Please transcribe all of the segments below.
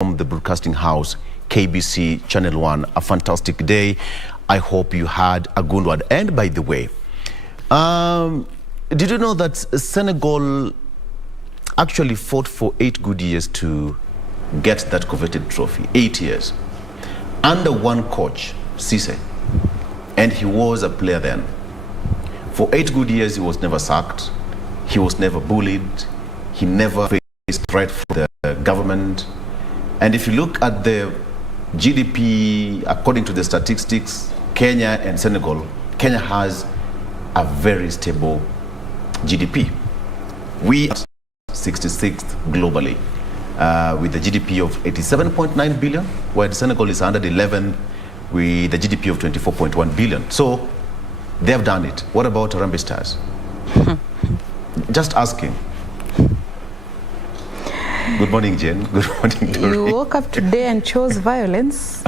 from the broadcasting house, KBC Channel 1. A fantastic day. I hope you had a good one. And by the way, did you know that Senegal actually fought for 8 good years to get that coveted trophy? 8 years. Under one coach, Cisse. And he was a player then. For 8 good years, he was never sacked. He was never bullied. He never faced threat from the government. And if you look at the GDP, according to the statistics, Kenya and Senegal, Kenya has a very stable GDP. We are 66th globally, with the GDP of 87.9 billion, while Senegal is 111th with the GDP of 24.1 billion. So they have done it. What about Harambee Stars? Just asking. Good morning, Jen. Good morning, Doreen. You woke up today and chose violence.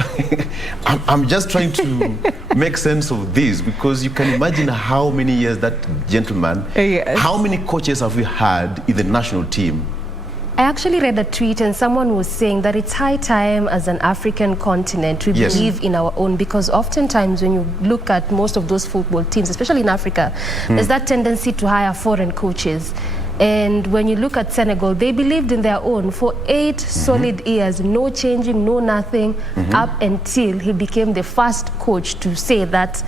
I'm just trying to make sense of this, because you can imagine how many years that gentleman, Yes. How many coaches have we had in the national team? I actually read a tweet and someone was saying that it's high time as an African continent we Yes. believe in our own, because oftentimes when you look at most of those football teams, especially in Africa, there's that tendency to hire foreign coaches. And when you look at Senegal, they believed in their own for 8 solid years, no changing, no nothing, up until he became the first coach to say that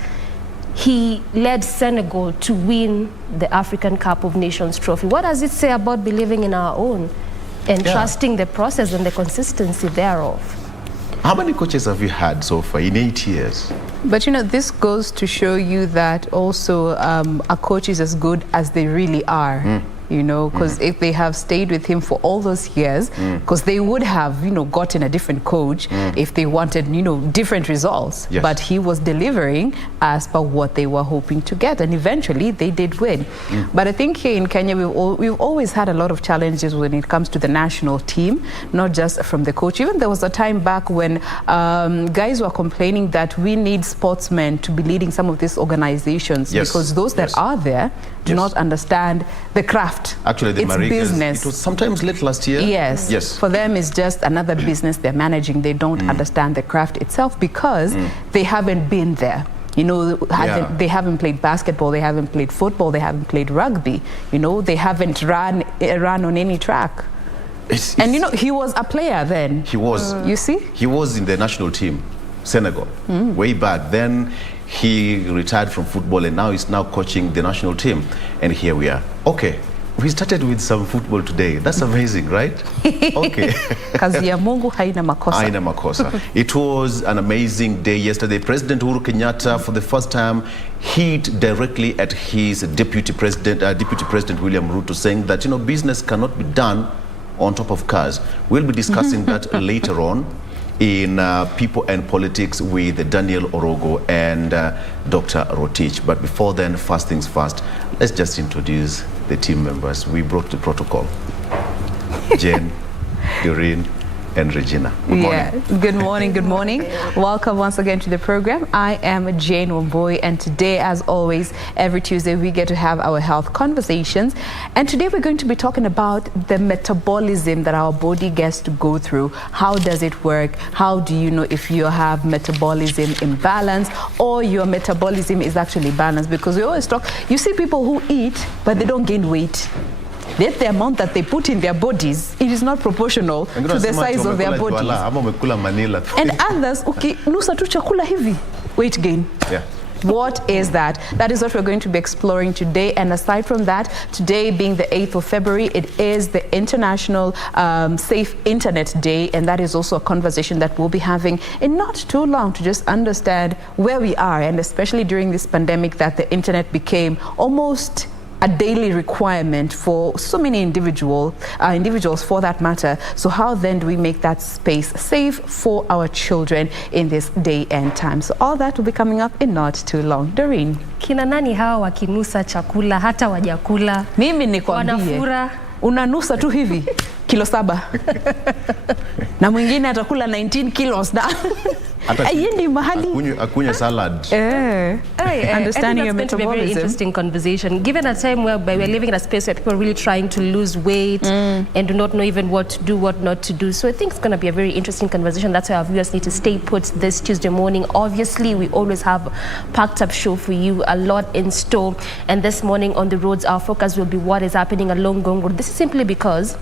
he led Senegal to win the African Cup of Nations trophy. What does it say about believing in our own and trusting the process and the consistency thereof? How many coaches have you had so far in 8 years? But you know, this goes to show you that also a coach is as good as they really are. You know, because if they have stayed with him for all those years, because they would have, you know, gotten a different coach if they wanted, you know, different results. Yes. But he was delivering as per what they were hoping to get, and eventually they did win. But I think here in Kenya, we've always had a lot of challenges when it comes to the national team, not just from the coach. Even there was a time back when guys were complaining that we need sportsmen to be leading some of these organizations, Yes. because those that are there do not understand the craft. Actually, the it's Marigas, business. it was sometimes late last year. Yes. Yes. For them, it's just another business they're managing. They don't understand the craft itself because they haven't been there. You know, they haven't played basketball, they haven't played football, they haven't played rugby. You know, they haven't run on any track. And you know, he was a player then. He was. You see? He was in the national team, Senegal, way back. Then he retired from football and now he's now coaching the national team. And here we are. Okay, we started with some football today. That's amazing, right? Okay. Kazi ya Mungu haina makosa. Haina makosa. It was an amazing day yesterday. President Uhuru Kenyatta, for the first time, hit directly at his Deputy President William Ruto, saying that, you know, business cannot be done on top of cars. We'll be discussing that later on in People and Politics with Daniel Orogo and Dr. Rotich. But before then, first things first, let's just introduce the team members. We broke the protocol. Jane, Doreen, and Regina. Good morning. Good morning, good morning. Welcome once again to the program. I am Jane Womboy, and today, as always, every Tuesday we get to have our health conversations. And today we're going to be talking about the metabolism that our body gets to go through. How does it work? How do you know if you have metabolism imbalance or your metabolism is actually balanced? Because we always talk, you see people who eat, but they don't gain weight. Yet the amount that they put in their bodies, it is not proportional to the size of their bodies. And others, okay, nusa tu chakula hivi, weight gain. Yeah. What is that? That is what we're going to be exploring today. And aside from that, today being the 8th of February, it is the International Safe Internet Day. And that is also a conversation that we'll be having in not too long to just understand where we are. And especially during this pandemic, that the internet became almost a daily requirement for so many individuals for that matter. So how then do we make that space safe for our children in this day and time? So all that will be coming up in not too long. Doreen. Kina nani hawa wakinusa chakula hata wajakula? Mimi nikwambie. Wanafura. Unanusa tu hivi kilo 7. Na mwingine atakula 19 kilos na Ayendi mahali. Akunywe salad. Understanding your I think that's going to be a very metabolism. interesting conversation. Given a time whereby we're living in a space where people are really trying to lose weight and do not know even what to do, what not to do. So I think it's going to be a very interesting conversation. That's why our viewers need to stay put this Tuesday morning. Obviously, we always have a packed up show for you, a lot in store. And this morning on the roads, our focus will be what is happening along Ngong Road. This is simply because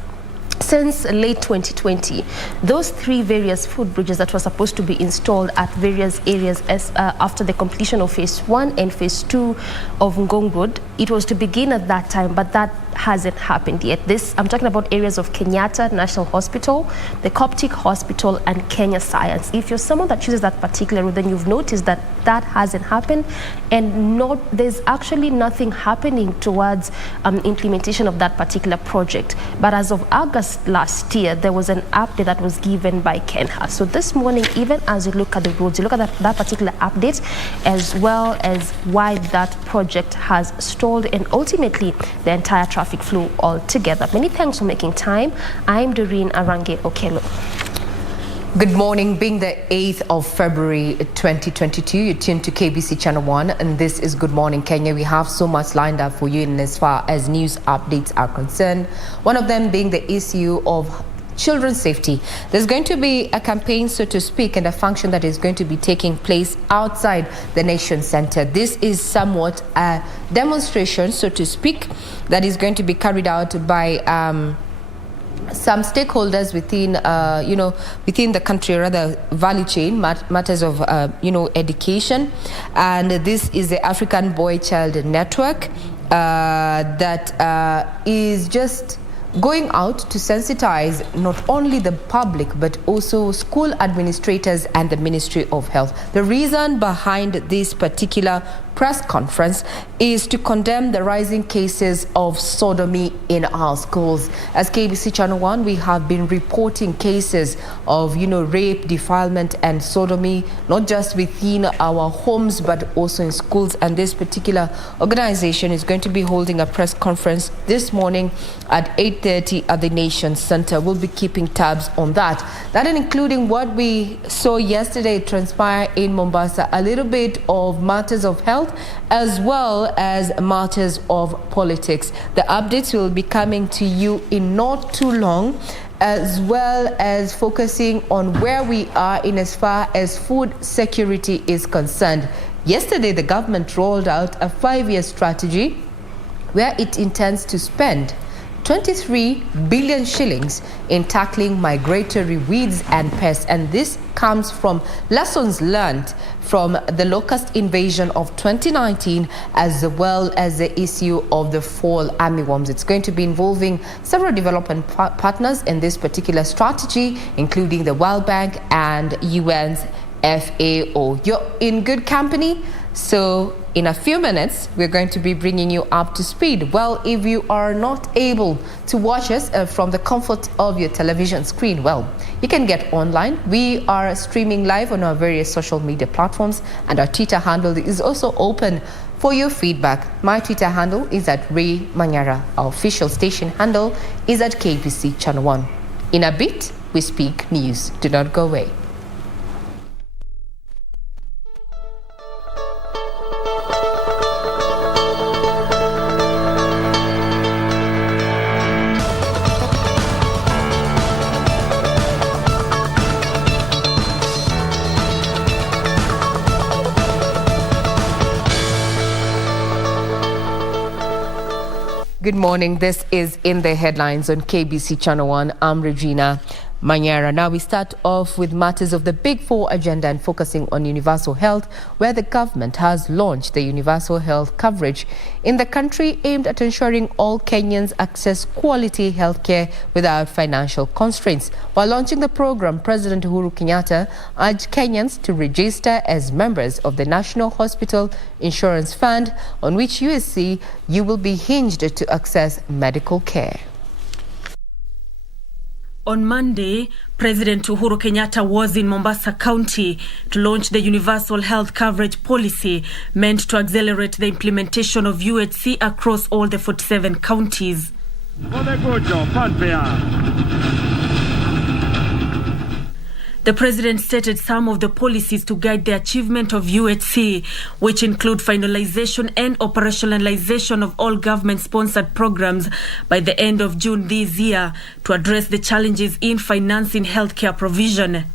since late 2020, those 3 various foot bridges that were supposed to be installed at various areas after the completion of phase 1 and phase 2 of Ngong Road, it was to begin at that time, but that hasn't happened yet. I'm talking about areas of Kenyatta National Hospital, the Coptic Hospital, and Kenya Science. If you're someone that chooses that particular road, then you've noticed that that hasn't happened, and there's actually nothing happening towards implementation of that particular project. But as of August last year, there was an update that was given by Kenha. So this morning, even as you look at the roads, you look at that particular update, as well as why that project has stalled, and ultimately the entire traffic flow altogether. Many thanks for making time. I'm Doreen Arange Okelo. Good morning. Being the 8th of February 2022, you're tuned to KBC Channel 1, and this is Good Morning Kenya. We have so much lined up for you in as far as news updates are concerned. One of them being the issue of children's safety. There's going to be a campaign, so to speak, and a function that is going to be taking place outside the Nation Center. This is somewhat a demonstration, so to speak, that is going to be carried out by some stakeholders within, within the country, rather value chain, matters of, education. And this is the African Boy Child Network that is just going out to sensitize not only the public but also school administrators and the Ministry of Health. The reason behind this particular press conference is to condemn the rising cases of sodomy in our schools. As KBC Channel 1, we have been reporting cases of, rape, defilement and sodomy, not just within our homes but also in schools. And this particular organization is going to be holding a press conference this morning at 8:30 at the Nation Center. We'll be keeping tabs on that. That and including what we saw yesterday transpire in Mombasa, a little bit of matters of health as well as matters of politics. The updates will be coming to you in not too long, as well as focusing on where we are in as far as food security is concerned. Yesterday, the government rolled out a 5-year strategy where it intends to spend 23 billion shillings in tackling migratory weeds and pests, and this comes from lessons learned from the locust invasion of 2019 as well as the issue of the fall armyworms. It's going to be involving several development partners in this particular strategy, including the World Bank and UN's FAO. You're in good company. So in a few minutes, we're going to be bringing you up to speed. Well, if you are not able to watch us from the comfort of your television screen, well, you can get online. We are streaming live on our various social media platforms, and our Twitter handle is also open for your feedback. My Twitter handle is at Ray Manyara. Our official station handle is at KBC Channel 1. In a bit, we speak news. Do not go away. Good morning. This is In the Headlines on KBC Channel 1. I'm Regina Manyara. Now we start off with matters of the Big Four agenda and focusing on universal health, where the government has launched the universal health coverage in the country aimed at ensuring all Kenyans access quality healthcare without financial constraints. While launching the program, President Uhuru Kenyatta urged Kenyans to register as members of the National Hospital Insurance Fund, on which USC you will be hinged to access medical care. On Monday, President Uhuru Kenyatta was in Mombasa County to launch the Universal Health Coverage Policy, meant to accelerate the implementation of UHC across all the 47 counties. The president stated some of the policies to guide the achievement of UHC, which include finalization and operationalization of all government-sponsored programs by the end of June this year to address the challenges in financing healthcare provision.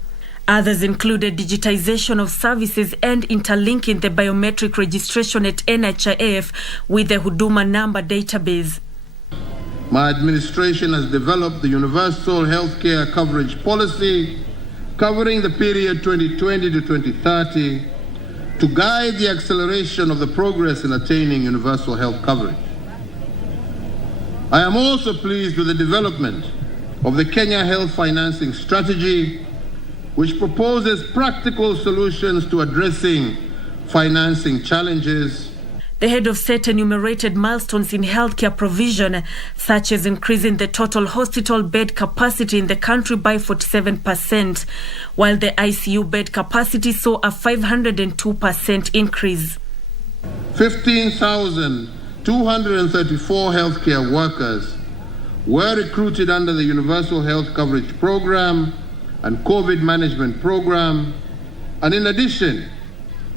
Others included digitization of services and interlinking the biometric registration at NHIF with the Huduma number database. My administration has developed the Universal Healthcare Coverage Policy covering the period 2020 to 2030 to guide the acceleration of the progress in attaining universal health coverage. I am also pleased with the development of the Kenya Health Financing Strategy, which proposes practical solutions to addressing financing challenges. The head of state enumerated milestones in healthcare provision, such as increasing the total hospital bed capacity in the country by 47%, while the ICU bed capacity saw a 502% increase. 15,234 healthcare workers were recruited under the Universal Health Coverage Program and COVID Management Program, and in addition,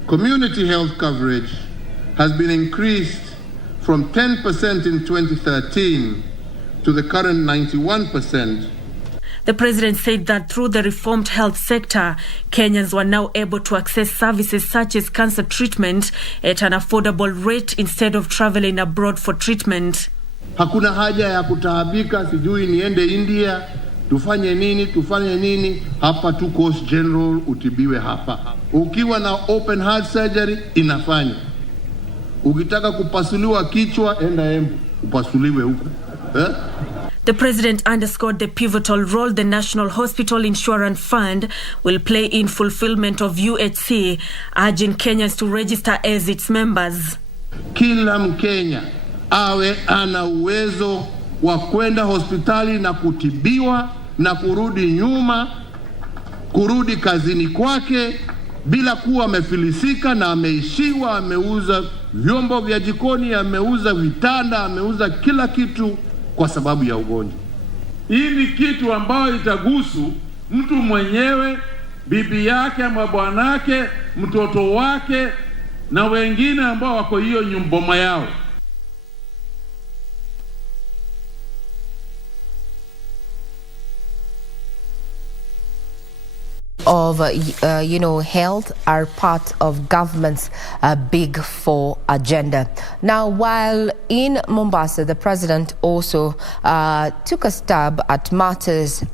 community health coverage has been increased from 10% in 2013 to the current 91%. The president said that through the reformed health sector, Kenyans were now able to access services such as cancer treatment at an affordable rate instead of traveling abroad for treatment. Hakuna haja ya kutaabika, sijui niende India, tufanye nini, hapa tu Coast General utibiwe hapa. Ukiwa na open heart surgery inafanya. Ukitaka kupasuliwa kichwa enda Embu upasuliwe huko. The president underscored the pivotal role the National Hospital Insurance Fund will play in fulfillment of UHC, urging Kenyans to register as its members. Kila Mkenya awe ana uwezo wa kwenda hospitali na kutibiwa na kurudi nyuma, kurudi kazini kwake bila kuwa amefilisika na ameishiwa, ameuza vyombo vya jikoni, ameuza vitanda, ameuza kila kitu kwa sababu ya ugonjwa. Hii ni kitu ambayo itagusu mtu mwenyewe, bibi yake ama bwanake, mtoto wake na wengine ambao wako hiyo nyumboma yao. Of health are part of government's Big Four agenda. Now, while in Mombasa, the president also took a stab at matters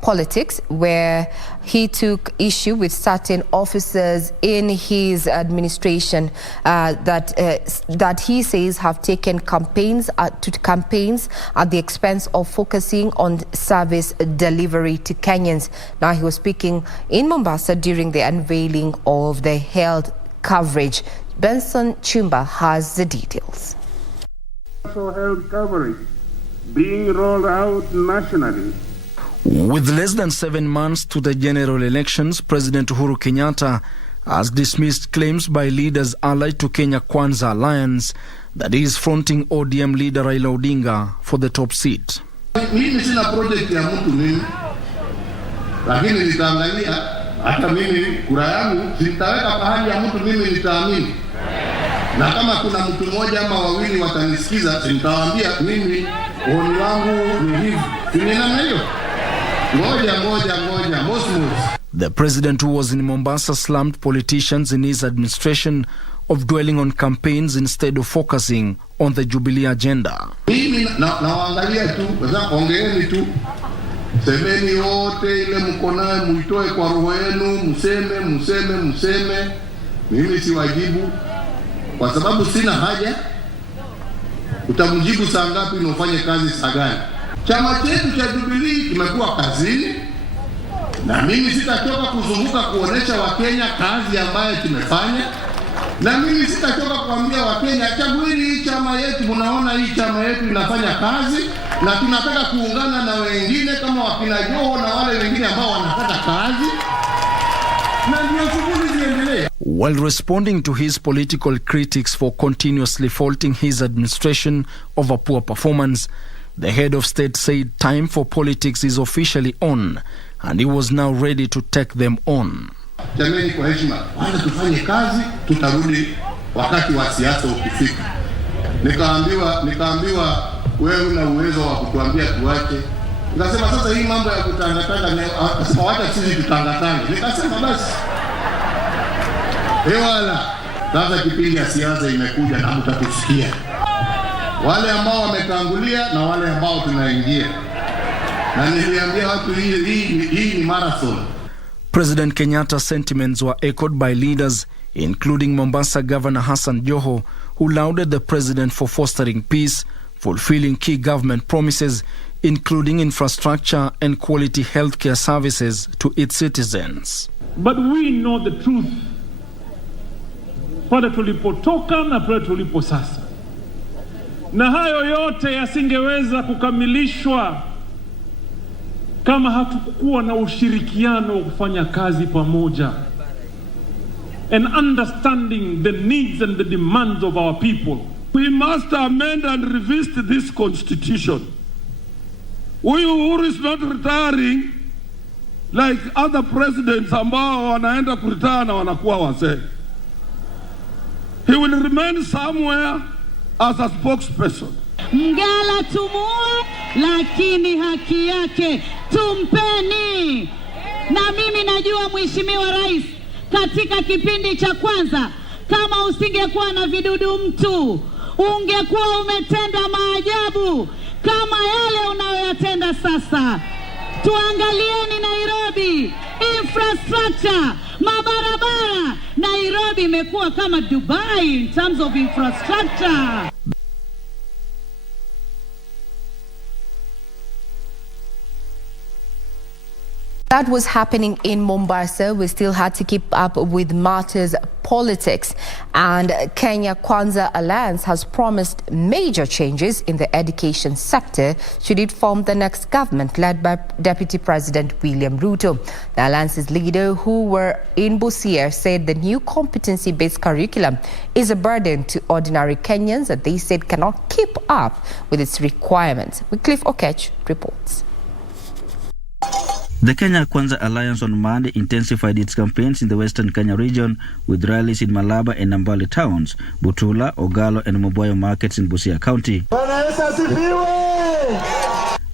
politics, where he took issue with certain officers in his administration that he says have taken campaigns at the expense of focusing on service delivery to Kenyans. Now, he was speaking in Mombasa during the unveiling of the health coverage. Benson Chumba has the details. Health coverage being rolled out nationally. With less than 7 months to the general elections, President Uhuru Kenyatta has dismissed claims by leaders allied to Kenya Kwanza Alliance that he is fronting ODM leader Raila Odinga for the top seat. Mimi sina project ya mtu mimi, lakini nitaangalia hata mimi kura yangu sitaweka pahali ya mtu mimi nitaamini. Na kama kuna mtu mmoja ama wawili watanisikiza, nitawaambia mimi oni wangu ni hivi. Ni namna hiyo. The president, who was in Mombasa, slammed politicians in his administration of dwelling on campaigns instead of focusing on the Jubilee agenda. Mimi nawaangalia tu, ongeeni tu. Semeni wote ile mko nayo muitoe kwa roho yenu, mseme. Mimi siwajibu kwa sababu sina haja. Utamjibu saa ngapi na ufanye kazi saa gani? Chama chetu cha Jubilee kimekuwa kazini, na mimi sitachoka kuzunguka kuonesha Wakenya kazi ambayo tumefanya, na mimi sitachoka kuambia Wakenya chagueni hii chama yetu, mnaona hii chama yetu inafanya kazi, na tunataka kuungana na wengine kama wakina Joho na wale wengine ambao wanataka kazi, na ndio shughuli ziendelee. While responding to his political critics for continuously faulting his administration over poor performance, the head of state said time for politics is officially on, and he was now ready to take them on. Jameni, kwa heshima, wale tufanye kazi, tutarudi wakati wa siasa ukifika. Nikaambiwa wewe una uwezo wa kutuambia tuache. Nikasema sasa hii mambo ya kutangatanga wacha sisi tutangatange. Nikasema basi. Wala sasa kipindi ya siasa imekuja na mtatusikia. Wale ambao wametangulia na wale ambao tunaingia. Na niliambia watu hii ni marathon. President Kenyatta's sentiments were echoed by leaders, including Mombasa Governor Hassan Joho, who lauded the president for fostering peace, fulfilling key government promises, including infrastructure and quality healthcare services to its citizens. But we know the truth. Pale tulipotoka na pale tulipo sasa. Na hayo yote yasingeweza kukamilishwa kama hatukuwa na ushirikiano wa kufanya kazi pamoja. And understanding the needs and the demands of our people. We must amend and revisit this constitution. Uhuru is not retiring like other presidents ambao wanaenda kuretire na wanakuwa wazee. He will remain somewhere as a spokesperson. Mgala tumue, lakini haki yake tumpeni. Na mimi najua Mheshimiwa Rais, katika kipindi cha kwanza, kama usingekuwa na vidudu mtu, ungekuwa umetenda maajabu kama yale unayoyatenda sasa. Tuangalieni Nairobi, infrastructure, mabarabara. Nairobi imekuwa kama Dubai in terms of infrastructure. That was happening in Mombasa. We still had to keep up with matters politics, and Kenya Kwanza Alliance has promised major changes in the education sector should it form the next government led by Deputy President William Ruto. The alliance's leader, who were in Busia, said the new competency-based curriculum is a burden to ordinary Kenyans that they said cannot keep up with its requirements. Cliff Okech reports. The Kenya Kwanza Alliance on Monday intensified its campaigns in the Western Kenya region with rallies in Malaba and Nambale towns, Butula, Ogalo and Moboyo markets in Busia County.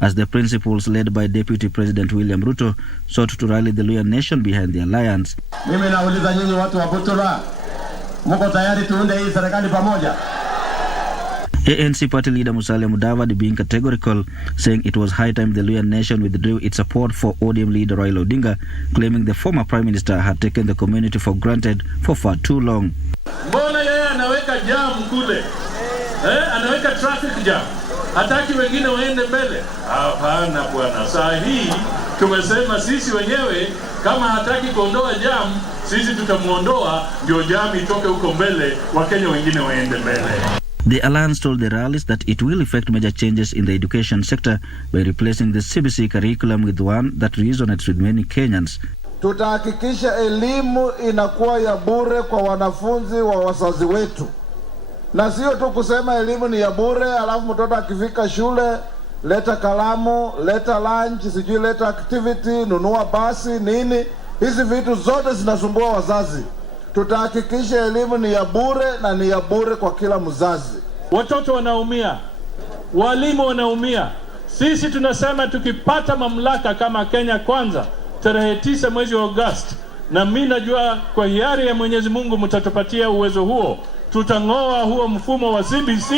As the principals led by Deputy President William Ruto sought to rally the Luhya nation behind the alliance. Mimi nauliza nyinyi watu wa Butula, mko tayari tuunde hii serikali pamoja? ANC party leader Musalia Mudavadi being categorical, saying it was high time the Luhya nation withdrew its support for ODM leader Raila Odinga, claiming the former prime minister had taken the community for granted for far too long. Mbona yeye anaweka jam kule? Anaweka traffic jam. Hataki wengine waende mbele. Hapana bwana. Saa hii tumesema sisi wenyewe kama hataki kuondoa jam, sisi tutamuondoa ndio jam itoke huko mbele, Wakenya wengine waende mbele. The alliance told the rallies that it will effect major changes in the education sector by replacing the CBC curriculum with one that resonates with many Kenyans. Tutahakikisha elimu inakuwa ya bure kwa wanafunzi wa wazazi wetu. Na sio tu kusema elimu ni ya bure, alafu mtoto akifika shule, leta kalamu, leta lunch, sijui leta activity, nunua basi, nini. Hizi vitu zote zinasumbua wazazi. Tutahakikisha elimu ni ya bure na ni ya bure kwa kila mzazi. Watoto wanaumia, walimu wanaumia. Sisi tunasema tukipata mamlaka kama Kenya Kwanza tarehe 9 mwezi wa Agosti, na mimi najua kwa hiari ya Mwenyezi Mungu mtatupatia uwezo huo, tutang'oa huo mfumo wa CBC,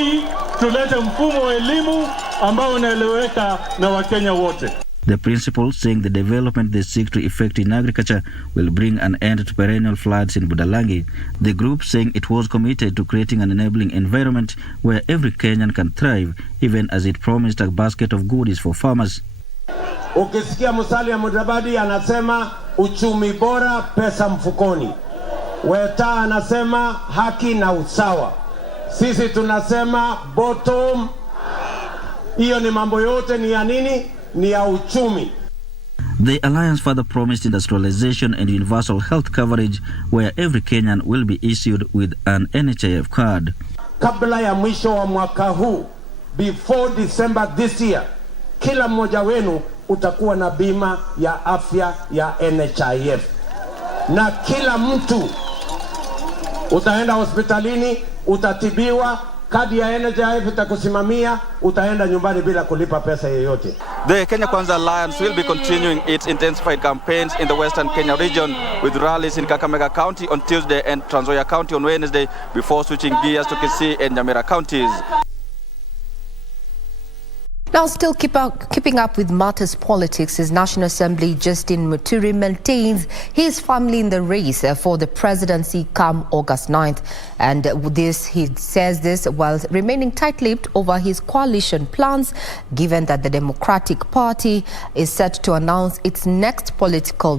tulete mfumo wa elimu ambao unaeleweka na Wakenya wote. The principals saying the development they seek to effect in agriculture will bring an end to perennial floods in Budalangi. The group saying it was committed to creating an enabling environment where every Kenyan can thrive, even as it promised a basket of goodies for farmers. Ukisikia Musalia Mudavadi anasema uchumi bora, pesa mfukoni. Weta anasema haki na usawa. Sisi tunasema bottom. Hiyo ni mambo yote ni ya nini? Ni ya uchumi. The alliance further promised industrialization and universal health coverage where every Kenyan will be issued with an NHIF card. Kabla ya mwisho wa mwaka huu, before December this year, kila mmoja wenu utakuwa na bima ya afya ya NHIF, na kila mtu utaenda hospitalini, utatibiwa, kadi ya NHIF itakusimamia, utaenda nyumbani bila kulipa pesa yoyote. The Kenya Kwanza Alliance will be continuing its intensified campaigns in the Western Kenya region with rallies in Kakamega County on Tuesday and Trans Nzoia County on Wednesday before switching gears to Kisii and Nyamira counties. Now, still keeping up with matters politics, his National Assembly Justin Muturi maintains his family in the race for the presidency come August 9th. And he says this while remaining tight-lipped over his coalition plans, given that the Democratic Party is set to announce its next political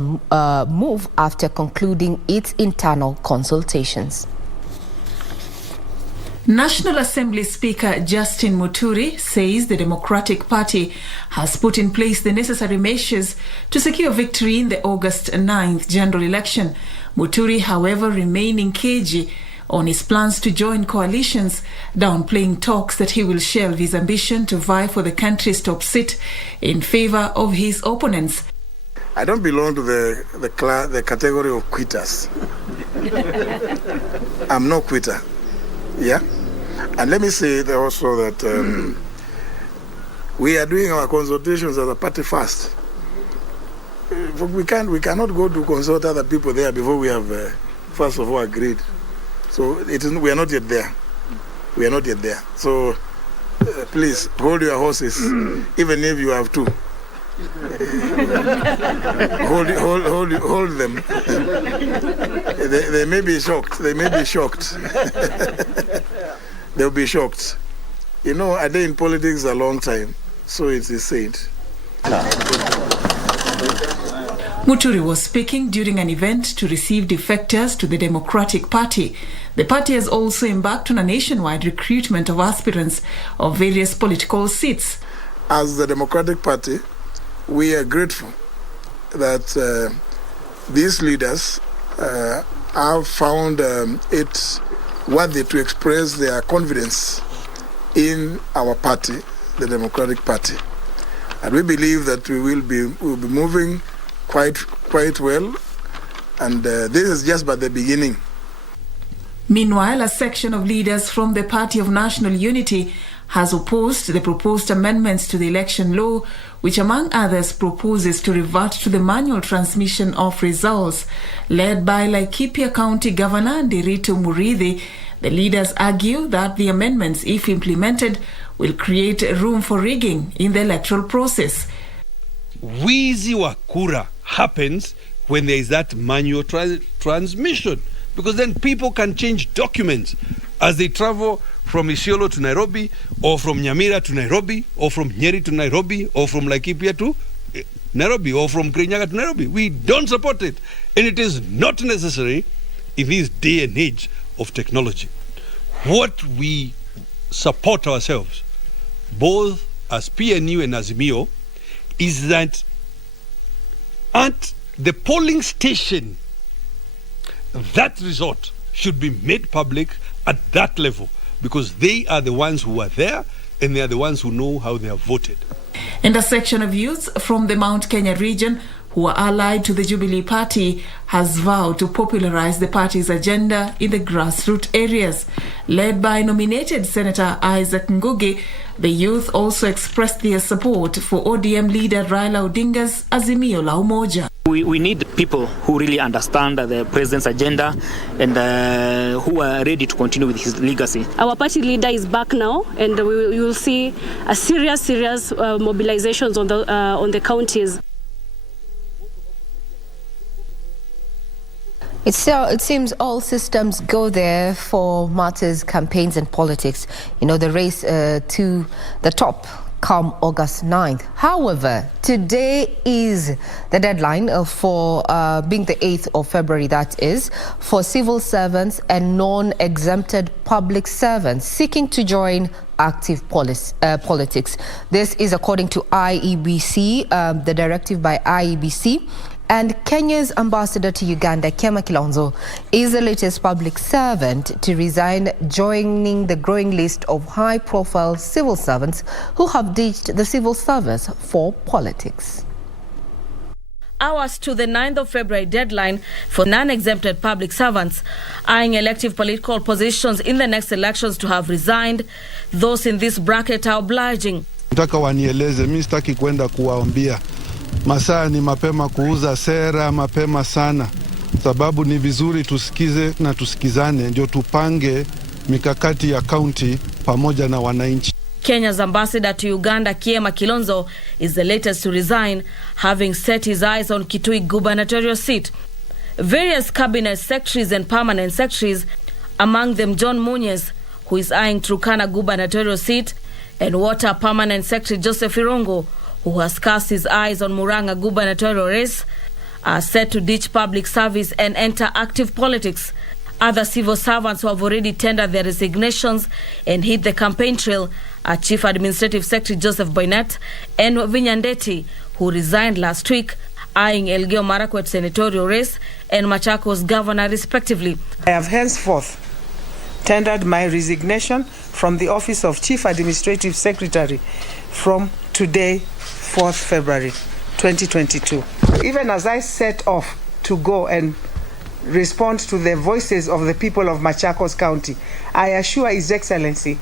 move after concluding its internal consultations. National Assembly Speaker Justin Muturi says the Democratic Party has put in place the necessary measures to secure victory in the August 9th general election. Muturi, however, remaining cagey on his plans to join coalitions, downplaying talks that he will shelve his ambition to vie for the country's top seat in favor of his opponents. I don't belong to the category of quitters. I'm no quitter. Yeah, and let me say also that we are doing our consultations as a party first. We cannot go to consult other people there before we have first of all agreed. So we are not yet there. We are not yet there. So please hold your horses, even if you have two. hold them. They may be shocked. They may be shocked. They'll be shocked. You know, a day in politics is a long time, so it is said. Muturi was speaking during an event to receive defectors to the Democratic Party. The party has also embarked on a nationwide recruitment of aspirants of various political seats. As the Democratic Party, we are grateful that these leaders have found it worthy to express their confidence in our party, the Democratic Party. And we believe that we will be moving quite well, and this is just but the beginning. Meanwhile, a section of leaders from the Party of National Unity has opposed the proposed amendments to the election law, which among others proposes to revert to the manual transmission of results. Led by Laikipia County Governor Nderitu Murithi, the leaders argue that the amendments, if implemented, will create room for rigging in the electoral process. Wizi wa kura happens when there is that manual transmission, because then people can change documents as they travel from Isiolo to Nairobi, or from Nyamira to Nairobi, or from Nyeri to Nairobi, or from Laikipia to Nairobi, or from Kirinyaga to Nairobi. We don't support it, and it is not necessary in this day and age of technology. What we support ourselves, both as PNU and Azimio, is that at the polling station, that result should be made public at that level, because they are the ones who are there and they are the ones who know how they have voted. And a section of youths from the Mount Kenya region who are allied to the Jubilee Party has vowed to popularize the party's agenda in the grassroots areas. Led by nominated Senator Isaac Ngugi, the youth also expressed their support for ODM leader Raila Odinga's Azimio la Umoja. We need people who really understand the president's agenda and who are ready to continue with his legacy. Our party leader is back now, and you will see a serious mobilizations on the counties. It seems all systems go there for matters, campaigns and politics. You know, the race to the top come August 9th. However, today is the deadline for being the 8th of February, that is, for civil servants and non-exempted public servants seeking to join active politics. This is according to IEBC, the directive by IEBC. And Kenya's ambassador to Uganda, Kema Kilonzo, is the latest public servant to resign, joining the growing list of high-profile civil servants who have ditched the civil service for politics. Hours to the 9th of February deadline for non-exempted public servants eyeing elective political positions in the next elections to have resigned. Those in this bracket are obliging. Nataka wanieleze, mimi sitaki kwenda kuwaambia. Masaa ni mapema kuuza sera, mapema sana. Sababu ni vizuri tusikize na tusikizane, ndio tupange mikakati ya county pamoja na wananchi. Kenya's ambassador to Uganda, Kema Kilonzo, is the latest to resign, having set his eyes on Kitui gubernatorial seat. Various cabinet secretaries and permanent secretaries, among them John Munyes, who is eyeing Turkana gubernatorial seat, and Water permanent secretary Joseph Irongo, who has cast his eyes on Muranga gubernatorial race, are set to ditch public service and enter active politics. Other civil servants who have already tendered their resignations and hit the campaign trail are Chief Administrative Secretary Joseph Boynet and Vinyandeti, who resigned last week, eyeing Elgeyo Marakwet senatorial race and Machakos governor respectively. I have henceforth tendered my resignation from the office of Chief Administrative Secretary from today, 4th February 2022. Even as I set off to go and respond to the voices of the people of Machakos County, I assure His Excellency,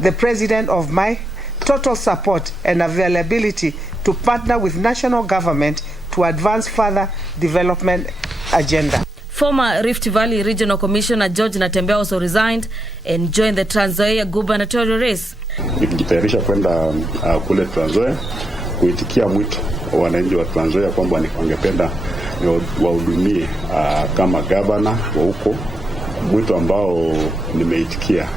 the President, of my total support and availability to partner with national government to advance further development agenda. Former Rift Valley Regional Commissioner George Natembeya also resigned and joined the Trans Nzoia gubernatorial race. Nikijitayarisha kwenda kule Trans Nzoia kuitikia mwito wa wananchi wa Trans Nzoia kwamba wangependa wahudumie kama gavana wa huko, mwito ambao nimeitikia.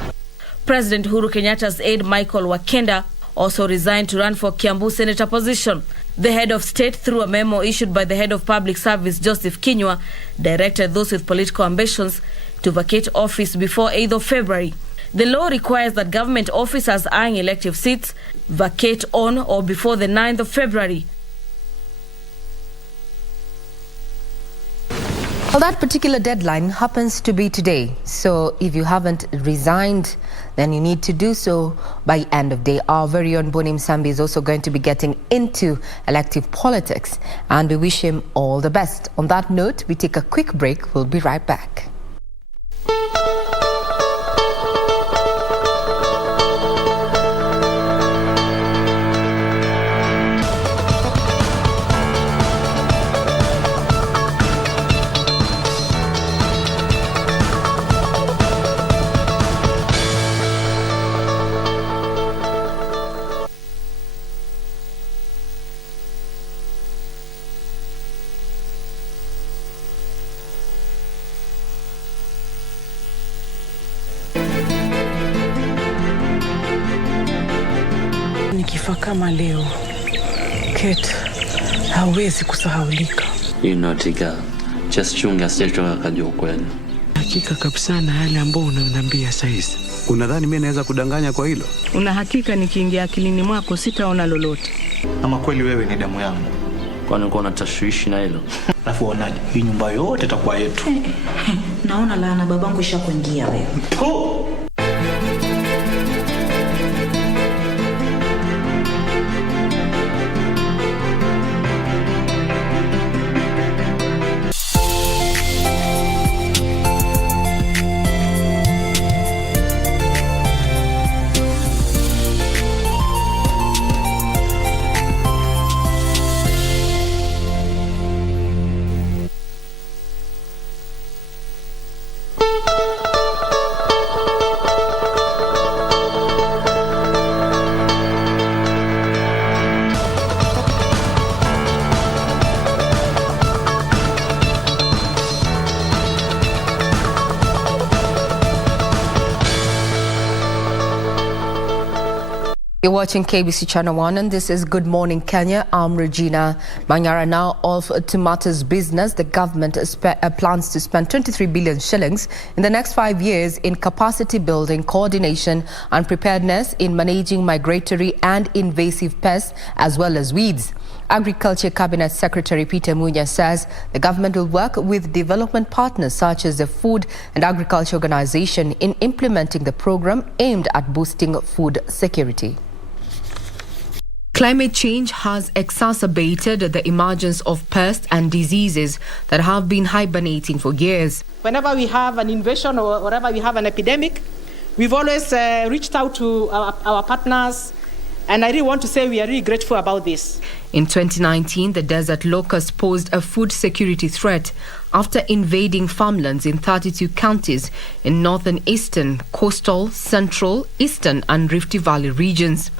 President Uhuru Kenyatta's aide Michael Wakenda also resigned to run for Kiambu senator position. The head of state, through a memo issued by the head of public service Joseph Kinyua, directed those with political ambitions to vacate office before 8th of February. The law requires that government officers eyeing elective seats vacate on or before the 9th of February. Well, that particular deadline happens to be today. So if you haven't resigned, then you need to do so by end of day. Our very own Bonim Sambi is also going to be getting into elective politics, and we wish him all the best. On that note, we take a quick break. We'll be right back. Nikifa kama leo, Kate hawezi kusahaulika. You know, Tika, just chunga sio kajua kweli. Hakika kabisa na yale ambao unaniambia saizi. Unadhani mimi naweza kudanganya kwa hilo? Una hakika nikiingia akilini mwako sitaona lolote? Ama kweli wewe ni damu yangu? Kwani uko na tashwishi na hilo? Alafu unaje? Hii nyumba yote itakuwa yetu. Naona laana babangu ishakuingia wewe. You're watching KBC Channel 1 and this is Good Morning Kenya. I'm Regina Manyara. Now off to matters business. The government plans to spend 23 billion shillings in the next 5 years in capacity building, coordination and preparedness in managing migratory and invasive pests as well as weeds. Agriculture Cabinet Secretary Peter Munya says the government will work with development partners such as the Food and Agriculture Organization in implementing the program aimed at boosting food security. Climate change has exacerbated the emergence of pests and diseases that have been hibernating for years. Whenever we have an invasion or whenever we have an epidemic, we've always reached out to our partners, and I really want to say we are really grateful about this. In 2019, the desert locust posed a food security threat after invading farmlands in 32 counties in northern, eastern, coastal, central, eastern and Rift Valley regions.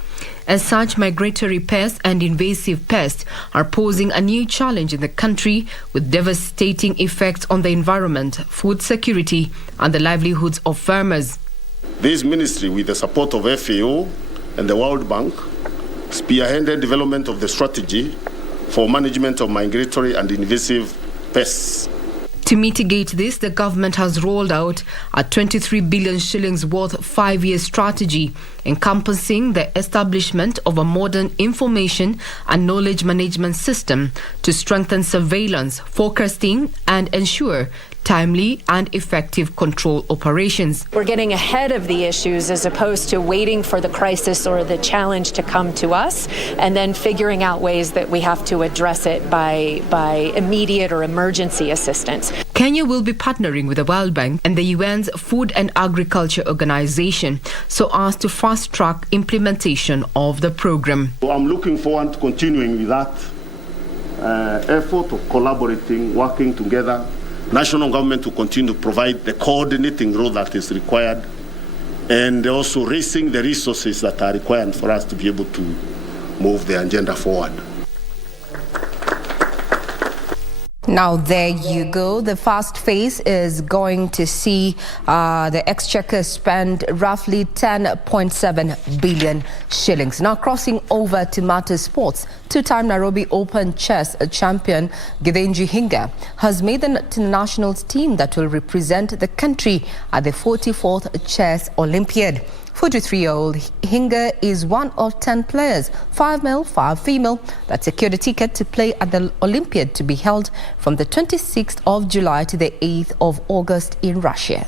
As such, migratory pests and invasive pests are posing a new challenge in the country with devastating effects on the environment, food security and the livelihoods of farmers. This ministry, with the support of FAO and the World Bank, spearheaded development of the strategy for management of migratory and invasive pests. To mitigate this, the government has rolled out a 23 billion shillings worth 5-year strategy encompassing the establishment of a modern information and knowledge management system to strengthen surveillance, forecasting and ensure timely and effective control operations. We're getting ahead of the issues as opposed to waiting for the crisis or the challenge to come to us and then figuring out ways that we have to address it by immediate or emergency assistance. Kenya will be partnering with the World Bank and the UN's Food and Agriculture Organization so as to fast-track implementation of the program. So I'm looking forward to continuing with that effort of collaborating, working together. National government will continue to provide the coordinating role that is required and also raising the resources that are required for us to be able to move the agenda forward. Now, there you go. The first phase is going to see the Exchequer spend roughly 10.7 billion shillings. Now, crossing over to matters sports, two-time Nairobi Open chess champion Githinji Hinga has made the national team that will represent the country at the 44th Chess Olympiad. 43-year-old Hinga is one of 10 players, 5 male, 5 female, that secured a ticket to play at the Olympiad to be held from the 26th of July to the 8th of August in Russia.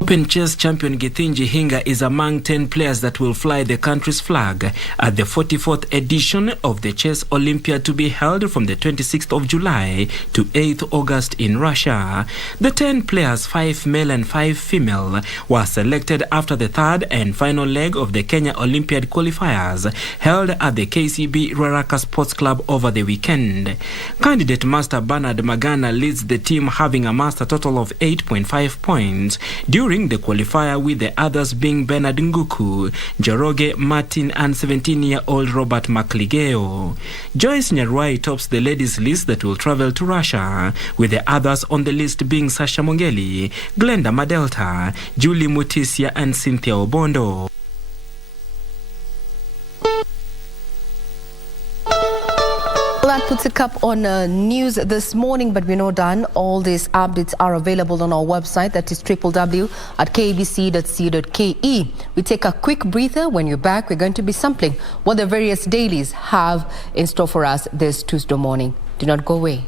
Open chess champion Githinji Hinga is among 10 players that will fly the country's flag at the 44th edition of the Chess Olympiad to be held from the 26th of July to 8th August in Russia. The 10 players, 5 male and 5 female, were selected after the third and final leg of the Kenya Olympiad qualifiers held at the KCB Ruaraka Sports Club over the weekend. Candidate Master Bernard Magana leads the team, having amassed a total of 8.5 points during the qualifier, with the others being Bernard Nguku, Njoroge Martin and 17-year-old Robert Makligeo. Joyce Nyarwai tops the ladies list that will travel to Russia, with the others on the list being Sasha Mongeli, Glenda Madelta, Julie Mutisia and Cynthia Obondo. Well, that puts a cap on news this morning, but we're not done. All these updates are available on our website, that is www.kbc.co.ke. We take a quick breather. When you're back, we're going to be sampling what the various dailies have in store for us this Tuesday morning. Do not go away.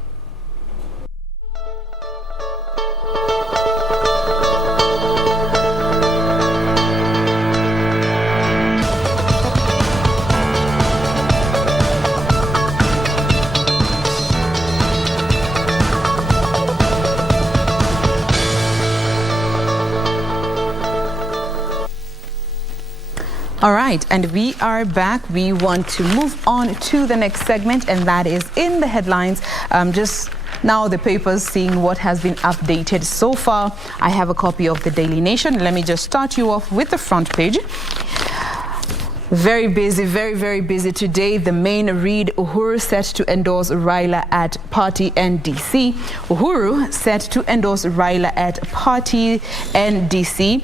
All right, and we are back. We want to move on to the next segment, and that is in the headlines. Just now the papers, seeing what has been updated so far. I have a copy of the Daily Nation. Let me just start you off with the front page. Very busy, very busy today. The main read: Uhuru set to endorse Raila at party NDC. Uhuru set to endorse Raila at party NDC.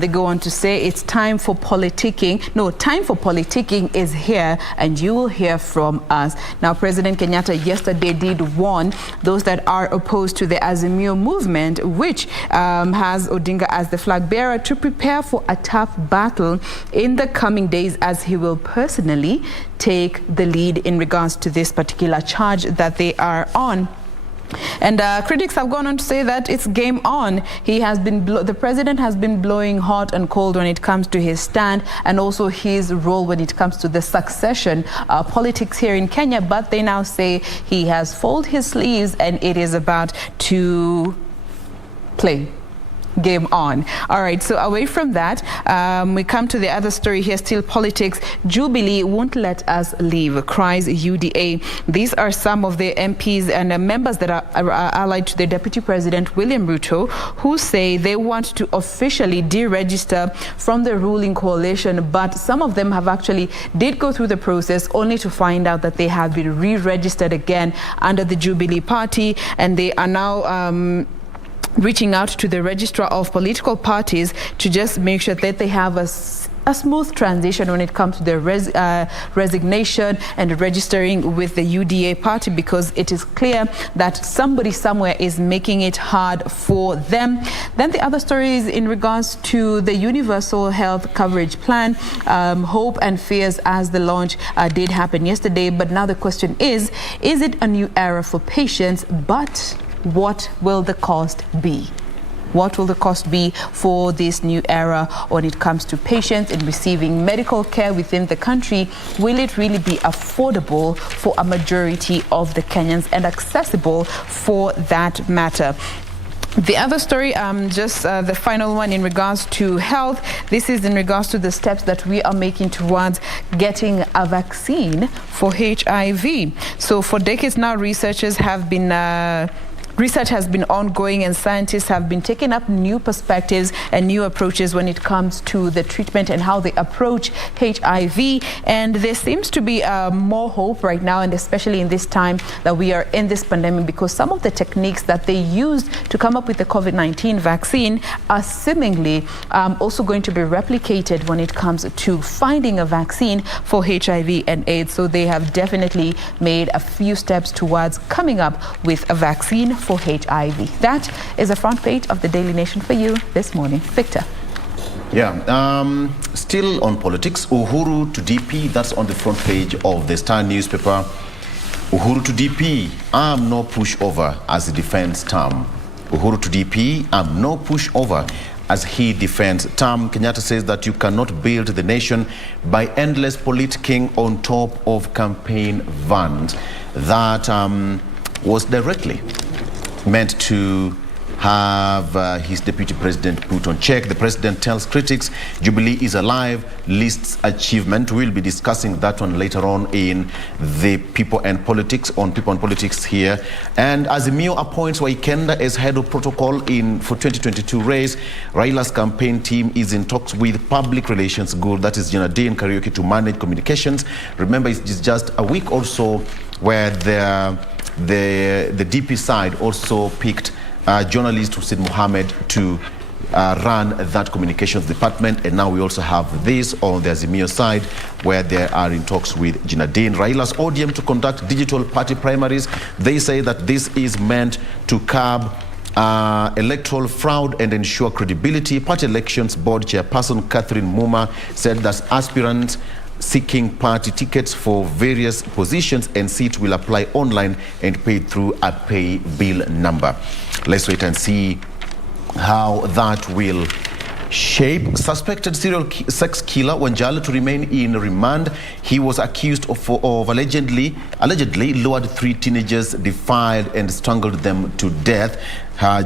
They go on to say it's time for politicking. No, time for politicking is here, and you will hear from us. Now, President Kenyatta yesterday did warn those that are opposed to the Azimio movement, which has Odinga as the flag bearer, to prepare for a tough battle in the coming days days, as he will personally take the lead in regards to this particular charge that they are on. And critics have gone on to say that it's game on. The president has been blowing hot and cold when it comes to his stand and also his role when it comes to the succession politics here in Kenya. But they now say he has folded his sleeves and it is about to play. Game on. All right, so away from that, we come to the other story here, still politics. Jubilee won't let us leave, cries UDA. These are some of the MPs and members that are allied to the Deputy President William Ruto, who say they want to officially deregister from the ruling coalition, but some of them have actually did go through the process only to find out that they have been re-registered again under the Jubilee Party, and they are now reaching out to the registrar of political parties to just make sure that they have a smooth transition when it comes to their resignation and registering with the UDA party, because it is clear that somebody somewhere is making it hard for them. Then the other story is in regards to the Universal Health Coverage Plan. Hope and fears as the launch did happen yesterday, but now the question is it a new era for patients? But what will the cost be? What will the cost be for this new era when it comes to patients in receiving medical care within the country? Will it really be affordable for a majority of the Kenyans and accessible for that matter? The other story, the final one in regards to health. This is in regards to the steps that we are making towards getting a vaccine for HIV. So for decades now, research has been ongoing, and scientists have been taking up new perspectives and new approaches when it comes to the treatment and how they approach HIV. And there seems to be more hope right now, and especially in this time that we are in this pandemic, because some of the techniques that they used to come up with the COVID-19 vaccine are seemingly also going to be replicated when it comes to finding a vaccine for HIV and AIDS. So they have definitely made a few steps towards coming up with a vaccine for HIV. That is the front page of the Daily Nation for you this morning. Victor. Yeah, still on politics, Uhuru to DP, that's on the front page of the Star newspaper. Uhuru to DP, I'm no pushover as he defends term. Uhuru to DP, I'm no pushover as he defends term. Kenyatta says that you cannot build the nation by endless politicking on top of campaign vans. That was directly meant to have his deputy president put on check. The president tells critics Jubilee is alive, lists achievement. We'll be discussing that one later on in the People and Politics, on People and Politics here. And Azimio appoints Waikenda as head of protocol for 2022 race. Raila's campaign team is in talks with public relations group, that is Janadine Karaoke, to manage communications. Remember, it's just a week or so where the DP side also picked journalist Hussein Mohammed to run that communications department, and now we also have this on the Azimio side where they are in talks with Jinadine. Raila's ODM to conduct digital party primaries. They say that this is meant to curb electoral fraud and ensure credibility. Party Elections Board Chairperson Catherine Muma said that aspirants seeking party tickets for various positions and seats will apply online and paid through a pay bill number. Let's wait and see how that will shape. Suspected serial sex killer Wanjala to remain in remand. He was accused of allegedly lured 3 teenagers, defiled and strangled them to death.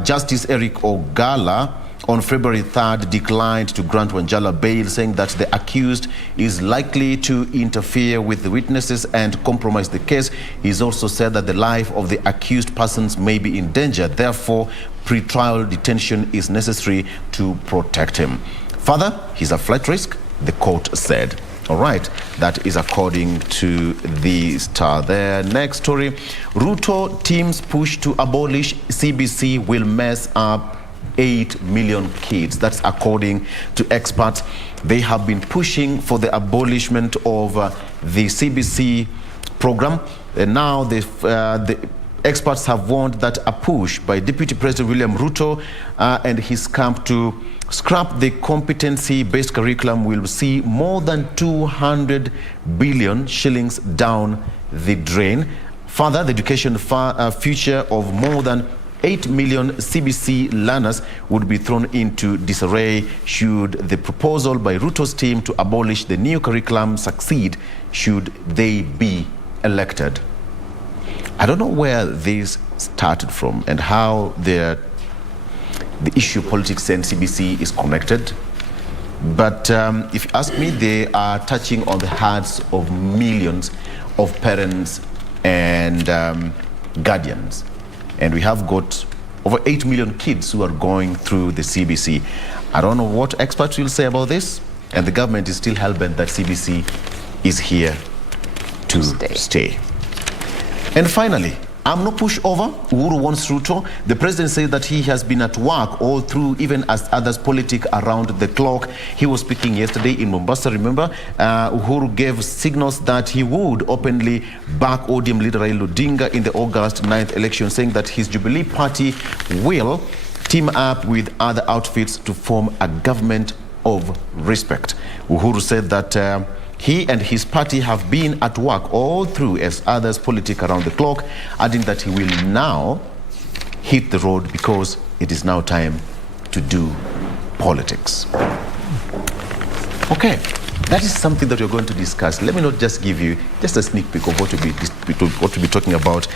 Justice Eric Ogala on February 3rd declined to grant Wanjala bail, saying that the accused is likely to interfere with the witnesses and compromise the case. He's also said that the life of the accused persons may be in danger. Therefore, pre-trial detention is necessary to protect him. Further, he's a flight risk, the court said. All right, that is according to the Star there. Next story, Ruto team's push to abolish CBC will mess up 8 million kids. That's according to experts. They have been pushing for the abolishment of the CBC program. And now experts have warned that a push by Deputy President William Ruto and his camp to scrap the competency-based curriculum will see more than 200 billion shillings down the drain. Further, the education future of more than 8 million CBC learners would be thrown into disarray should the proposal by Ruto's team to abolish the new curriculum succeed should they be elected. I don't know where this started from and how the issue of politics and CBC is connected. But if you ask me, they are touching on the hearts of millions of parents and guardians. And we have got over 8 million kids who are going through the CBC. I don't know what experts will say about this, and the government is still hell-bent that CBC is here to stay. And finally, I'm no pushover. Uhuru wants Ruto. The president said that he has been at work all through, even as others politic around the clock. He was speaking yesterday in Mombasa, remember? Uhuru gave signals that he would openly back ODM leader Raila Odinga in the August 9th election, saying that his Jubilee party will team up with other outfits to form a government of respect. Uhuru said that he and his party have been at work all through as others politic around the clock, adding that he will now hit the road because it is now time to do politics. Okay, that is something that we're going to discuss. Let me not just give you just a sneak peek of what we'll be talking about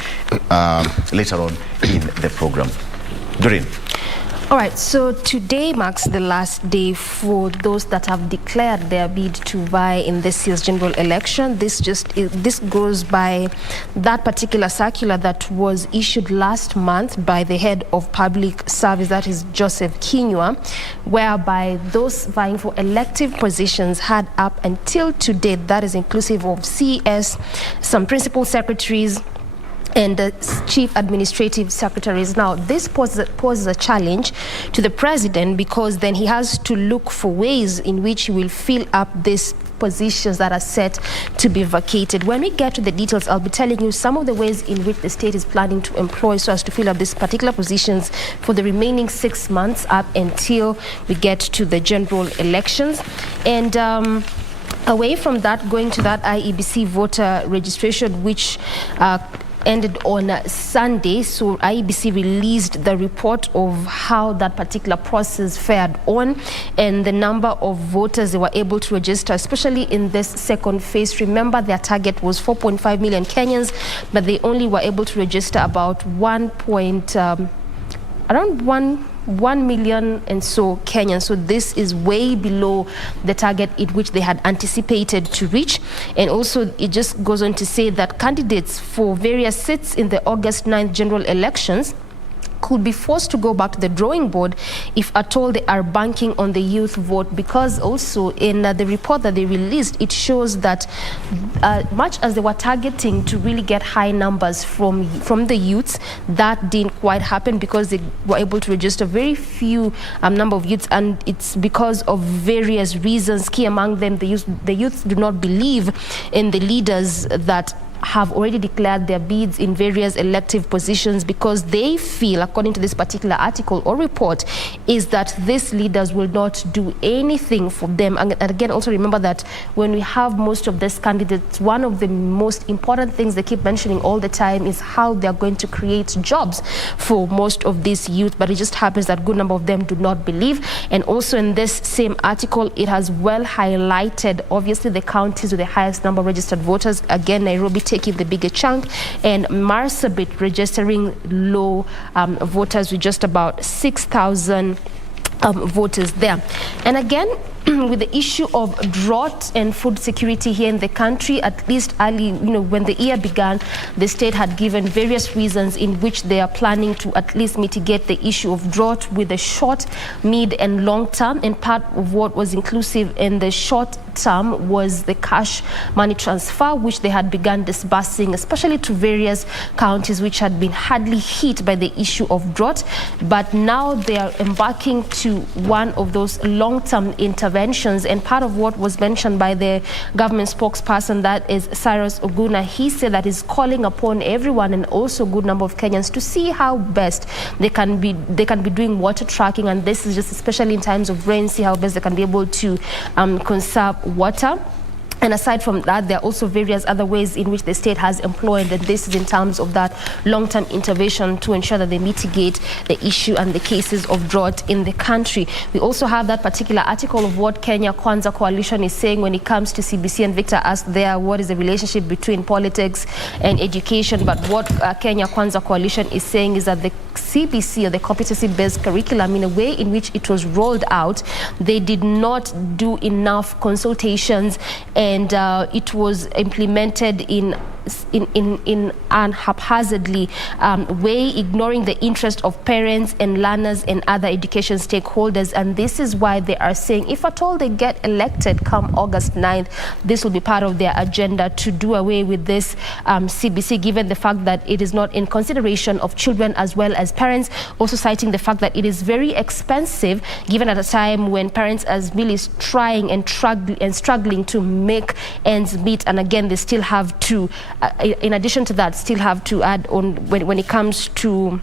later on in the program. Doreen. All right, so today marks the last day for those that have declared their bid to vie in this year's general election. This goes by that particular circular that was issued last month by the head of public service, that is Joseph Kinyua, whereby those vying for elective positions had up until today, that is inclusive of CS, some principal secretaries, and the chief administrative secretaries. Now, this poses a challenge to the president because then he has to look for ways in which he will fill up these positions that are set to be vacated. When we get to the details, I'll be telling you some of the ways in which the state is planning to employ so as to fill up these particular positions for the remaining 6 months up until we get to the general elections. And away from that, going to that IEBC voter registration, which ended on Sunday. So IEBC released the report of how that particular process fared on and the number of voters they were able to register, especially in this second phase. Remember, their target was 4.5 million Kenyans, but they only were able to register about around 1 million and so Kenyans. So this is way below the target in which they had anticipated to reach. And also it just goes on to say that candidates for various seats in the August 9th general elections could be forced to go back to the drawing board if at all they are banking on the youth vote, because also in the report that they released, it shows that much as they were targeting to really get high numbers from the youths, that didn't quite happen because they were able to register very few number of youths, and it's because of various reasons. Key among them, the youths do not believe in the leaders that have already declared their bids in various elective positions, because they feel, according to this particular article or report, is that these leaders will not do anything for them. And again, also remember that when we have most of these candidates, one of the most important things they keep mentioning all the time is how they're going to create jobs for most of these youth. But it just happens that a good number of them do not believe. And also in this same article, it has well highlighted, obviously, the counties with the highest number of registered voters. Again, Nairobi taking the bigger chunk, and Marsabit registering low voters with just about 6,000 voters there. And again, with the issue of drought and food security here in the country, at least early, when the year began, the state had given various reasons in which they are planning to at least mitigate the issue of drought with the short, mid and long term. And part of what was inclusive in the short term was the cash money transfer, which they had begun disbursing, especially to various counties which had been hardly hit by the issue of drought. But now they are embarking to one of those long-term interventions interventions. And part of what was mentioned by the government spokesperson, that is Cyrus Oguna, he said that he's calling upon everyone and also a good number of Kenyans to see how best they can be doing water tracking, and this is just especially in times of rain, see how best they can be able to conserve water. And aside from that, there are also various other ways in which the state has employed, and this is in terms of that long-term intervention to ensure that they mitigate the issue and the cases of drought in the country. We also have that particular article of what Kenya Kwanza Coalition is saying when it comes to CBC, and Victor asked there what is the relationship between politics and education. But what Kenya Kwanza Coalition is saying is that the CBC, or the competency-based curriculum, in a way in which it was rolled out, they did not do enough consultations, and it was implemented in an haphazardly way, ignoring the interest of parents and learners and other education stakeholders. And this is why they are saying, if at all they get elected come August 9th, this will be part of their agenda to do away with this CBC, given the fact that it is not in consideration of children as well as parents. Also citing the fact that it is very expensive, given at a time when parents are really trying and struggling to make ends meet. And again, they still have to, in addition to that, still have to add on when it comes to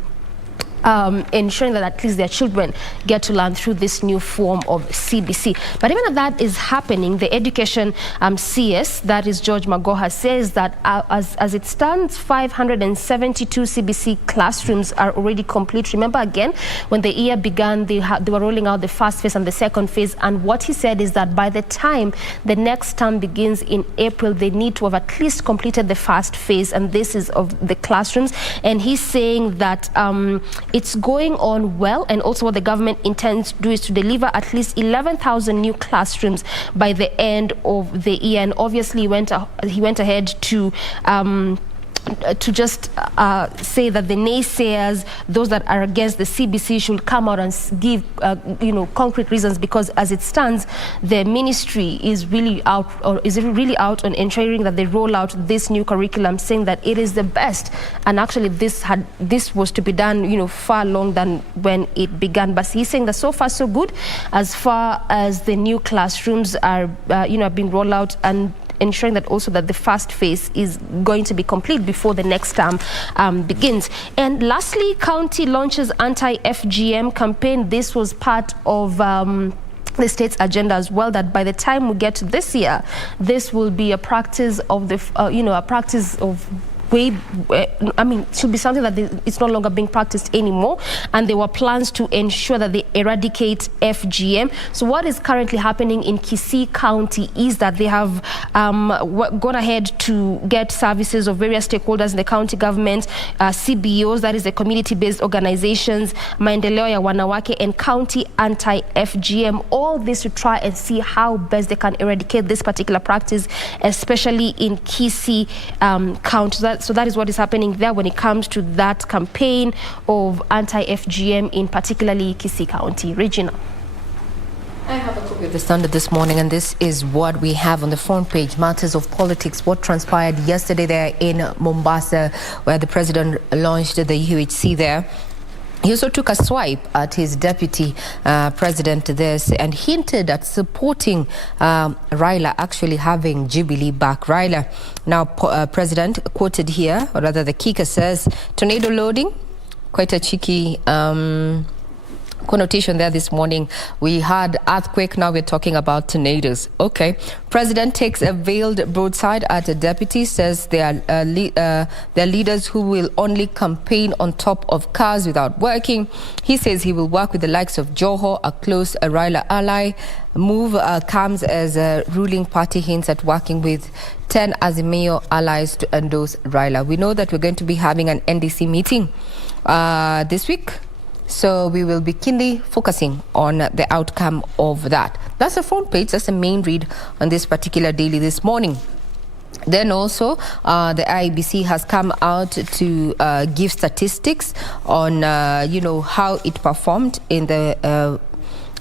ensuring that at least their children get to learn through this new form of CBC. But even if that is happening, the education CS, that is George Magoha, says that as it stands, 572 CBC classrooms are already complete. Remember, again, when the year began, they were rolling out the first phase and the second phase. And what he said is that by the time the next term begins in April, they need to have at least completed the first phase, and this is of the classrooms. And he's saying that it's going on well, and also what the government intends to do is to deliver at least 11,000 new classrooms by the end of the year. And obviously he went ahead to just say that the naysayers, those that are against the CBC, should come out and give concrete reasons, because as it stands, the ministry is really out on ensuring that they roll out this new curriculum, saying that it is the best. And actually this was to be done far long than when it began. But he's saying that so far so good as far as the new classrooms are being rolled out, and ensuring that also that the first phase is going to be complete before the next term begins. And lastly, county launches anti-FGM campaign. This was part of the state's agenda as well, that by the time we get to this year, this will be a practice of it should be something that it's no longer being practiced anymore, and there were plans to ensure that they eradicate FGM. So what is currently happening in Kisii County is that they have gone ahead to get services of various stakeholders in the county government, CBOs, that is the community-based organizations, Maendeleo ya Wanawake, and County Anti-FGM, all this to try and see how best they can eradicate this particular practice, especially in Kisii County. So that is what is happening there when it comes to that campaign of anti-FGM in particularly Kisii County. Regina. I have a copy of the Standard this morning, and this is what we have on the front page. Matters of politics, what transpired yesterday there in Mombasa, where the president launched the UHC there. He also took a swipe at his deputy president this, and hinted at supporting Raila, actually having Jubilee back Raila. Now, President quoted here, or rather the kicker says, tornado loading, quite a cheeky connotation there this morning. We had earthquake, now we're talking about tornadoes. Okay. President takes a veiled broadside at a deputy, says they are leaders who will only campaign on top of cars without working. He says he will work with the likes of Joho, a close Raila ally. Move comes as a ruling party hints at working with 10 Azimio allies to endorse Raila. We know that we're going to be having an NDC meeting this week. So we will be keenly focusing on the outcome of that. That's the front page. That's the main read on this particular daily this morning. Then also, the IEBC has come out to give statistics on, how it performed in the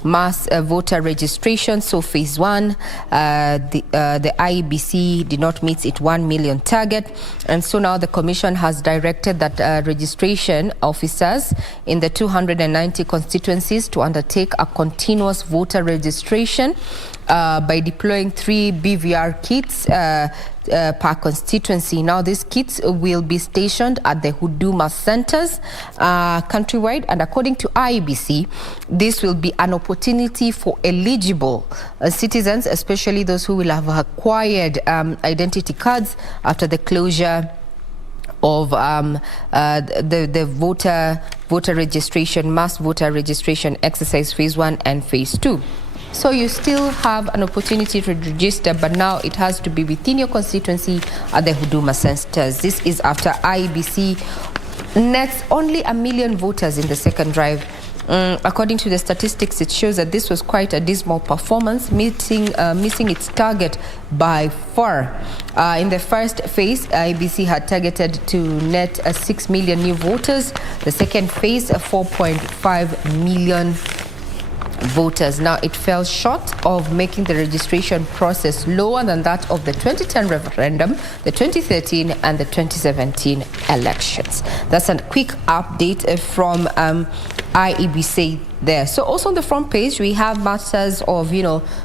mass voter registration. So phase 1, the IEBC did not meet its 1 million target. And so now the Commission has directed that registration officers in the 290 constituencies to undertake a continuous voter registration by deploying 3 BVR kits per constituency. Now these kits will be stationed at the Huduma centers countrywide, and according to IEBC, this will be an opportunity for eligible citizens, especially those who will have acquired identity cards after the closure of the voter registration, mass voter registration exercise phase 1 and phase 2. So you still have an opportunity to register, but now it has to be within your constituency at the Huduma centers. This is after IEBC nets only 1 million voters in the second drive. According to the statistics, it shows that this was quite a dismal performance, missing its target by far. In the first phase, IEBC had targeted to net 6 million new voters. The second phase, 4.5 million voters. Now, it fell short of making the registration process lower than that of the 2010 referendum, the 2013 and the 2017 elections. That's a quick update from IEBC there. So also on the front page, we have matters of,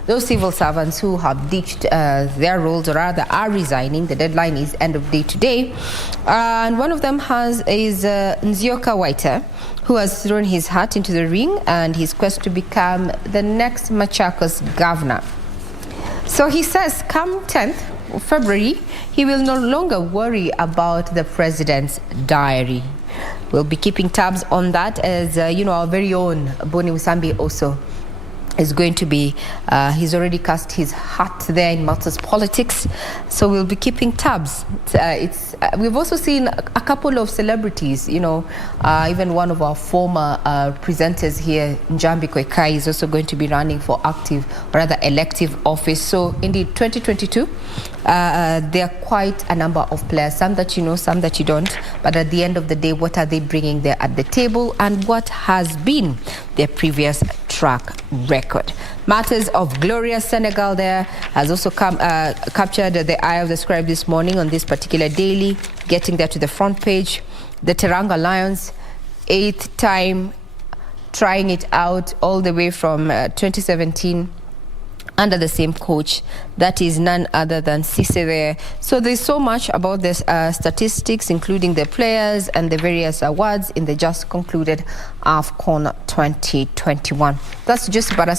those civil servants who have ditched their roles, or rather are resigning. The deadline is end of day today. And one of them is Nzioka Waita, who has thrown his hat into the ring and his quest to become the next Machakos governor. So he says come 10th of February, he will no longer worry about the president's diary. We'll be keeping tabs on that, as our very own Boni Usambi also is going to be, he's already cast his hat there in Malta's politics, so we'll be keeping tabs. We've also seen a couple of celebrities, even one of our former presenters here, Njambi Kwekai, is also going to be running for elective office. So indeed, 2022, there are quite a number of players, some that you know, some that you don't, but at the end of the day, what are they bringing there at the table, and what has been their previous track record? Matters of glorious Senegal there has also captured the eye of the scribe this morning on this particular daily, getting there to the front page. The Teranga Lions, 8th time trying it out, all the way from 2017 under the same coach. That is none other than Cisse there. So there's so much about this statistics, including the players and the various awards in the just concluded AFCON 2021. That's just about a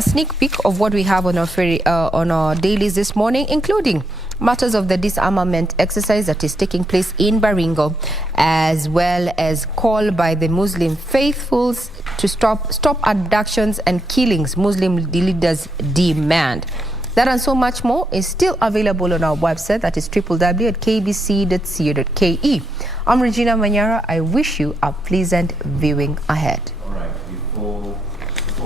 sneak peek of what we have on our dailies this morning, including matters of the disarmament exercise that is taking place in Baringo, as well as call by the Muslim faithfuls to stop abductions and killings Muslim leaders demand. That and so much more is still available on our website, that is www.kbc.co.ke. I'm Regina Manyara. I wish you a pleasant viewing ahead. All right, before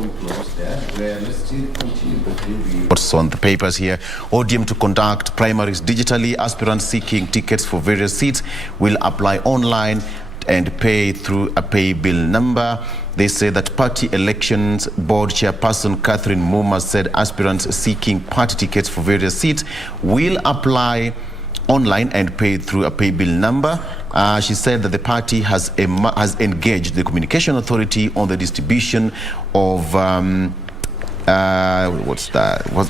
we close there, let's still continue with what's on the papers here. ODM to conduct primaries digitally. Aspirants seeking tickets for various seats will apply online and pay through a pay bill number. They say that Party Elections Board Chairperson Catherine Muma said aspirants seeking party tickets for various seats will apply online and pay through a pay bill number. She said that the party has engaged the Communication Authority on the distribution of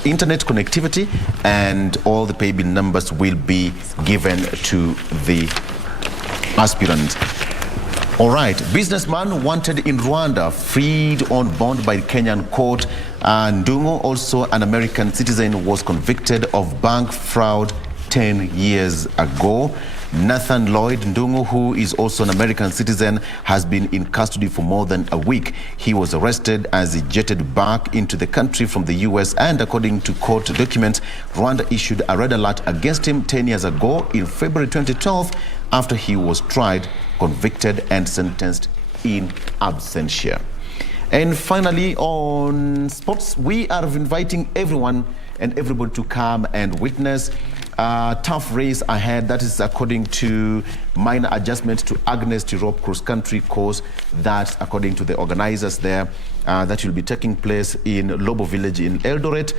internet connectivity, and all the pay bill numbers will be given to the aspirants. All right, businessman wanted in Rwanda, freed on bond by Kenyan court. Ndungu, also an American citizen, was convicted of bank fraud 10 years ago. Nathan Lloyd Ndungu, who is also an American citizen, has been in custody for more than a week. He was arrested as he jetted back into the country from the US, and according to court documents, Rwanda issued a red alert against him 10 years ago in February 2012 after he was tried, convicted and sentenced in absentia. And finally, on sports, we are inviting everyone and everybody to come and witness Tough race ahead. That is according to minor adjustment to Agnes Tirop cross-country course. That, according to the organizers there, that will be taking place in Lobo Village in Eldoret.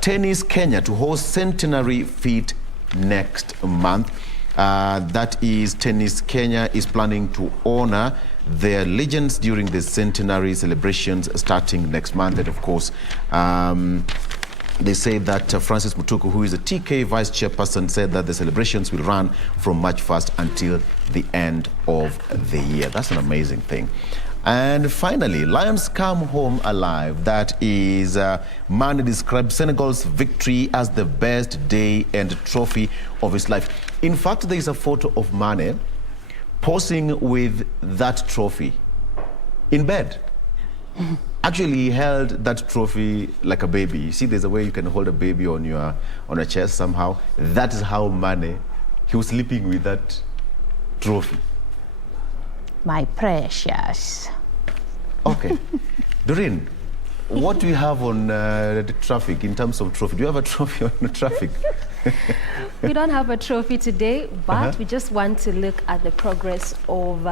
Tennis Kenya to host Centenary Feat next month. That is, Tennis Kenya is planning to honor their legends during the centenary celebrations starting next month. And of course, they say that Francis Mutuku, who is a TK vice chairperson, said that the celebrations will run from March 1st until the end of the year. That's an amazing thing. And finally, Lions come home alive. That is, Mane described Senegal's victory as the best day and trophy of his life. In fact, there is a photo of Mane posing with that trophy in bed. Actually, he held that trophy like a baby. You see, there's a way you can hold a baby on your chest somehow. That is how Mane, he was sleeping with that trophy. My precious. Okay. Doreen, what do you have on the traffic in terms of trophy? Do you have a trophy on the traffic? We don't have a trophy today, but we just want to look at the progress of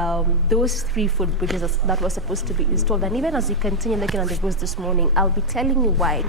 those 3 footbridges that were supposed to be installed. And even as we continue looking at the news this morning, I'll be telling you why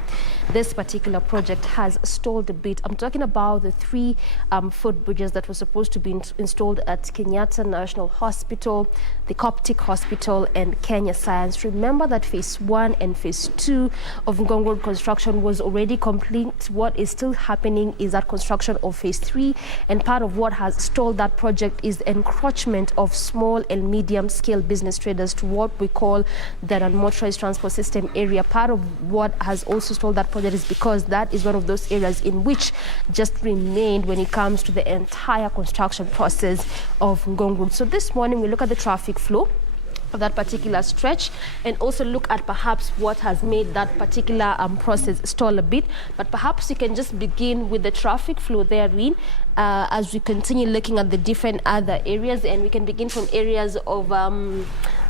this particular project has stalled a bit. I'm talking about the 3 footbridges that were supposed to be installed at Kenyatta National Hospital, the Coptic Hospital, and Kenya Science. Remember that phase 1 and phase 2 of Ngong Road construction was already complete. What is still happening is that construction of phase 3, and part of what has stalled that project is the encroachment of small and medium scale business traders to what we call the unmotorized transport system area. Part of what has also stalled that project is because that is one of those areas in which just remained when it comes to the entire construction process of Ngong Road. So this morning we look at the traffic flow of that particular stretch and also look at perhaps what has made that particular process stall a bit. But perhaps you can just begin with the traffic flow therein as we continue looking at the different other areas, and we can begin from areas of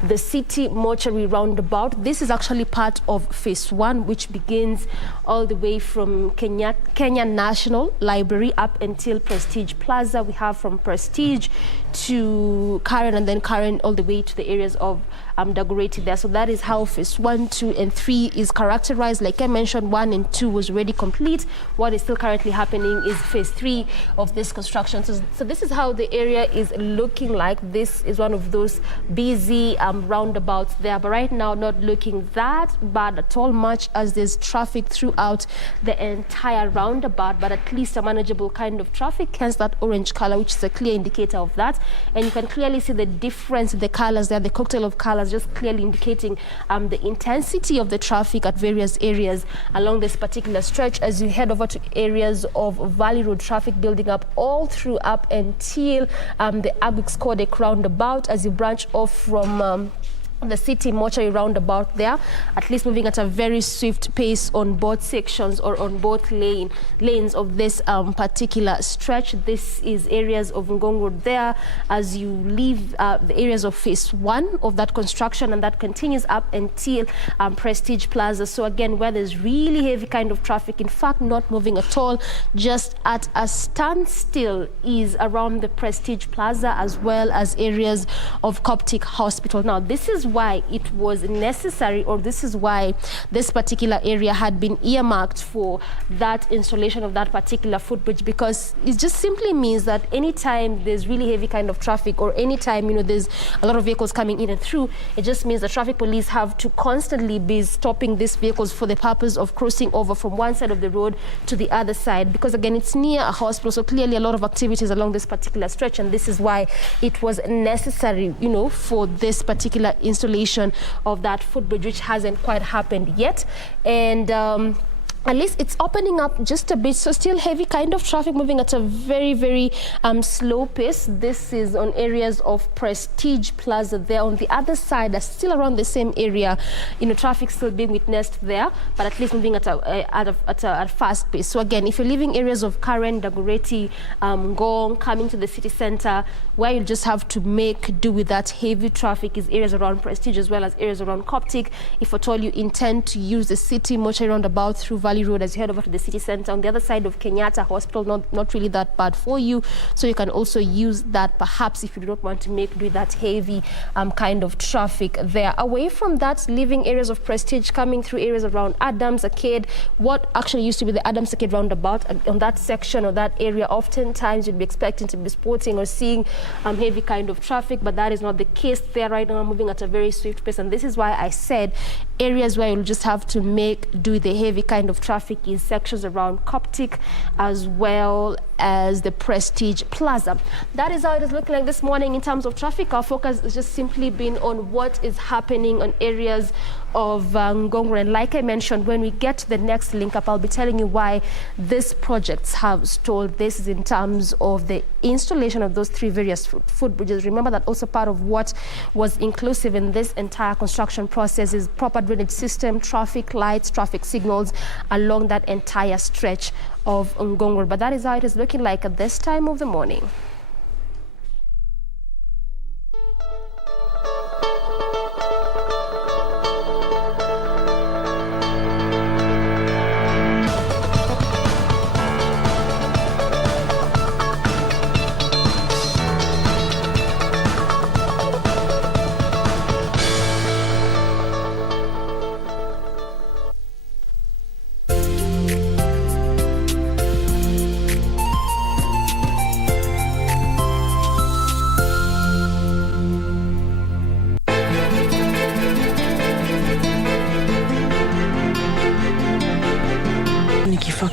the city mortuary roundabout. This is actually part of phase 1, which begins all the way from Kenya National Library up until Prestige Plaza. We have from Prestige to Karen, and then Karen all the way to the areas of Dagoretti there. So that is how phase 1, 2, and 3 is characterized. Like I mentioned, 1 and 2 was already complete. What is still currently happening is phase 3 of this construction. So this is how the area is looking like. This is one of those busy roundabouts there, but right now not looking that bad at all, much as there's traffic throughout the entire roundabout, but at least a manageable kind of traffic, hence that orange color, which is a clear indicator of that. And you can clearly see the difference in the colors there, the cocktail of colors, just clearly indicating the intensity of the traffic at various areas along this particular stretch. As you head over to areas of Valley Road, traffic building up all through up until the Agbix Kodek roundabout. As you branch off from the city mortuary roundabout there, at least moving at a very swift pace on both sections or on both lanes of this particular stretch. This is areas of Ngong Road there as you leave the areas of phase 1 of that construction, and that continues up until Prestige Plaza. So again, where there's really heavy kind of traffic, in fact not moving at all, just at a standstill, is around the Prestige Plaza as well as areas of Coptic Hospital. Now this is why it was necessary, or this is why this particular area had been earmarked for that installation of that particular footbridge, because it just simply means that anytime there's really heavy kind of traffic, or anytime there's a lot of vehicles coming in and through, it just means the traffic police have to constantly be stopping these vehicles for the purpose of crossing over from one side of the road to the other side, because again it's near a hospital, so clearly a lot of activities along this particular stretch, and this is why it was necessary for this particular installation of that footbridge, which hasn't quite happened yet. And at least it's opening up just a bit, so still heavy kind of traffic moving at a very, very slow pace. This is on areas of Prestige Plaza there. On the other side, still around the same area, traffic still being witnessed there, but at least moving at a fast pace. So again, if you're leaving areas of Karen, Dagoretti, Ngong, coming to the city center, where you just have to make do with that heavy traffic is areas around Prestige as well as areas around Coptic. If at all you intend to use the city mortuary roundabout through Valley Valley Road as you head over to the city center. On the other side of Kenyatta Hospital, not really that bad for you. So you can also use that perhaps if you do not want to make do that heavy kind of traffic there. Away from that, leaving areas of Prestige, coming through areas around Adams Arcade, what actually used to be the Adams Arcade roundabout, on that section or that area, oftentimes you'd be expecting to be sporting or seeing heavy kind of traffic, but that is not the case there right now, moving at a very swift pace. And this is why I said areas where you'll just have to do the heavy kind of traffic is sections around Coptic as well as the Prestige Plaza. That is how it is looking like this morning in terms of traffic. Our focus has just simply been on what is happening on areas of Ngongoro. And like I mentioned, when we get to the next link up, I'll be telling you why these projects have stalled. This is in terms of the installation of those 3 various footbridges. Remember that also part of what was inclusive in this entire construction process is proper drainage system, traffic lights, traffic signals along that entire stretch of Ngongoro. But that is how it is looking like at this time of the morning.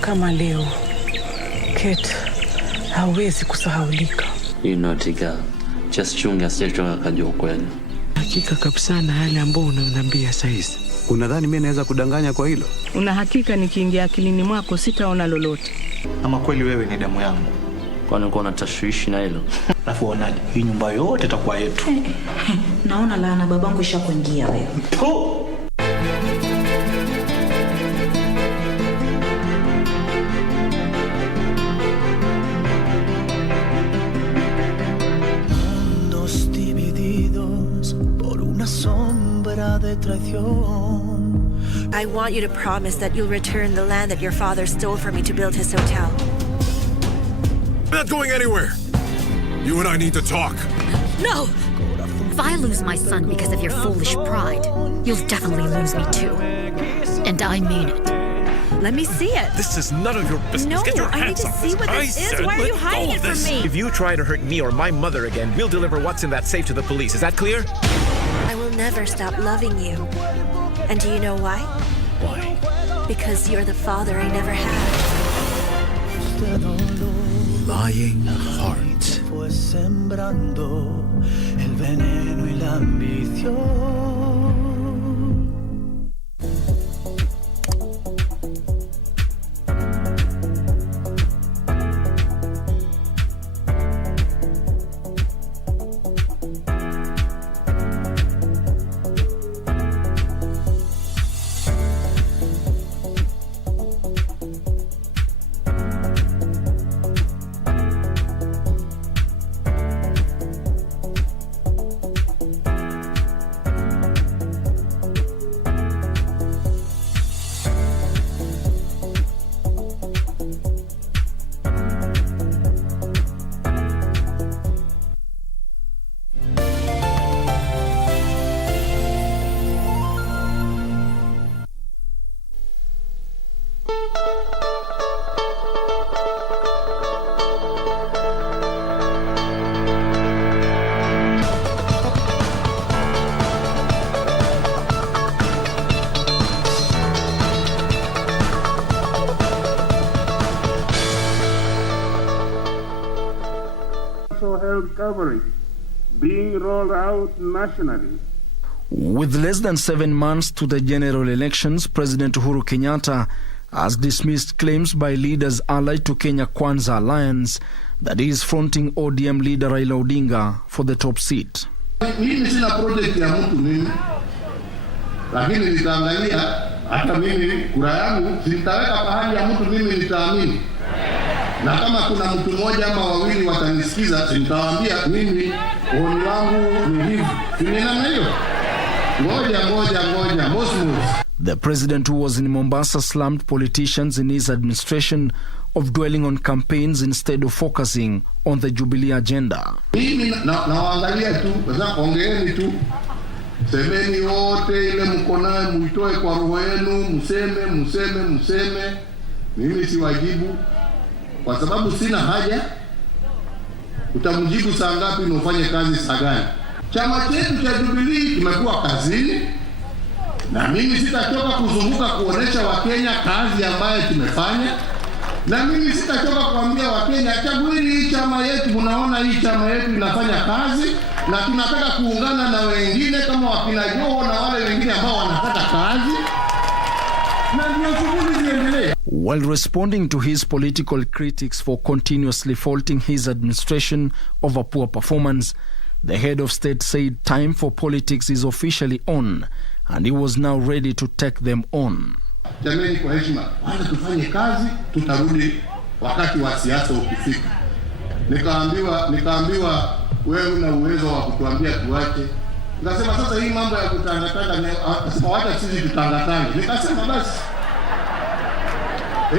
Kama leo, Kate hawezi kusahaulika. You naughty girl. Just chunga asitoka akajua ukweli. Hakika kabisa na yale ambayo unaniambia saizi. Unadhani mimi naweza kudanganya kwa hilo? Una hakika nikiingia akilini mwako sitaona lolote? Ama kweli wewe ni damu yangu? Kwani uko na tashwishi na hilo? Alafu unaje? Hii nyumba yote itakuwa yetu. Naona laana babangu ishakuingia wewe. I want you to promise that you'll return the land that your father stole from me to build his hotel. I'm not going anywhere. You and I need to talk. No! If I lose my son because of your foolish pride, you'll definitely lose me too. And I mean it. Let me see it. This is none of your business. No, Get your I need hands to off see this. what this is. Why are you hiding it from me? If you try to hurt me or my mother again, we'll deliver what's in that safe to the police. Is that clear? I will never stop loving you. And do you know why? Why? Because you're the father I never had. Lying heart. Fue sembrando el veneno y la ambición. health coverage being rolled out nationally. With less than 7 months to the general elections, President Uhuru Kenyatta has dismissed claims by leaders allied to Kenya Kwanza Alliance that he is fronting ODM leader Raila Odinga for the top seat. Mimi sina project ya mtu mimi, lakini nitaangalia hata mimi kura yangu sitaweka pahali ya mtu mimi nitaamini. Na kama kuna mtu mmoja ama wawili watanisikiza, nitawaambia mimi oni wangu ni hivi. Tumeelewana hiyo? Ngoja. Mosmos. The president, who was in Mombasa, slammed politicians in his administration of dwelling on campaigns instead of focusing on the Jubilee agenda. Mimi nawaangalia tu, ongeeni tu. Semeni wote ile mko nayo muitoe kwa roho yenu, mseme. Mimi siwajibu kwa sababu sina haja. Utamjibu saa ngapi na ufanye kazi saa gani? Chama chetu cha Jubilee kimekuwa kazini na mimi sitachoka kuzunguka kuonesha Wakenya kazi ambayo tumefanya. Na mimi sitachoka kuambia Wakenya chagueni hii chama yetu, mnaona hii chama yetu inafanya kazi na tunataka kuungana na wengine kama wakina Joho na wale wengine ambao wanataka kazi. Na ndio shughuli ziendelee. While responding to his political critics for continuously faulting his administration over poor performance, the head of state said time for politics is officially on and he was now ready to take them on. Jameni, kwa heshima, wacha tufanye kazi, tutarudi wakati wa siasa ukifika. Nikaambiwa wewe una uwezo wa kutuambia tuache. Nikasema sasa hii mambo ya kutangatanga, akasema wacha sisi tutangatange. Nikasema basi.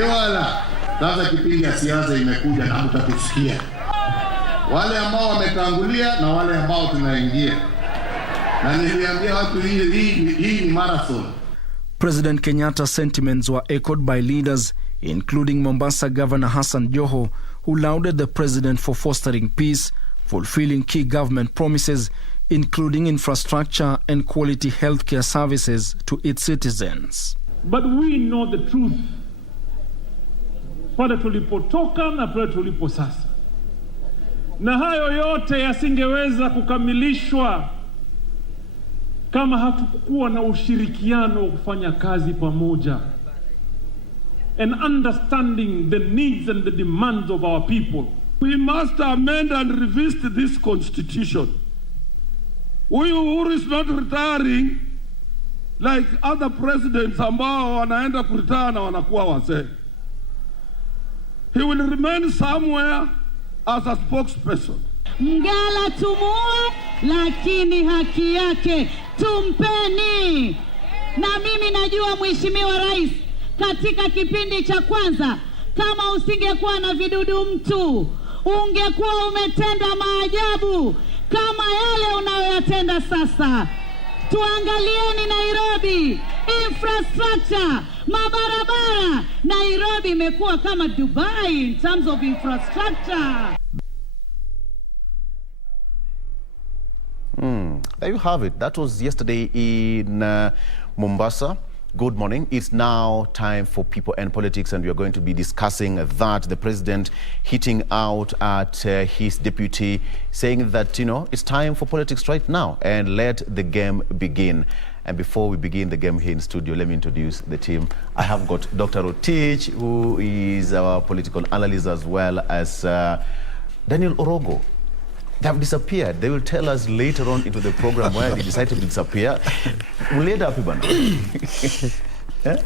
Wala sasa kipindi ya siasa imekuja na mtatusikia. Wale ambao wametangulia na wale ambao tunaingia. Na niliambia watu hii ni marathon. President Kenyatta's sentiments were echoed by leaders, including Mombasa Governor Hassan Joho, who lauded the president for fostering peace, fulfilling key government promises, including infrastructure and quality healthcare services to its citizens. But we know the truth. Pale tulipotoka na pale tulipo sasa. Na hayo yote yasingeweza kukamilishwa kama hatukuwa na ushirikiano wa kufanya kazi pamoja. And understanding the needs and the demands of our people. We must amend and revisit this constitution. Uhuru is not retiring like other presidents ambao wanaenda kuretire na wanakuwa wazee. He will remain somewhere as a spokesperson. Mgala tumuue, lakini haki yake tumpeni. Na mimi najua Mheshimiwa Rais, katika kipindi cha kwanza, kama usingekuwa na vidudu mtu, ungekuwa umetenda maajabu kama yale unayoyatenda sasa. Tuangalieni Nairobi, infrastructure, mabarabara. Nairobi imekuwa kama Dubai in terms of infrastructure. There you have it. That was yesterday in Mombasa. Good morning. It's now time for People and Politics, and we are going to be discussing that. The president hitting out at his deputy, saying that, it's time for politics right now and let the game begin. And before we begin the game here in studio, let me introduce the team. I have got Dr. Otich, who is our political analyst, as well as Daniel Orogo. They have disappeared. They will tell us later on into the program why they decided to disappear. Later, yeah?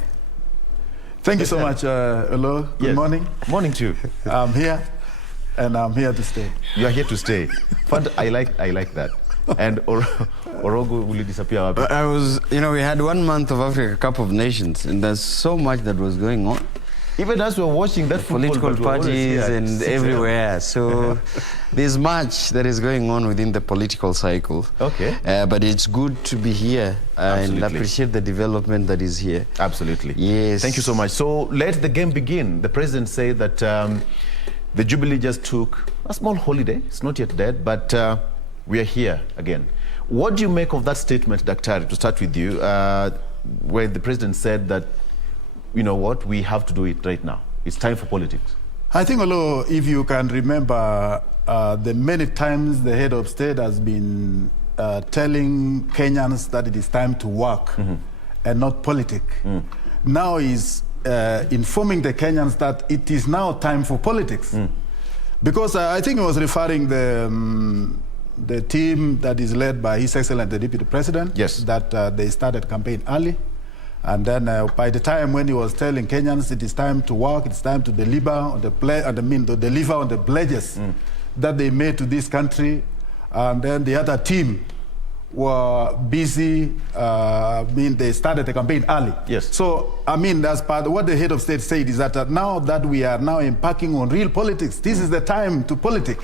Thank you so much, hello. Good morning. Morning to you. I'm here, and I'm here to stay. You are here to stay. I like that. And Orogo, will you disappear? I was, we had 1 month of Africa Cup of Nations, and there's so much that was going on. Even as we're watching that political parties and everywhere. So there's much that is going on within the political cycle. Okay. But it's good to be here and appreciate the development that is here. Absolutely. Yes. Thank you so much. So let the game begin. The president said that the Jubilee just took a small holiday. It's not yet dead, but we are here again. What do you make of that statement, Dr. to start with you, where the president said that, you know what, we have to do it right now. It's time for politics. I think, although, if you can remember, the many times the head of state has been telling Kenyans that it is time to work and not politic. Now he's informing the Kenyans that it is now time for politics. Because I think he was referring the team that is led by His Excellency the Deputy President, yes, that they started campaign early. And then by the time when he was telling Kenyans it is time to work, it's time to deliver on the deliver on the pledges that they made to this country, and then the other team were busy. They started the campaign early. Yes. So, as part of what the head of state said is that now that we are now embarking on real politics, this is the time to politic.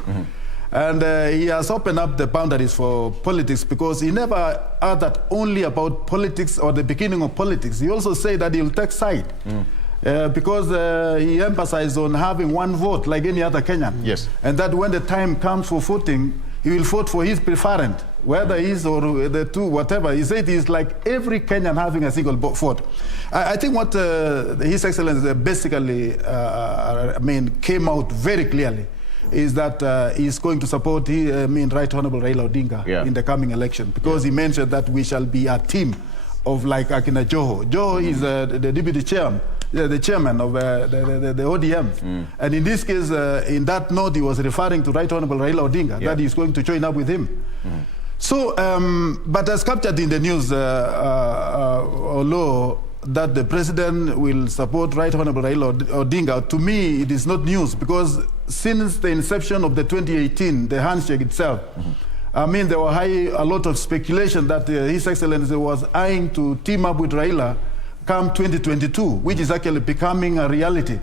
And he has opened up the boundaries for politics, because he never uttered only about politics or the beginning of politics. He also said that he'll take side. Because he emphasized on having one vote like any other Kenyan. Yes. And that when the time comes for voting, he will vote for his preferent, whether he's or the two, whatever. He said it's like every Kenyan having a single vote. I think what His Excellency basically came out very clearly is that he's going to support Right Honorable Raila Odinga in the coming election, because he mentioned that we shall be a team of like Akina Joho. Joho is the deputy chairman. The chairman of the ODM. And in this case, in that note, he was referring to Right Honorable Raila Odinga, that he's going to join up with him. So, but as captured in the news, although that the president will support Right Honorable Raila Odinga, to me, it is not news, because since the inception of the 2018, the handshake itself, there were a lot of speculation that His Excellency was eyeing to team up with Raila come 2022, which is actually becoming a reality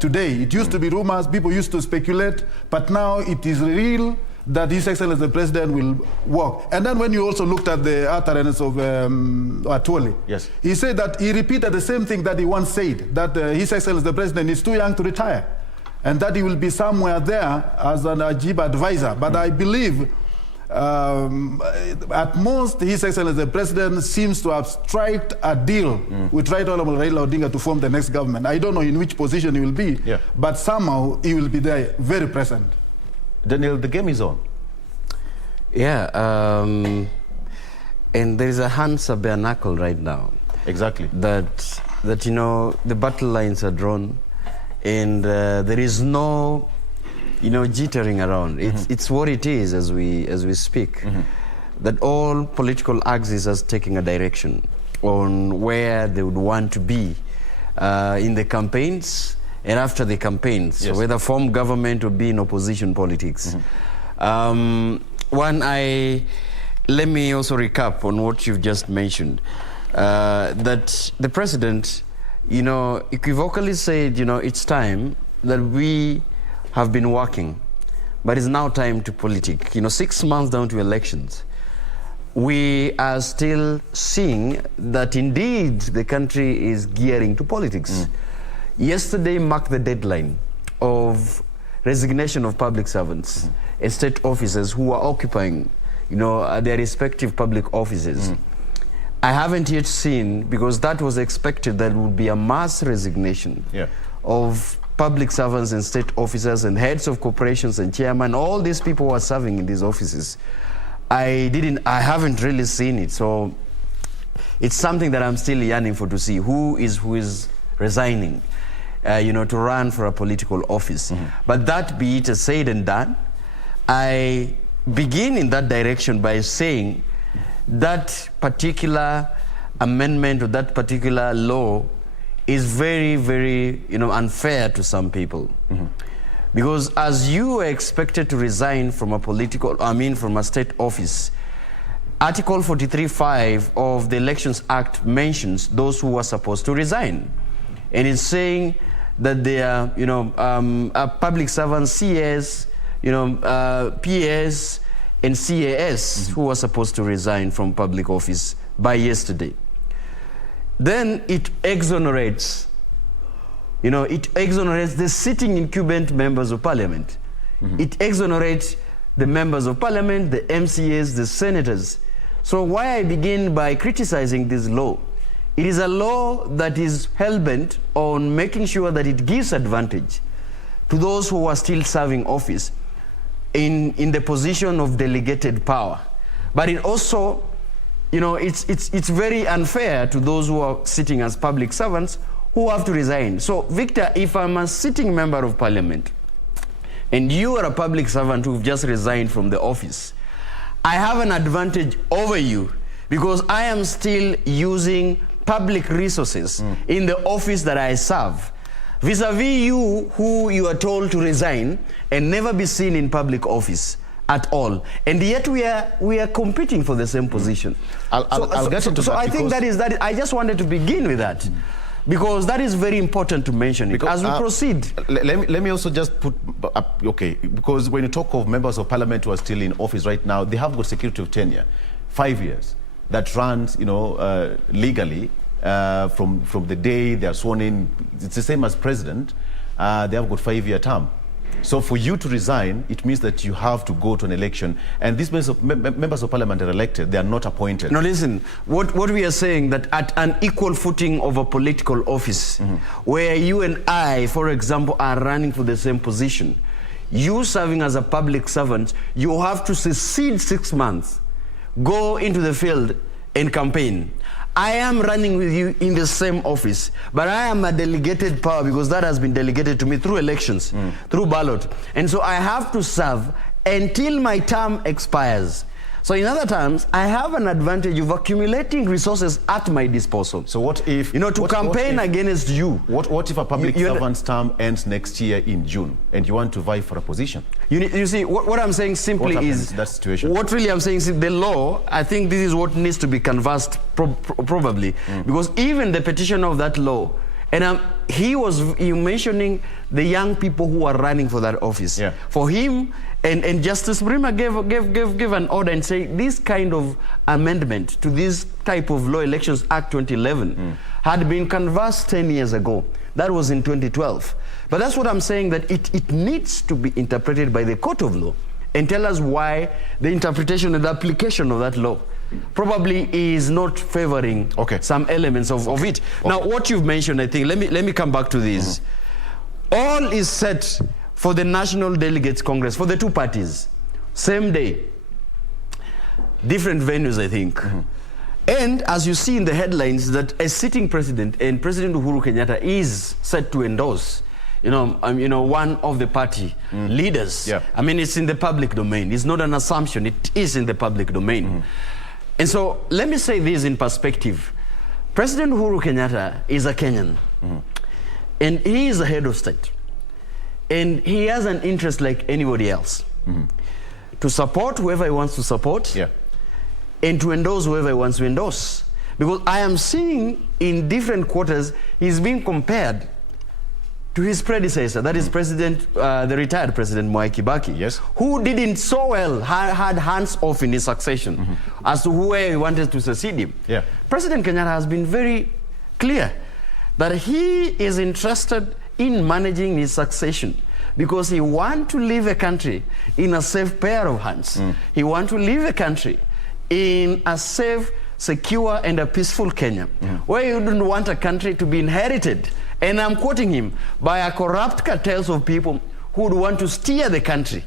today. It used to be rumors, people used to speculate, but now it is real that His Excellency the President will work. And then when you also looked at the utterance of Atwoli, yes, he said that he repeated the same thing that he once said, that His Excellency the President is too young to retire, and that he will be somewhere there as an Ajib advisor. But I believe at most, His Excellency the President seems to have struck a deal with Right Honorable Raila Odinga to form the next government. I don't know in which position he will be, but somehow he will be there, very present. Daniel, the game is on. Yeah, and there is a Hansa Bernacle right now. Exactly. That the battle lines are drawn, and there is no jittering around. It's what it is as we speak. That all political axis is taking a direction on where they would want to be in the campaigns and after the campaigns, yes, whether form government or be in opposition politics. Let me also recap on what you've just mentioned. That the president, equivocally said, it's time that we have been working, but it's now time to politic. 6 months down to elections, we are still seeing that indeed the country is gearing to politics. Yesterday marked the deadline of resignation of public servants and state officers who are occupying, their respective public offices. I haven't yet seen, because that was expected, that would be a mass resignation of public servants and state officers and heads of corporations and chairmen, all these people who are serving in these offices. I haven't really seen it. So it's something that I'm still yearning for, to see who is resigning, to run for a political office. But that be it said and done, I begin in that direction by saying that particular amendment or that particular law is very, very, unfair to some people. Because as you are expected to resign from a from a state office, Article 43(5) of the Elections Act mentions those who are supposed to resign. And it's saying that they are, public servants, CS, PS, and CAS who are supposed to resign from public office by yesterday. Then it exonerates, the sitting incumbent members of parliament. It exonerates the members of parliament, the MCAs, the senators. So why I begin by criticizing this law? It is a law that is hell-bent on making sure that it gives advantage to those who are still serving office in the position of delegated power. But it also, it's very unfair to those who are sitting as public servants who have to resign. So, Victor, if I'm a sitting member of parliament and you are a public servant who've just resigned from the office, I have an advantage over you because I am still using public resources in the office that I serve. Vis-a-vis you, who you are told to resign and never be seen in public office, at all, and yet we are competing for the same position. I'll get into that. So I think that is. I just wanted to begin with that, because that is very important to mention it as we proceed. Let me also just put up, okay, because when you talk of members of parliament who are still in office right now, they have got security of tenure, 5 years, that runs, you know, legally from the day they are sworn in. It's the same as president. They have got 5-year term. So for you to resign, it means that you have to go to an election. And these members of parliament are elected, they are not appointed. No, listen, what we are saying, that at an equal footing of a political office, where you and I, for example, are running for the same position, you serving as a public servant, you have to succeed 6 months, go into the field and campaign. I am running with you in the same office, but I am a delegated power because that has been delegated to me through elections, through ballot. And so I have to serve until my term expires. So in other terms, I have an advantage of accumulating resources at my disposal. So what if... You know, to campaign against you. What if a public servant's term ends next year in June and you want to vie for a position? You see, what I'm saying simply is... that situation? What really I'm saying is the law, I think this is what needs to be canvassed probably. Because even the petition of that law, and he was mentioning the young people who are running for that office. Yeah. For him... And Justice Brima gave an order and say this kind of amendment to this type of Law Elections Act 2011 had been canvassed 10 years ago. That was in 2012. But that's what I'm saying, that it needs to be interpreted by the court of law and tell us why the interpretation and the application of that law probably is not favoring some elements of it. Now, what you've mentioned, I think, let me come back to this. All is set for the National Delegates Congress, for the two parties, same day, different venues, I think. And as you see in the headlines, that a sitting president and President Uhuru Kenyatta is set to endorse, one of the party leaders. Yeah. I mean, it's in the public domain. It's not an assumption. It is in the public domain. And so let me say this in perspective. President Uhuru Kenyatta is a Kenyan, and he is a head of state. And he has an interest like anybody else to support whoever he wants to support and to endorse whoever he wants to endorse. Because I am seeing in different quarters, he's being compared to his predecessor, that is the retired President Mwai Kibaki, who didn't so well, had hands off in his succession as to where he wanted to succeed him. President Kenyatta has been very clear that he is interested in managing his succession, because he wants to leave a country in a safe pair of hands. He wants to leave a country in a safe, secure, and a peaceful Kenya, where you don't want a country to be inherited, and I'm quoting him, by a corrupt cartels of people who would want to steer the country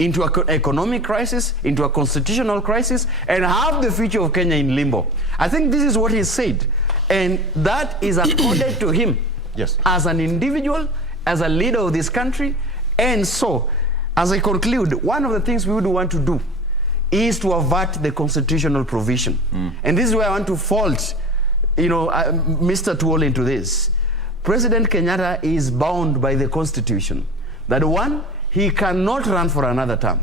into an economic crisis, into a constitutional crisis, and have the future of Kenya in limbo. I think this is what he said, and that is accorded to him. As an individual, as a leader of this country. And so, as I conclude, one of the things we would want to do is to avert the constitutional provision. And this is where I want to fault, Mr. Tuole into this. President Kenyatta is bound by the Constitution. That one, he cannot run for another term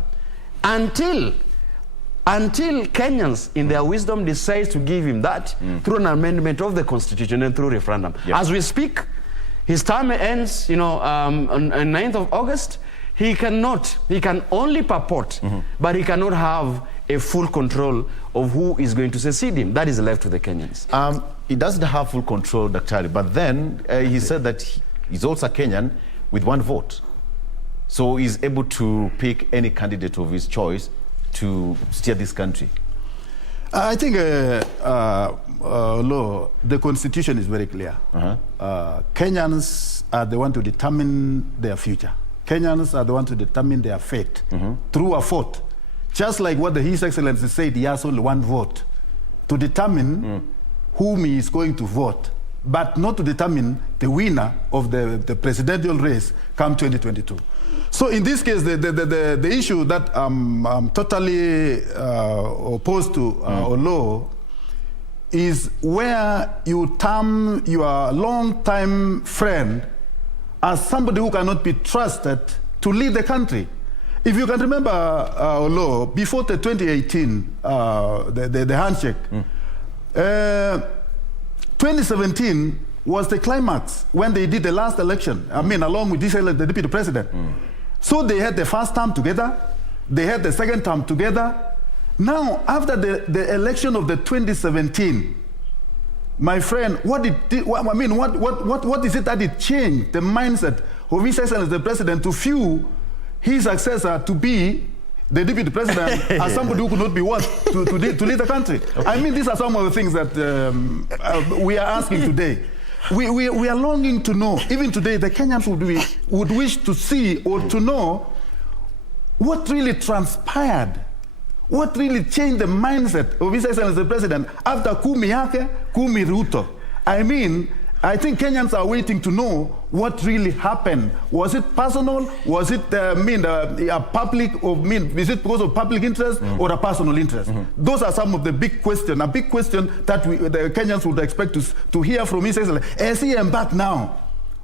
until Kenyans, in their wisdom, decide to give him that through an amendment of the Constitution and through referendum. As we speak, his term ends, on 9th of August. He can only purport, but he cannot have a full control of who is going to succeed him. That is left to the Kenyans. He doesn't have full control, Daktari, but then he said that he's also a Kenyan with one vote. So he's able to pick any candidate of his choice to steer this country. I think law, the Constitution is very clear. Kenyans are the one to determine their future. Kenyans are the one to determine their fate through a vote. Just like what His Excellency said, he has only one vote to determine whom he is going to vote, but not to determine the winner of the presidential race come 2022. So in this case, the issue that I'm totally opposed to law is where you term your long-time friend as somebody who cannot be trusted to lead the country. If you can remember, Olo, before the 2018, the handshake, 2017 was the climax when they did the last election. I mean, along with this, the deputy president. So they had the first term together, they had the second term together. Now, after the election of the 2017, my friend, what is it that it changed the mindset of His Excellency the President to view his successor to be the deputy president as somebody who could not be what to lead the country? Okay. I mean, these are some of the things that we are asking today. We are longing to know. Even today, the Kenyans would wish to see or to know what really transpired, what really changed the mindset of His Excellency the President after Kumi Yake, Kumi Ruto. I mean, I think Kenyans are waiting to know what really happened. Was it personal? Was it a public, or is it because of public interest or a personal interest? Those are some of the big questions. A big question that the Kenyans would expect to hear from His Excellency as he embarked now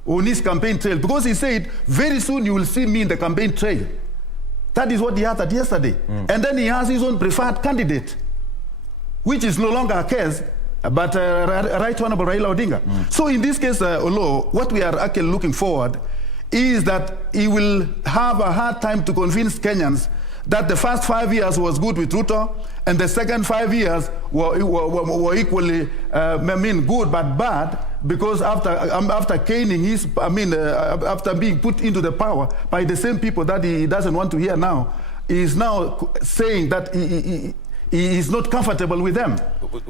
on his campaign trail. Because he said, very soon you will see me in the campaign trail. That is what he uttered yesterday. And then he has his own preferred candidate, which is no longer a case, but Right Honorable Raila Odinga. So in this case, Olo, what we are actually looking forward is that he will have a hard time to convince Kenyans that the first 5 years was good with Ruto, and the second 5 years were equally, good but bad, because after caning after being put into the power by the same people that he doesn't want to hear now, he is now saying that he is not comfortable with them.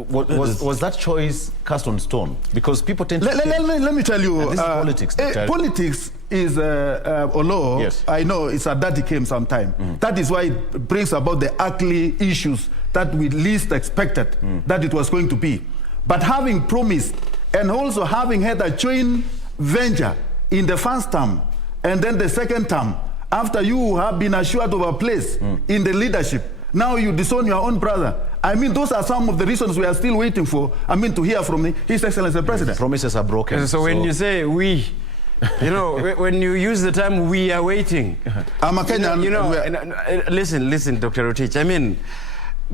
Was that choice cast on stone? Because people tend to... Let me tell you... this is politics. Politics is a law. Yes. I know it's a dirty game sometime. That is why it brings about the ugly issues that we least expected that it was going to be. But having promised and also having had a joint venture in the first term and then the second term, after you have been assured of a place in the leadership, now you disown your own brother. I mean, those are some of the reasons we are still waiting for, to hear from His Excellency the President. Promises are broken. So when you say we, when you use the term we are waiting. I'm a Kenyan. Listen, Dr. Rotich. I mean,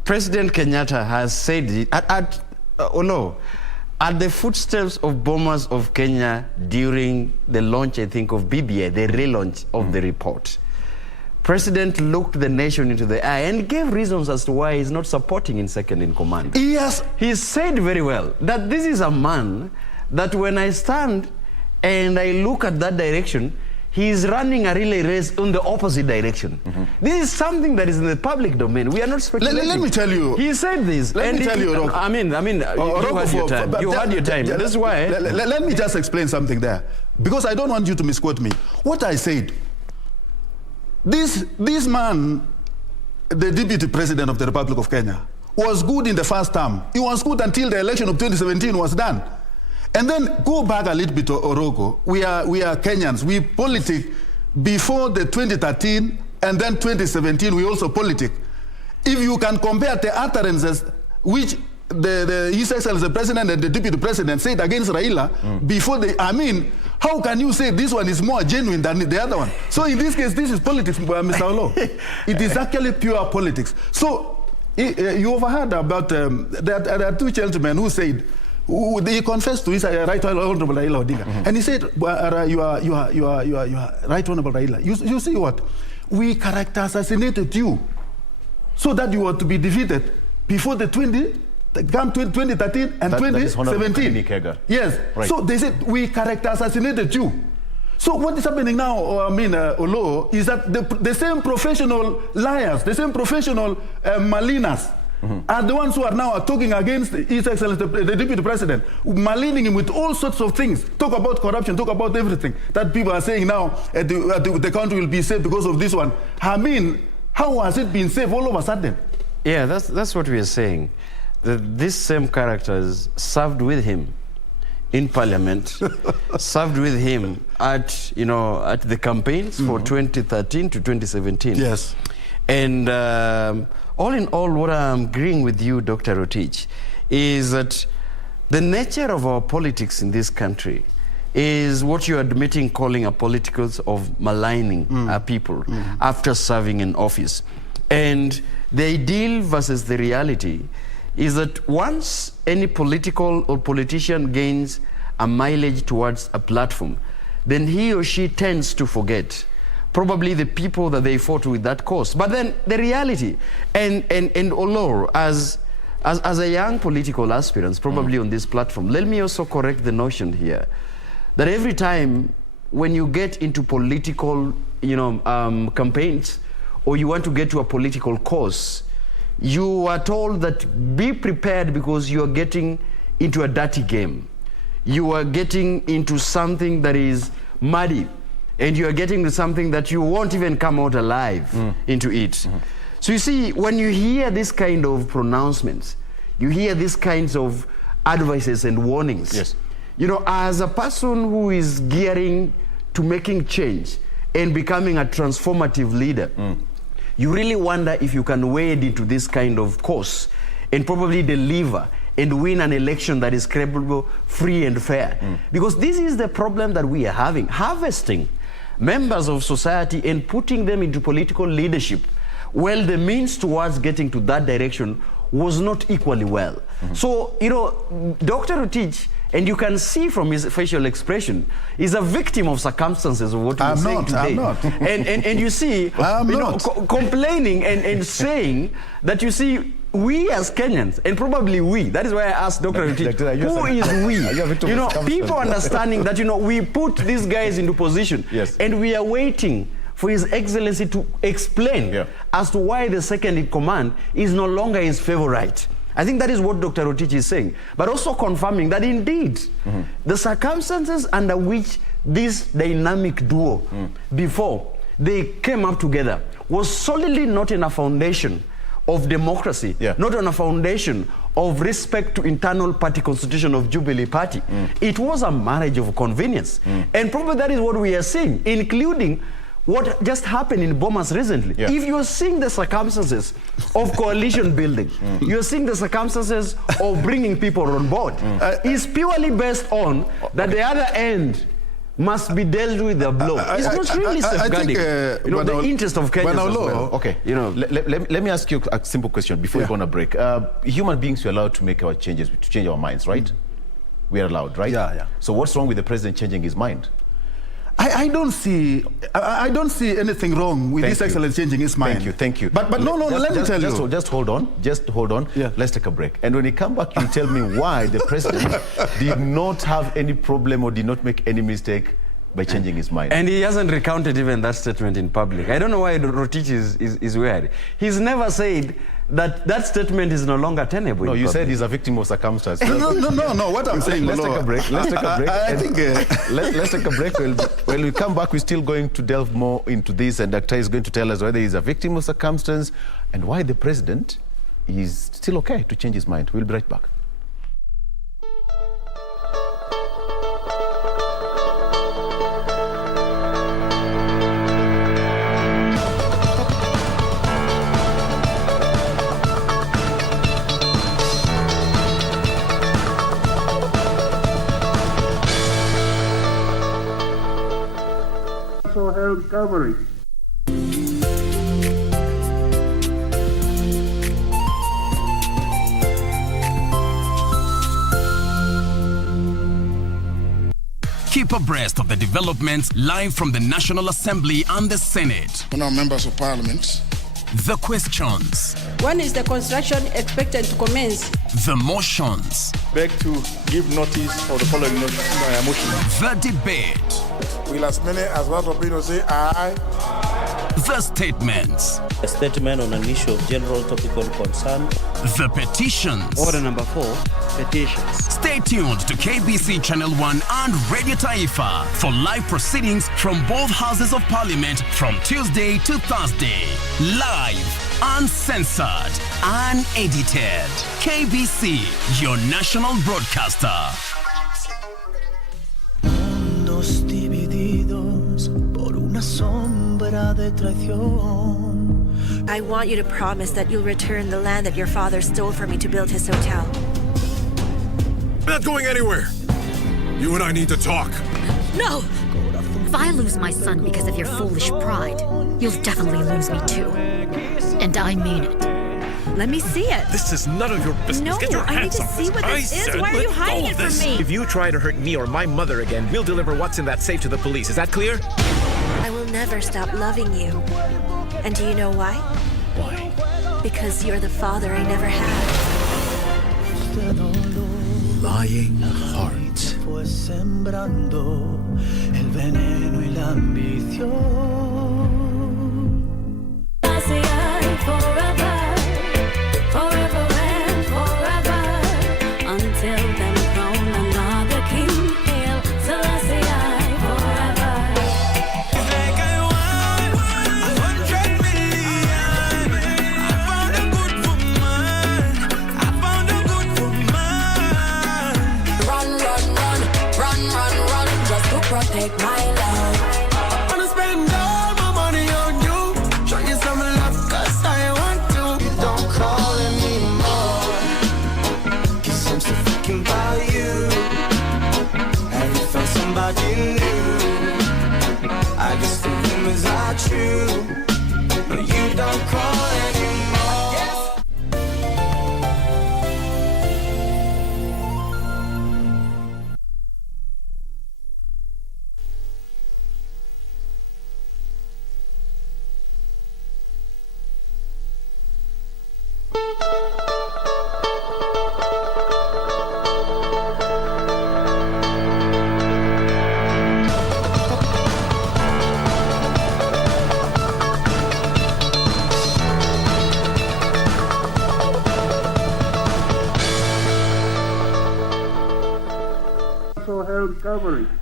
President Kenyatta has said it at the footsteps of bombers of Kenya during the launch, I think, of BBI, the relaunch of the report. President looked the nation into the eye and gave reasons as to why he's not supporting in second in command. Yes. He said very well that this is a man that when I stand and I look at that direction, he is running a relay race in the opposite direction. This is something that is in the public domain. We are not speculating. Let me tell you. He said this. Let me tell you, Rocco. I mean, you had your time. You had your time. That's why. Let me just explain something there. Because I don't want you to misquote me. What I said, this man, the deputy president of the Republic of Kenya, was good in the first term. He was good until the election of 2017 was done. And then go back a little bit to Orogo. We are Kenyans. We politic before the 2013 and then 2017 we also politic. If you can compare the utterances which His Excellency the President and the Deputy President said against Raila before how can you say this one is more genuine than the other one? So in this case, this is politics, Mr. Olo. It is actually pure politics. So you overheard about there are two gentlemen who said, he confessed to his Right Honorable Raila Odinga, and he said, you are Right Honorable Raila. You see what? We character assassinated you so that you were to be defeated before the 2013 and 2017. Yes. Right. So they said, we character assassinated you. So what is happening now, Olo, is that the same professional liars, the same professional maligners, are the ones who are now talking against His Excellency the Deputy President, maligning him with all sorts of things. Talk about corruption, talk about everything that people are saying now the country will be safe because of this one. I mean, how has it been safe all of a sudden? Yeah, that's what we are saying. These same characters served with him in Parliament, served with him at the campaigns for 2013 to 2017. Yes. And all in all, what I'm agreeing with you, Dr. Rotich, is that the nature of our politics in this country is what you're admitting calling a politicals of maligning people after serving in office. And the ideal versus the reality is that once any political or politician gains a mileage towards a platform, then he or she tends to forget probably the people that they fought with that cause. But then the reality, and Olor, as a young political aspirant, probably on this platform, let me also correct the notion here that every time when you get into political, campaigns, or you want to get to a political cause, you are told that be prepared because you are getting into a dirty game. You are getting into something that is muddy, and you are getting into something that you won't even come out alive into it. So you see, when you hear this kind of pronouncements, you hear these kinds of advices and warnings. Yes. As a person who is gearing to making change and becoming a transformative leader, you really wonder if you can wade into this kind of course and probably deliver and win an election that is credible, free and fair. Because this is the problem that we are having. Harvesting members of society and putting them into political leadership, well, the means towards getting to that direction was not equally well. So, Dr. Rotich, and you can see from his facial expression, is a victim of circumstances of what we're saying today. I'm not. And you see, complaining and saying that, you see, we as Kenyans, and probably we, that is why I asked Dr. Rotich, who is we? People understanding that, we put these guys into position, and we are waiting for His Excellency to explain as to why the second in command is no longer his favorite. I think that is what Dr. Rotich is saying, but also confirming that indeed the circumstances under which this dynamic duo before they came up together was solidly not in a foundation of democracy, not on a foundation of respect to internal party constitution of Jubilee Party. It was a marriage of convenience. And probably that is what we are seeing, including what just happened in Bomas recently. If you're seeing the circumstances of coalition building, you're seeing the circumstances of bringing people on board, it's purely based on that the other end must be dealt with the blow. It's not really safeguarding the interest of Kenyans as well. Okay, let me ask you a simple question before we go on a break. Human beings, we're allowed to make our changes, to change our minds, right? We are allowed, right? Yeah. So what's wrong with the president changing his mind? I don't see anything wrong with His Excellency changing his mind. Thank you. But no, let me tell you. Just hold on. Yeah. Let's take a break. And when you come back, you tell me why the president did not have any problem or did not make any mistake by changing his mind. And he hasn't recounted even that statement in public. I don't know why Rotich is weird. He's never said that statement is no longer tenable. No, you said he's a victim of circumstance. No. What I'm saying, let's take a break. I think let's take a break. When we come back, we're still going to delve more into this, and Dr. is going to tell us whether he's a victim of circumstance and why the president is still okay to change his mind. We'll be right back. Health coverage. Keep abreast of the developments live from the National Assembly and the Senate. Honourable members of Parliament. The questions. When is the construction expected to commence? The motions. Beg to give notice of the following motion. The debate. Will as many as want to say aye? The statements. A statement on an issue of general topical concern. The petitions. Order number 4, petitions. Stay tuned to KBC Channel 1 and Radio Taifa for live proceedings from both houses of parliament from Tuesday to Thursday. Live, uncensored, unedited. KBC, your national broadcaster. Mundos divididos por una sombra de traición. I want you to promise that you'll return the land that your father stole from me to build his hotel. I'm not going anywhere. You and I need to talk. No! If I lose my son because of your foolish pride, you'll definitely lose me too. And I mean it. Let me see it. This is none of your business. No, Get your I need hands to off see this. what this is. Said, Why are you let hiding go it of from this. me? If you try to hurt me or my mother again, we'll deliver what's in that safe to the police. Is that clear? I will never stop loving you. And do you know why? Why? Because you're the father I never had. Lying heart fue sembrando el veneno y la ambición. Forever, forever and forever, until them crown another king. Hail Selassie, forever. It's like I want 100 million. I found a good woman. I found a good woman. Run, run, run, run, run, run, just to protect my love. I wanna spend all my money on you. Show you some love, 'cause I want to. You don't call anymore, 'cause I'm still thinking about you. Have you found somebody new? I guess the rumors are true, but you don't call anymore.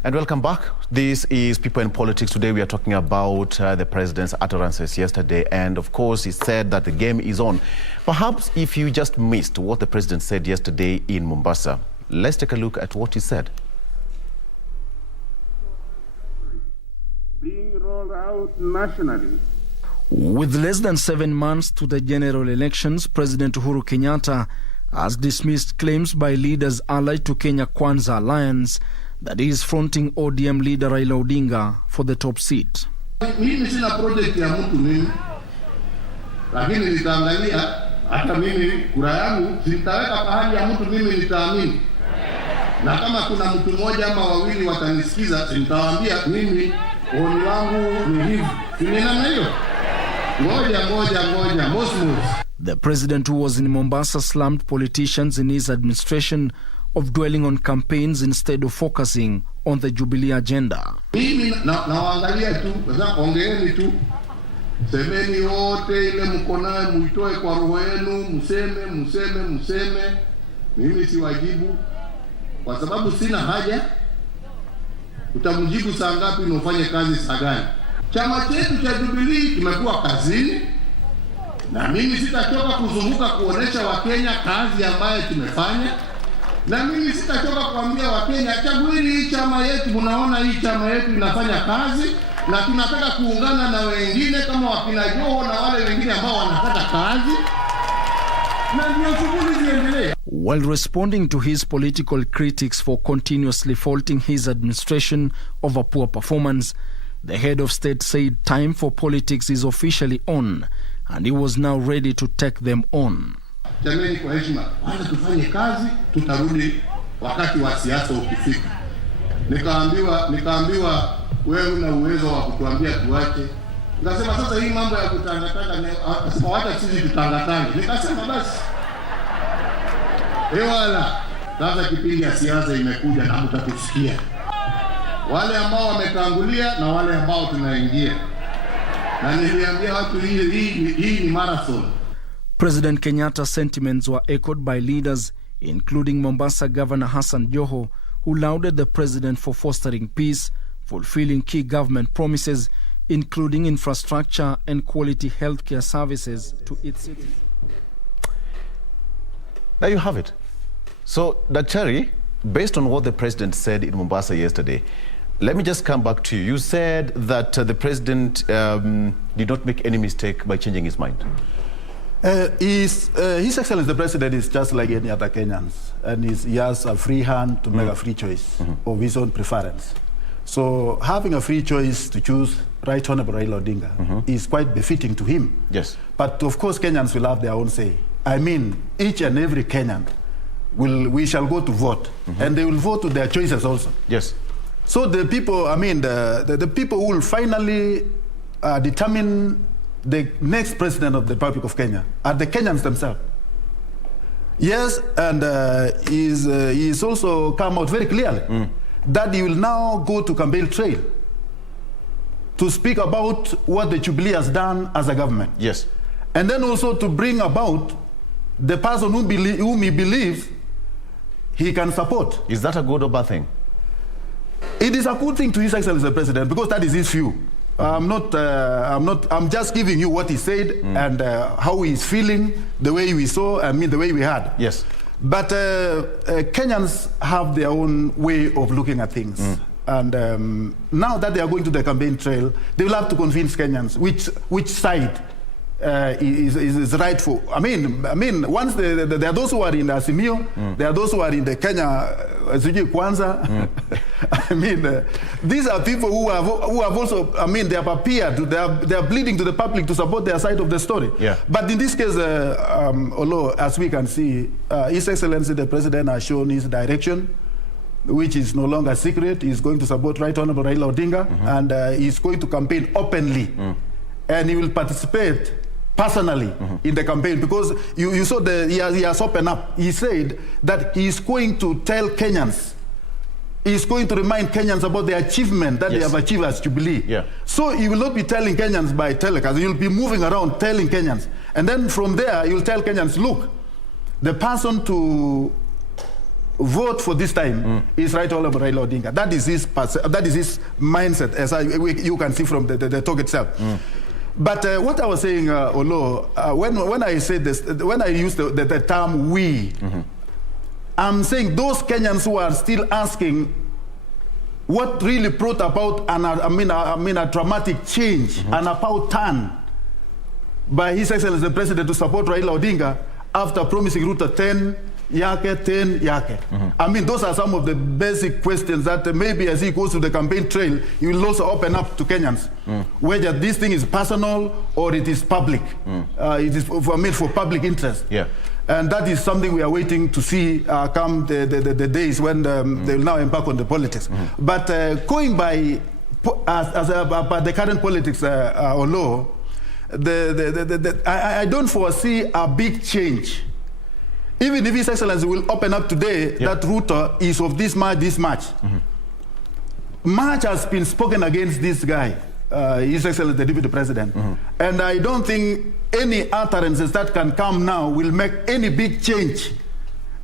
And welcome back. This is People in Politics. Today we are talking about the president's utterances yesterday, and of course he said that the game is on. Perhaps if you just missed what the president said yesterday in Mombasa, let's take a look at what he said. Being rolled out nationally. With less than 7 months to the general elections, President Uhuru Kenyatta has dismissed claims by leaders allied to Kenya Kwanza Alliance that he is fronting ODM leader Raila Odinga for the top seat. Mimi sina project ya mtu mimi, lakini nitaangalia hata mimi kura yangu sitaweka pahali ya mtu mimi nitaamini. Na kama kuna mtu mmoja ama wawili watanisikiza, nitawaambia mimi oni wangu ni hivi. Ni namna hiyo. Ngoja, mosmos. The president, who was in Mombasa, slammed politicians in his administration of dwelling on campaigns instead of focusing on the Jubilee agenda. Mimi nawaangalia tu, ongeeni tu. Semeni wote ile mko nayo muitoe kwa roho yenu, mseme. Mimi siwajibu kwa sababu sina haja. Utamjibu saa ngapi na ufanye kazi saa gani? Chama chetu cha Jubilee kimekuwa kazini, na mimi sitachoka kuzunguka kuonesha Wakenya kazi ambayo tumefanya. Na mimi sitachoka kuambia Wakenya, chagueni hii chama yetu, mnaona hii chama yetu inafanya kazi, na tunataka kuungana na wengine kama wakina Joho na wale wengine ambao wanataka kazi. Na ndio shughuli ziendelee. While responding to his political critics for continuously faulting his administration over poor performance, the head of state said time for politics is officially on, and he was now ready to take them on. Jameni, kwa heshima, wacha tufanye kazi, tutarudi wakati wa siasa ukifika. Nikaambiwa wewe una uwezo wa kutuambia tuache. Nikasema sasa hii mambo ya kutangatanga, akasema wacha sisi tutangatange. Nikasema basi. Wala sasa kipindi ya siasa imekuja na mtatusikia. Wale ambao wametangulia na wale ambao tunaingia. Na niliambia watu hii ni marathon. President Kenyatta's sentiments were echoed by leaders, including Mombasa Governor Hassan Joho, who lauded the president for fostering peace, fulfilling key government promises, including infrastructure and quality healthcare services to its citizens. There you have it. So, Daktari, based on what the president said in Mombasa yesterday, let me just come back to you. You said that the president did not make any mistake by changing his mind. His Excellency the President is just like any other Kenyans, and he has a free hand to make a free choice of his own preference. So having a free choice to choose Right Honorable Raila Odinga is quite befitting to him. Yes. But of course, Kenyans will have their own say. I mean, each and every Kenyan we shall go to vote, and they will vote to their choices also. Yes. So the people, I mean, the people who will finally determine the next president of the Republic of Kenya are the Kenyans themselves. Yes, and he's also come out very clearly that he will now go to campaign trail to speak about what the Jubilee has done as a government. Yes. And then also to bring about the person whom he believes he can support. Is that a good or bad thing? It is a good thing to His Excellency the President, because that is his view. I'm just giving you what he said and how he's feeling, the way we saw, I mean, the way we had. Yes. But Kenyans have their own way of looking at things. And now that they are going to the campaign trail, they will have to convince Kenyans which side is rightful. I mean, once there are those who are in the Azimio, there are those who are in the Kenya Kwanza. I mean, these are people who have also, I mean, they have appeared, they are bleeding to the public to support their side of the story. Yeah. But in this case, although, as we can see, His Excellency the President has shown his direction, which is no longer secret. He's going to support Right Honorable Raila Odinga, and he's going to campaign openly, and he will participate personally in the campaign, because you saw he has opened up. He said that he's going to tell Kenyans, he's going to remind Kenyans about the achievement that they have achieved as Jubilee. Yeah. So he will not be telling Kenyans by telecast. He'll be moving around telling Kenyans. And then from there, he'll tell Kenyans, look, the person to vote for this time is Right Honorable Raila Odinga. That is his mindset, as you can see from the talk itself. But what I was saying, Olo, when I say this, when I use the term "we," I'm saying those Kenyans who are still asking what really brought about a dramatic change, an about turn by His Excellency the President to support Raila Odinga after promising Ruto 10 yake. I mean, those are some of the basic questions that maybe as he goes to the campaign trail, he will also open up to Kenyans, whether this thing is personal or it is public. It is for public interest. Yeah. And that is something we are waiting to see come the days when they will now embark on the politics. But going by the current politics or law, I don't foresee a big change. Even if His Excellency will open up today that Ruto is of this much. Much has been spoken against this guy, His Excellency the Deputy President. And I don't think any utterances that can come now will make any big change.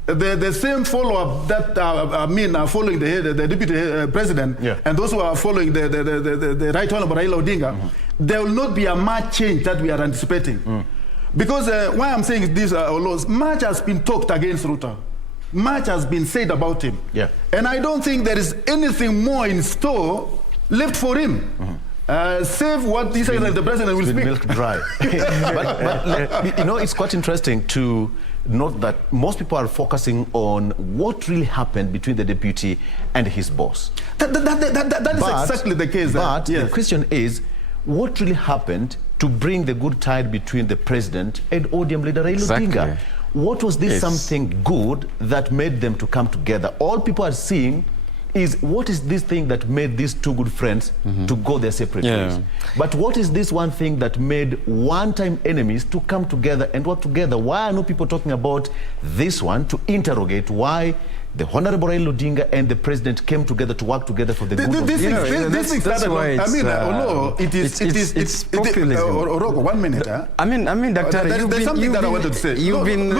The same follow-up that are following the Deputy President and those who are following the Right Honorable Raila Odinga, there will not be a much change that we are anticipating. Because why I'm saying this, much has been talked against Ruto. Much has been said about him. Yeah. And I don't think there is anything more in store left for him. Save what he said that the President will speak. Milk dry. but you know, it's quite interesting to note that most people are focusing on what really happened between the deputy and his boss. That is exactly the case. But the question is, what really happened to bring the good tide between the president and ODM leader Raila Odinga? What was this something good that made them to come together? All people are seeing is what is this thing that made these two good friends to go their separate ways? But what is this one thing that made one-time enemies to come together and work together? Why are no people talking about this one to interrogate why the Honorable Raila Odinga and the President came together to work together for the good of the country? That's why it's populism. Oroko, 1 minute. I mean, Doctor, there's something that I wanted to say. You've been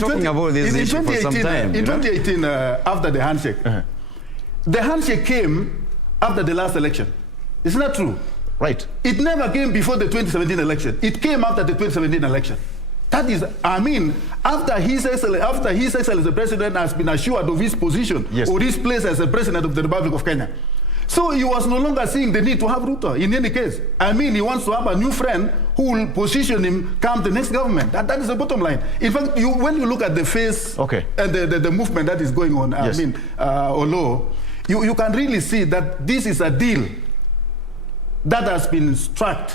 talking about this issue for some time. In 2018, after the handshake, the handshake came after the last election. Isn't that true? Right. It never came before the 2017 election. It came after the 2017 election. That is, I mean, after His Excellency the President has been assured of his position or his place as the President of the Republic of Kenya. So he was no longer seeing the need to have Ruto in any case. I mean, he wants to have a new friend who will position him come the next government. That is the bottom line. In fact, when you look at the face and the movement that is going on, I mean, although you can really see that this is a deal that has been struck.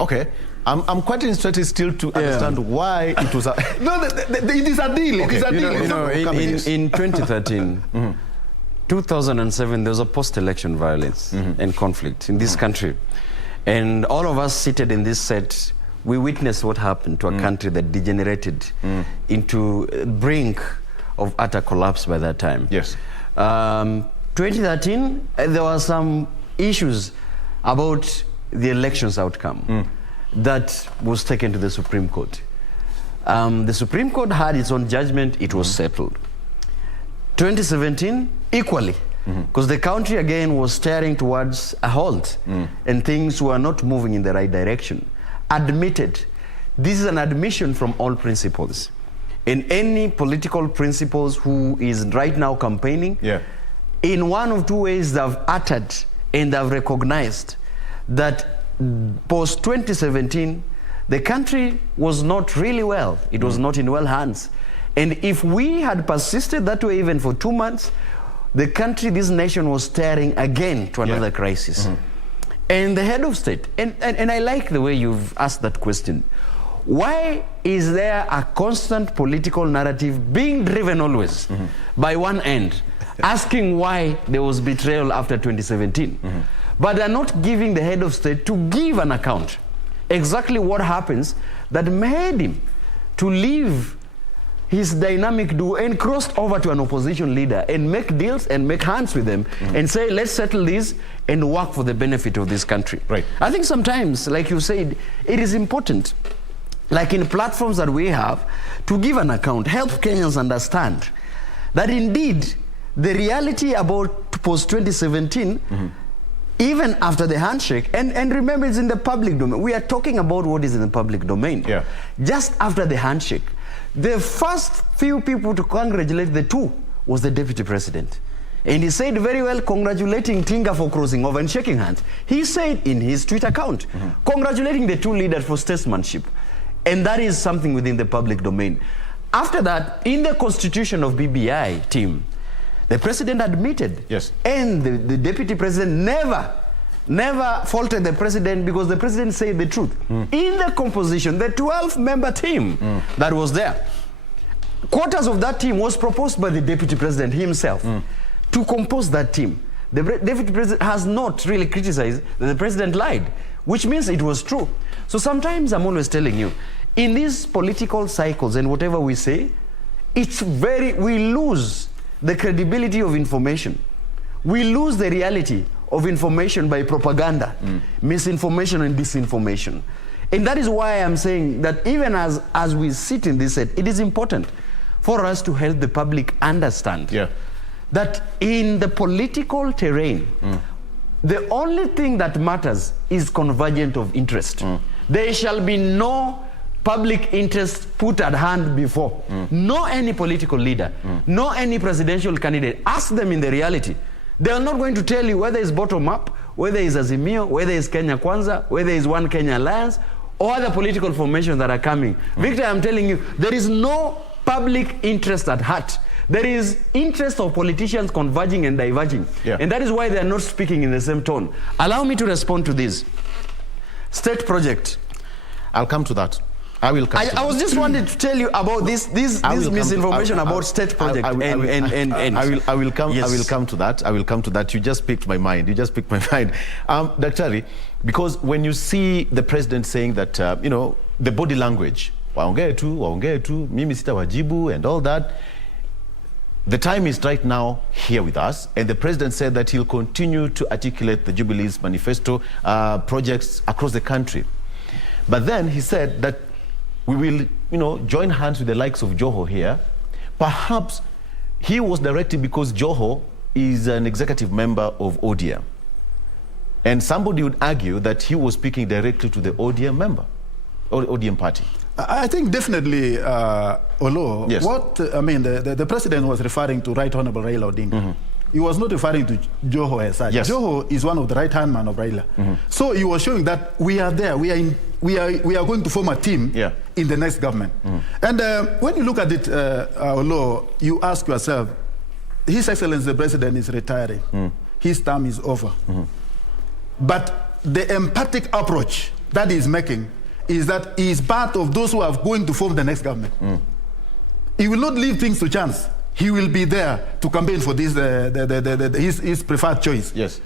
Okay. I'm quite interested still to understand why it was a... No, it is a deal. Okay. It is a deal. In 2013, 2007, there was a post-election violence and conflict in this country. And all of us seated in this set, we witnessed what happened to a country that degenerated into the brink of utter collapse by that time. Yes. 2013, there were some issues about the elections outcome that was taken to the Supreme Court. The Supreme Court had its own judgment, it was settled. 2017, equally, because the country again was staring towards a halt and things were not moving in the right direction. Admitted, this is an admission from all principles. In any political principles who is right now campaigning, in one of two ways they've uttered and they've recognized that post-2017, the country was not really well. It was not in well hands. And if we had persisted that way even for 2 months, the country, this nation was staring again to another crisis. And the head of state, and I like the way you've asked that question. Why is there a constant political narrative being driven always by one end, asking why there was betrayal after 2017? But they're not giving the head of state to give an account exactly what happens that made him to leave his dynamic duo and crossed over to an opposition leader and make deals and make hands with them and say, let's settle this and work for the benefit of this country. Right. I think sometimes, like you said, it is important, like in platforms that we have, to give an account, help Kenyans understand that indeed the reality about post-2017, even after the handshake, and remember it's in the public domain. We are talking about what is in the public domain. Just after the handshake, the first few people to congratulate the two was the deputy president. And he said very well, congratulating Tinga for crossing over and shaking hands. He said in his Twitter account, congratulating the two leaders for statesmanship. And that is something within the public domain. After that, in the constitution of BBI team, the president admitted, and the deputy president never faulted the president because the president said the truth. In the composition, the 12-member team that was there, quarters of that team was proposed by the deputy president himself to compose that team. The deputy president has not really criticized that the president lied, which means it was true. So sometimes I'm always telling you, in these political cycles and whatever we say, we lose the credibility of information. We lose the reality of information by propaganda, misinformation and disinformation. And that is why I'm saying that even as we sit in this set, it is important for us to help the public understand that in the political terrain, the only thing that matters is convergence of interest. There shall be no public interest put at hand before. No any political leader, no any presidential candidate. Ask them in the reality. They are not going to tell you whether it's bottom up, whether it's Azimio, whether it's Kenya Kwanza, whether it's One Kenya Alliance, or other political formations that are coming. Victor, I'm telling you, there is no public interest at heart. There is interest of politicians converging and diverging. And that is why they are not speaking in the same tone. Allow me to respond to this. State project. I'll come to that. I will come to I was just wanting to tell you about this misinformation about state project. I will come to that. I will come to that. You just picked my mind. Daktari, because when you see the president saying that, the body language, waongee tu, mimi sitawajibu and all that, the time is right now here with us, and the president said that he'll continue to articulate the Jubilee's manifesto projects across the country. But then he said that we will, join hands with the likes of Joho here. Perhaps he was directed because Joho is an executive member of ODM. And somebody would argue that he was speaking directly to the ODM member, or ODM party. I think definitely, Olo, the president was referring to Right Honorable Raila Odinga. He was not referring to Joho as such. Joho is one of the right-hand man of Raila. So he was showing that we are there. We are going to form a team in the next government. And when you look at it, Olo, you ask yourself, His Excellency the President is retiring. His term is over. But the emphatic approach that he's making is that he is part of those who are going to form the next government. He will not leave things to chance. He will be there to campaign for this, his preferred choice. Yes.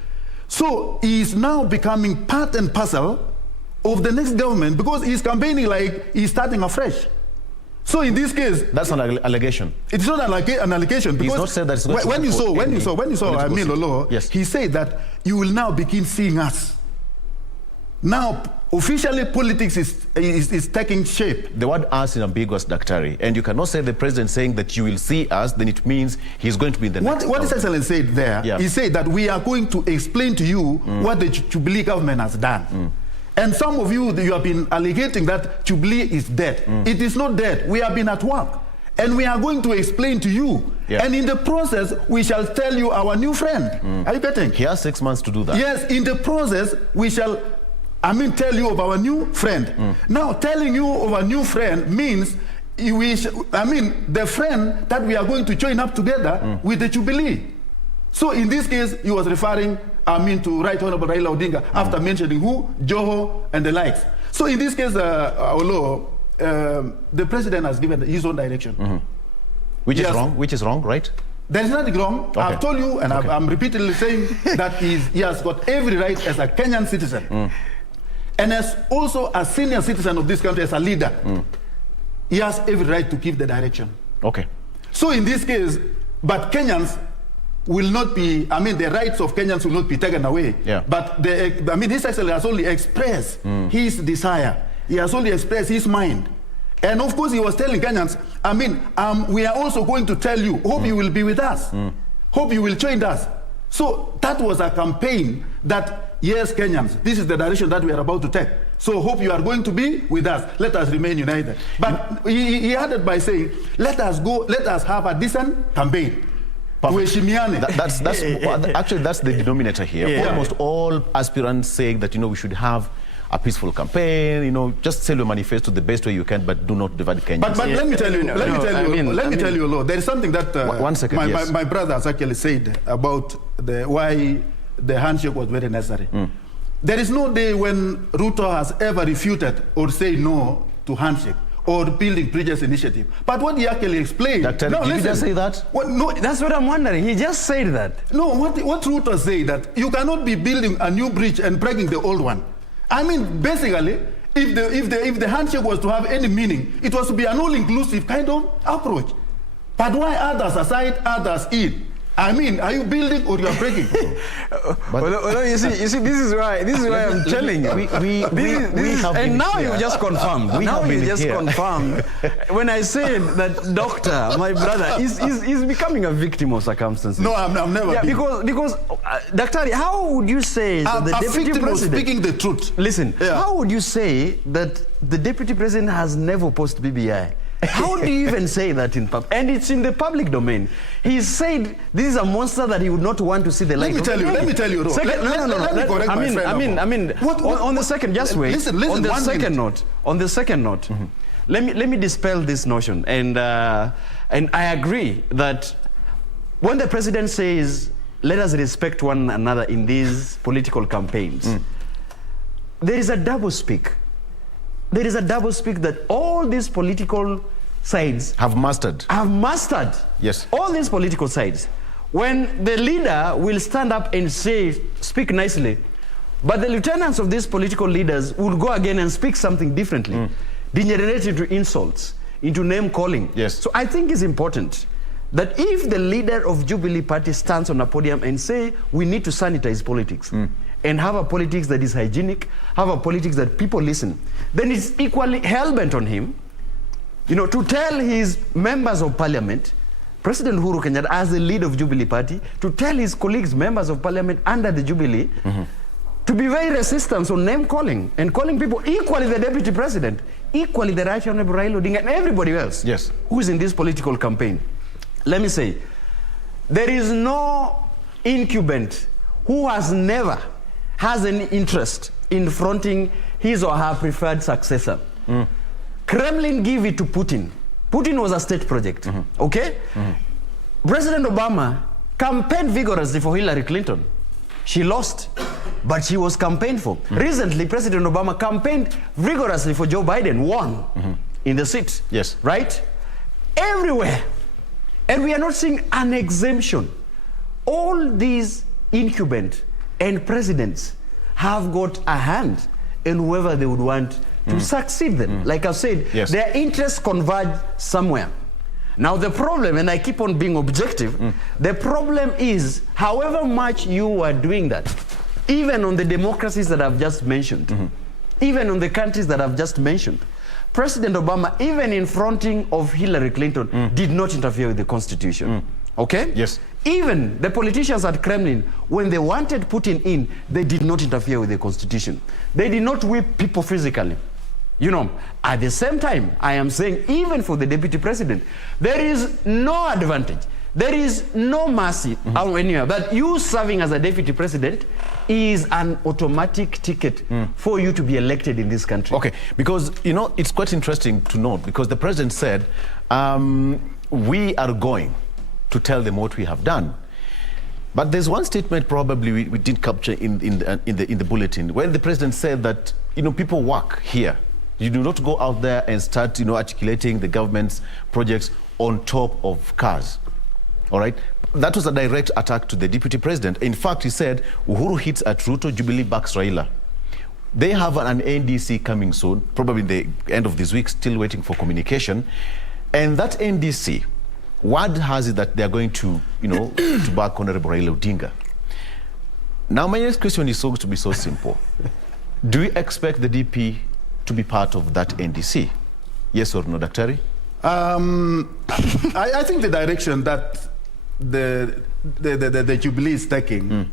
So he is now becoming part and parcel of the next government because he's campaigning like he's starting afresh. So in this case, that's an allegation. It's not an allegation because he's not said that it's going when you saw Amil Olo, yes, he said that you will now begin seeing us. Now, officially, politics is taking shape. The word "us" is ambiguous, Daktari, and you cannot say the president saying that you will see us, then it means he's going to be in the next. What His Excellency said there, he said that we are going to explain to you what the Jubilee government has done. And some of you have been alleging that Jubilee is dead. It is not dead. We have been at work. And we are going to explain to you. And in the process, we shall tell you our new friend. Are you getting? He has 6 months to do that. Yes, in the process, we shall, tell you of our new friend. Now, telling you of a new friend means, the friend that we are going to join up together with the Jubilee. So in this case, he was referring to Right Honorable Raila Odinga after mentioning who? Joho and the likes. So in this case, Olo, the president has given his own direction. Which is wrong? Which is wrong, right? There is nothing wrong. Okay. I've told you, and I'm repeatedly saying that he has got every right as a Kenyan citizen. And as also a senior citizen of this country, as a leader, he has every right to give the direction. Okay. So in this case, but Kenyans will not be, the rights of Kenyans will not be taken away. But His Excellency has only expressed his desire. He has only expressed his mind. And of course, he was telling Kenyans, we are also going to tell you, hope you will be with us. Hope you will join us. So that was a campaign that, yes, Kenyans, this is the direction that we are about to take. So hope you are going to be with us. Let us remain united. But he added by saying, let us have a decent campaign. That's actually that's the denominator here. Almost all aspirants saying that we should have a peaceful campaign. Just sell your manifesto the best way you can, but do not divide Kenyans. But let me tell you, Lord, there is something that 1 second, my brother has actually said about why the handshake was very necessary. There is no day when Ruto has ever refuted or said no to handshake or building bridges initiative. But what he actually explained... Did you just say that? No, that's what I'm wondering. He just said that. No, what Ruto said that you cannot be building a new bridge and breaking the old one. Basically, if the handshake was to have any meaning, it was to be an all-inclusive kind of approach. But why others aside, others in? Are you building or you are breaking? You see, this is why I'm telling you. And now you just confirmed. Confirmed. When I said that Doctor, my brother, is becoming a victim of circumstances. No, I'm never. Yeah, because Dr. How would you say that the deputy president speaking the truth? Listen, how would you say that the deputy president has never opposed BBI? How do you even say that in public? And it's in the public domain. He said this is a monster that he would not want to see the light. Let me tell you. Let me correct my friend. On the second, just wait. Listen, on the second note, let me dispel this notion. And I agree that when the president says, let us respect one another in these political campaigns, there is a double speak. There is a double speak that all these political sides have mastered. Yes. All these political sides. When the leader will stand up and speak nicely, but the lieutenants of these political leaders will go again and speak something differently, degenerated into insults, into name calling. Yes. So I think it's important that if the leader of Jubilee Party stands on a podium and say we need to sanitize politics, and have a politics that is hygienic, have a politics that people listen, then it's equally hell-bent on him, to tell his members of parliament, President Uhuru Kenyatta as the leader of Jubilee Party, to tell his colleagues, members of parliament under the Jubilee, to be very resistant on name calling and calling people equally the deputy president, equally the Right Honorable Raila Odinga and everybody else who is in this political campaign. Let me say, there is no incumbent who has an interest in fronting his or her preferred successor. Kremlin gave it to Putin. Putin was a state project, okay? President Obama campaigned vigorously for Hillary Clinton. She lost, but she was campaigned for. Recently, President Obama campaigned vigorously for Joe Biden, won in the seat. Yes. Right? Everywhere. And we are not seeing an exemption. All these incumbents and presidents have got a hand in whoever they would want to succeed them. Like I said, their interests converge somewhere. Now the problem, and I keep on being objective, the problem is, however much you are doing that, even on the democracies that I've just mentioned, even on the countries that I've just mentioned, President Obama, even in fronting of Hillary Clinton, did not interfere with the Constitution. Okay? Yes. Even the politicians at Kremlin, when they wanted Putin in, they did not interfere with the Constitution. They did not whip people physically. You know, at the same time, I am saying, even for the deputy president, there is no advantage. There is no mercy anywhere. But you serving as a deputy president is an automatic ticket for you to be elected in this country. Okay, because, you know, it's quite interesting to note, because the president said, we are going to tell them what we have done. But there's one statement probably we didn't capture in the bulletin, where the president said that, you know, people work here. You do not go out there and start, you know, articulating the government's projects on top of cars. All right? That was a direct attack to the deputy president. In fact, he said, Uhuru hits at Ruto, Jubilee backs Raila. They have an NDC coming soon, probably the end of this week, still waiting for communication. And that NDC, word has it that they are going to, you know, to back Honorable Raila Odinga. Now, my next question is going to be so simple. Do you expect the DP to be part of that NDC? Yes or no, Daktari? I think the direction that the Jubilee is taking,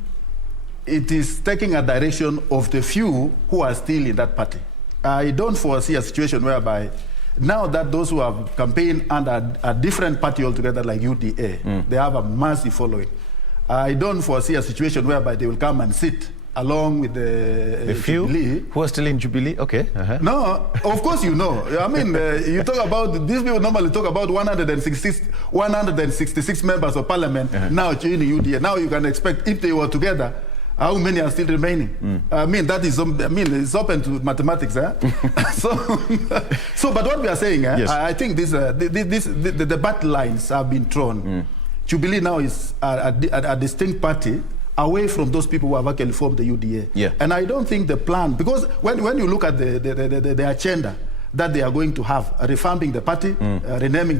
it is taking a direction of the few who are still in that party. I don't foresee a situation whereby now that those who have campaigned under a different party altogether, like UDA, they have a massive following. I don't foresee a situation whereby they will come and sit along with the few Jubilee. Who are still in Jubilee? Okay. No, of course you know. I mean, you talk about, these people normally talk about 166 members of parliament now joining UDA. Now you can expect, if they were together, how many are still remaining? I mean, that is, I mean, it's open to mathematics. So, but what we are saying, I think the battle lines have been drawn. Jubilee now is a distinct party away from those people who have actually formed the UDA. And I don't think the plan, because when you look at the agenda that they are going to have, revamping the party, renaming,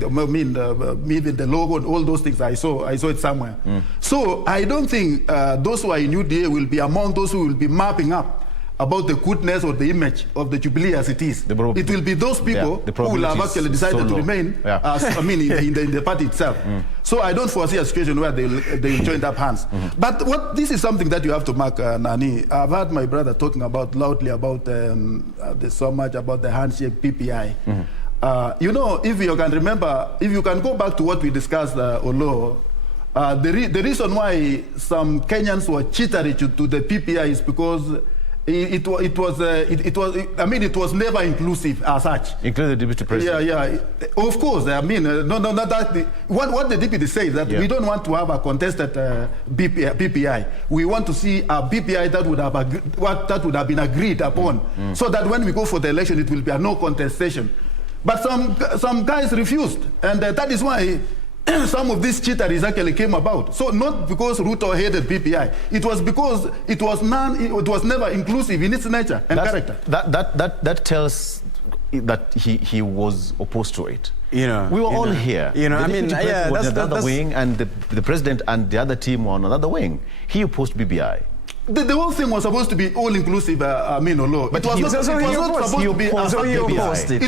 maybe the logo and all those things, I saw it somewhere. So I don't think those who are in UDA will be among those who will be mapping up about the goodness or the image of the Jubilee as it is. It will be those people who will have actually decided to remain, in the party itself. So I don't foresee a situation where they will join up hands. But this is something that you have to mark, Nani. I've heard my brother talking loudly about so much about the handshake PPI. You know, if you can remember, if you can go back to what we discussed, Olo, the reason why some Kenyans were jittery to the PPI is because it was never inclusive as such. Including the deputy president. Of course. I mean, what the deputy says that we don't want to have a contested PPI. We want to see a PPI that would have been agreed upon, so that when we go for the election, it will be a no contestation. But some guys refused, and that is why some of this cheateries actually came about. So not because Ruto hated PPI, it was because it was never inclusive in its nature and character. That tells that he was opposed to it. You know, we were all here. You know, I mean, that's another wing, and the president and the other team were on another wing. He opposed BBI. The whole thing was supposed to be all-inclusive, but it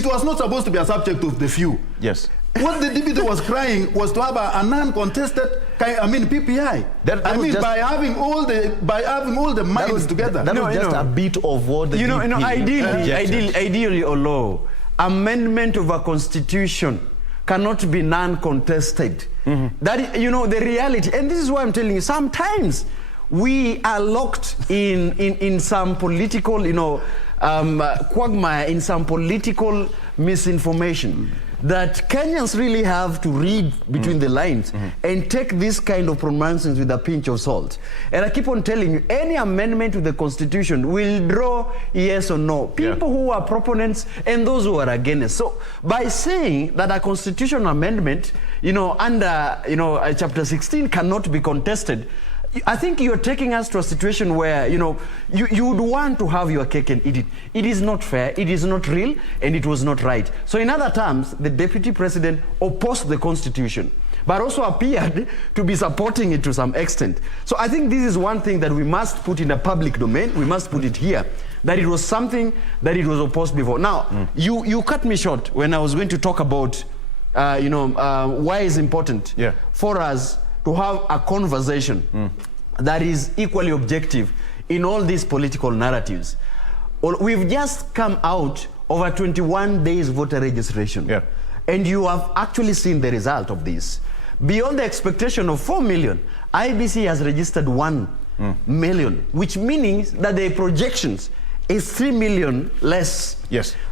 was not supposed to be a subject of the few. Yes. What the deputy was crying was to have a non-contested, PPI. By having all the minds together. That was just a bit of what the ideally, although amendment of a constitution cannot be non-contested. That is, the reality, and this is why I'm telling you, sometimes we are locked in some political, quagmire, in some political misinformation. that Kenyans really have to read between the lines and take this kind of pronouncements with a pinch of salt. And I keep on telling you, any amendment to the Constitution will draw yes or no. People who are proponents and those who are against. So by saying that a constitutional amendment, under, Chapter 16 cannot be contested, I think you're taking us to a situation where, you would want to have your cake and eat it. It is not fair, it is not real, and it was not right. So in other terms, the Deputy President opposed the Constitution, but also appeared to be supporting it to some extent. So I think this is one thing that we must put in the public domain, we must put it here, that it was something that it was opposed before. Now, you cut me short when I was going to talk about, why it's important for us to have a conversation that is equally objective in all these political narratives. We've just come out of a 21 days voter registration. And you have actually seen the result of this. Beyond the expectation of 4 million, IBC has registered 1 million, which means that the projections is 3 million less.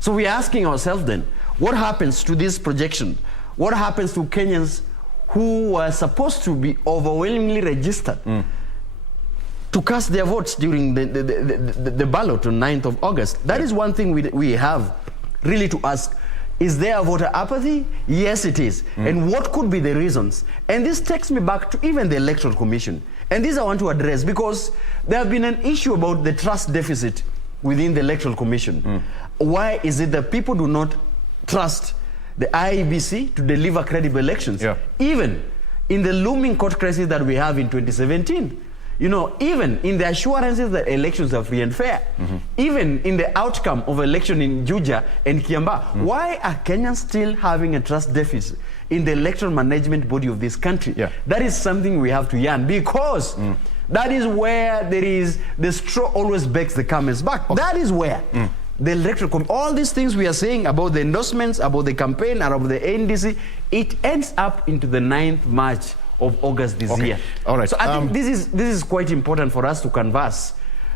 So we are asking ourselves then, what happens to this projection? What happens to Kenyans who were supposed to be overwhelmingly registered to cast their votes during the ballot on 9th of August? That is one thing we have really to ask. Is there voter apathy? Yes, it is. And what could be the reasons? And this takes me back to even the Electoral Commission. And this I want to address because there have been an issue about the trust deficit within the Electoral Commission. Why is it that people do not trust the IEBC to deliver credible elections? Even in the looming court crisis that we have in 2017. Even in the assurances that elections are free and fair, even in the outcome of election in Juja and Kiambaa, why are Kenyans still having a trust deficit in the electoral management body of this country? That is something we have to yarn, because that is where there is, the straw always begs the camel's back. That is where the electoral, all these things we are saying about the endorsements, about the campaign, and about the NDC, it ends up into the 9th March of August this year. All right. So I think this is quite important for us to converse,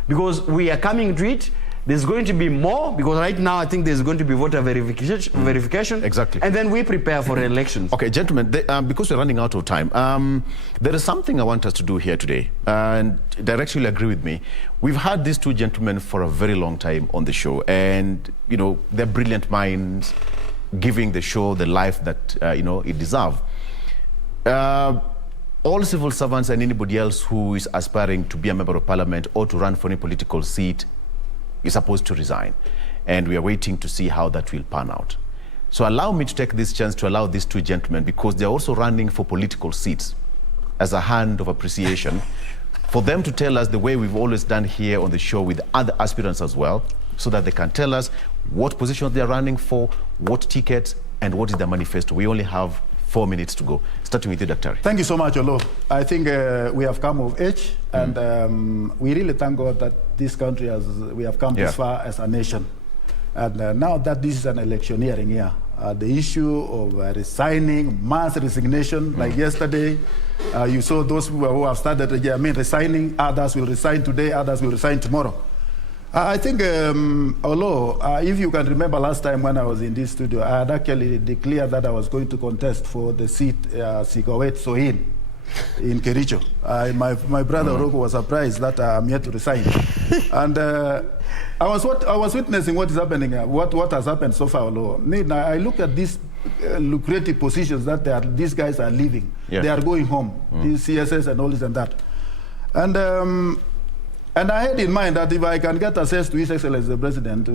because we are coming to it. There's going to be more, because right now I think there's going to be voter verification. Exactly. And then we prepare for elections. Okay, gentlemen, because we're running out of time, there is something I want us to do here today, and directly agree with me. We've had these two gentlemen for a very long time on the show, and they're brilliant minds, giving the show the life that it deserves. All civil servants and anybody else who is aspiring to be a member of parliament or to run for any political seat is supposed to resign. And we are waiting to see how that will pan out. So allow me to take this chance to allow these two gentlemen, because they're also running for political seats, as a hand of appreciation, for them to tell us the way we've always done here on the show with other aspirants as well, so that they can tell us what positions they're running for, what tickets, and what is their manifesto. We only have 4 minutes to go. Starting with you, Dr. Thank you so much, Olo. I think we have come of age, and we really thank God that this country we have come this far as a nation. And now that this is an electioneering year, the issue of resigning, mass resignation, like yesterday, you saw those who have started resigning, others will resign today, others will resign tomorrow. I think, although, if you can remember last time when I was in this studio, I had actually declared that I was going to contest for the seat Sikowet Sohin in Kericho. My brother Roko was surprised that I'm here to resign. And I was witnessing what is happening, what has happened so far. Although I look at these lucrative positions that these guys are leaving. They are going home, these CSS and all this and that. And I had in mind that if I can get access to His Excellency the President,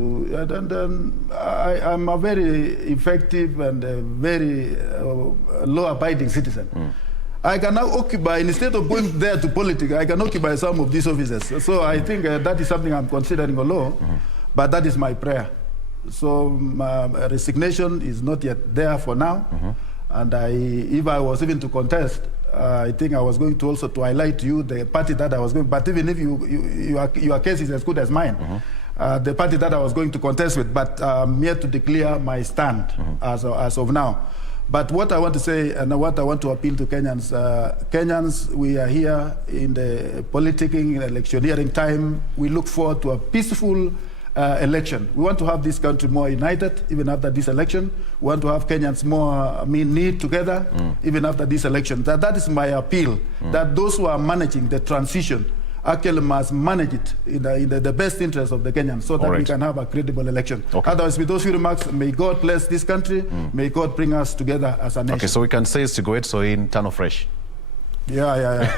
I'm a very effective and very law-abiding citizen. I can now occupy, instead of going there to politics, I can occupy some of these offices. So I think that is something I'm considering a law, but that is my prayer. So my resignation is not yet there for now. And if I was even to contest, I think I was going to also to highlight to you the party that I was going, but even if your case is as good as mine, the party that I was going to contest with, but I'm here to declare my stand as of now. But what I want to say and what I want to appeal to Kenyans, Kenyans, we are here in the politicking, electioneering time. We look forward to a peaceful election. We want to have this country more united, even after this election. We want to have Kenyans more, knit together, even after this election. That is my appeal, that those who are managing the transition actually must manage it in the best interest of the Kenyans, so that we can have a credible election. Otherwise, with those few remarks, may God bless this country, may God bring us together as a nation. Okay, so we can say it's to go it, so in turn of fresh. Yeah.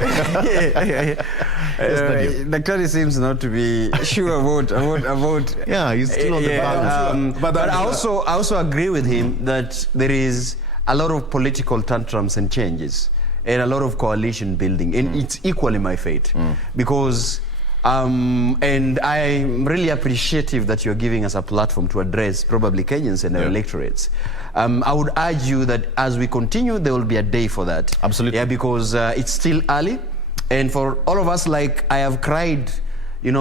Daktari seems not to be sure about. Yeah, he's still on the balance. But I also agree with him that there is a lot of political tantrums and changes, and a lot of coalition building, and it's equally my fate, because. And I'm really appreciative that you're giving us a platform to address probably Kenyans and their electorates. I would urge you that as we continue, there will be a day for that. Absolutely. Yeah, because it's still early. And for all of us, like I have cried,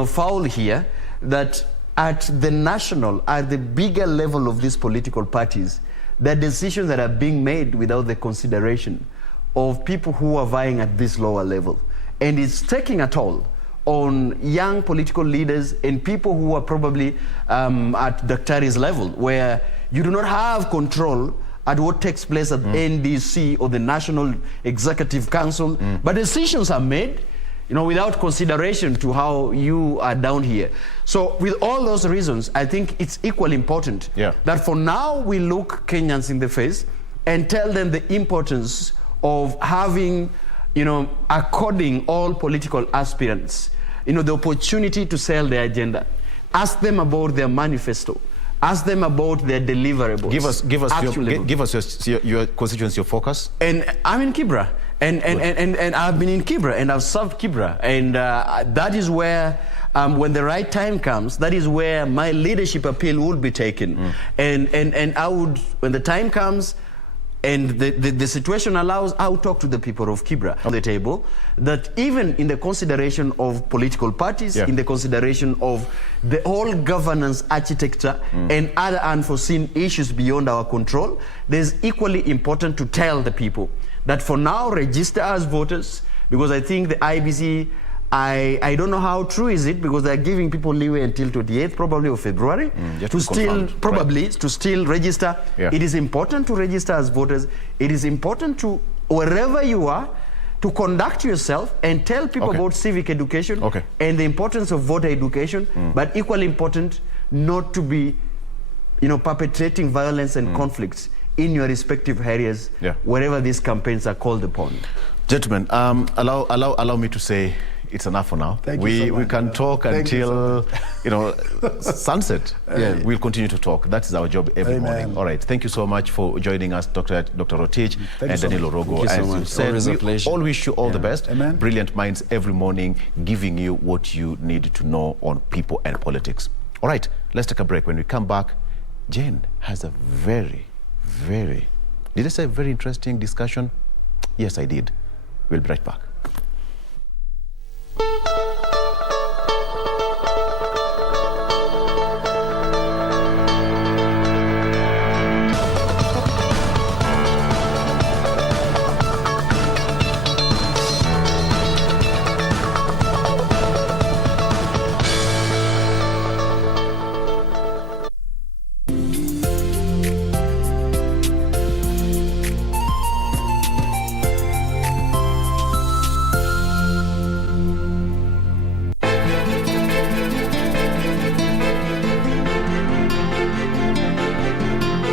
foul here, that at the national, at the bigger level of these political parties, there are decisions that are being made without the consideration of people who are vying at this lower level. And it's taking a toll on young political leaders and people who are probably at Daktari's level, where you do not have control at what takes place at NDC or the National Executive Council, but decisions are made, without consideration to how you are down here. So with all those reasons, I think it's equally important that for now we look Kenyans in the face and tell them the importance of having, according all political aspirants, the opportunity to sell their agenda. Ask them about their manifesto. Ask them about their deliverables. Give us your constituency, your focus. And I'm in Kibra, and I've been in Kibra, and I've served Kibra, and that is where, when the right time comes, that is where my leadership appeal would be taken, and I would, when the time comes, and the situation allows, I'll talk to the people of Kibra on the table, that even in the consideration of political parties, in the consideration of the whole governance architecture and other unforeseen issues beyond our control, there's equally important to tell the people that for now, register as voters, because I think the IBC, I don't know how true is it, because they're giving people leeway until 28th probably of February to still to still register. It is important to register as voters. It is important to, wherever you are, to conduct yourself and tell people about civic education and the importance of voter education, but equally important not to be perpetrating violence and conflicts in your respective areas wherever these campaigns are called upon. Gentlemen, allow me to say it's enough for now. We can talk until sunset. We'll continue to talk. That is our job every morning. All right. Thank you so much for joining us, Dr. Rotich and Daniel Orogo. Thank you so much. Said, always a pleasure. All wish you all the best. Brilliant minds every morning, giving you what you need to know on people and politics. All right. Let's take a break. When we come back, Jane has a very, did I say very interesting discussion? Yes, I did. We'll be right back.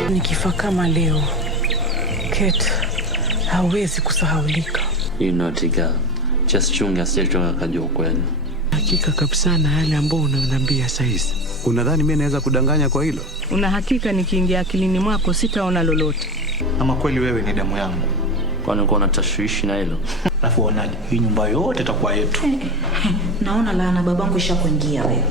Nikifa kama leo, Kate hawezi kusahaulika. You naughty girl. Just chunga asije akajua ukweli. Hakika kabisa na yale ambayo unaniambia saizi. Unadhani mimi naweza kudanganya kwa hilo? Una hakika nikiingia akilini mwako sitaona lolote? Ama kweli wewe ni damu yangu? Kwani uko na tashwishi na hilo? Alafu onaje? Hii nyumba yote itakuwa yetu. Naona laana babangu ishakuingia wewe.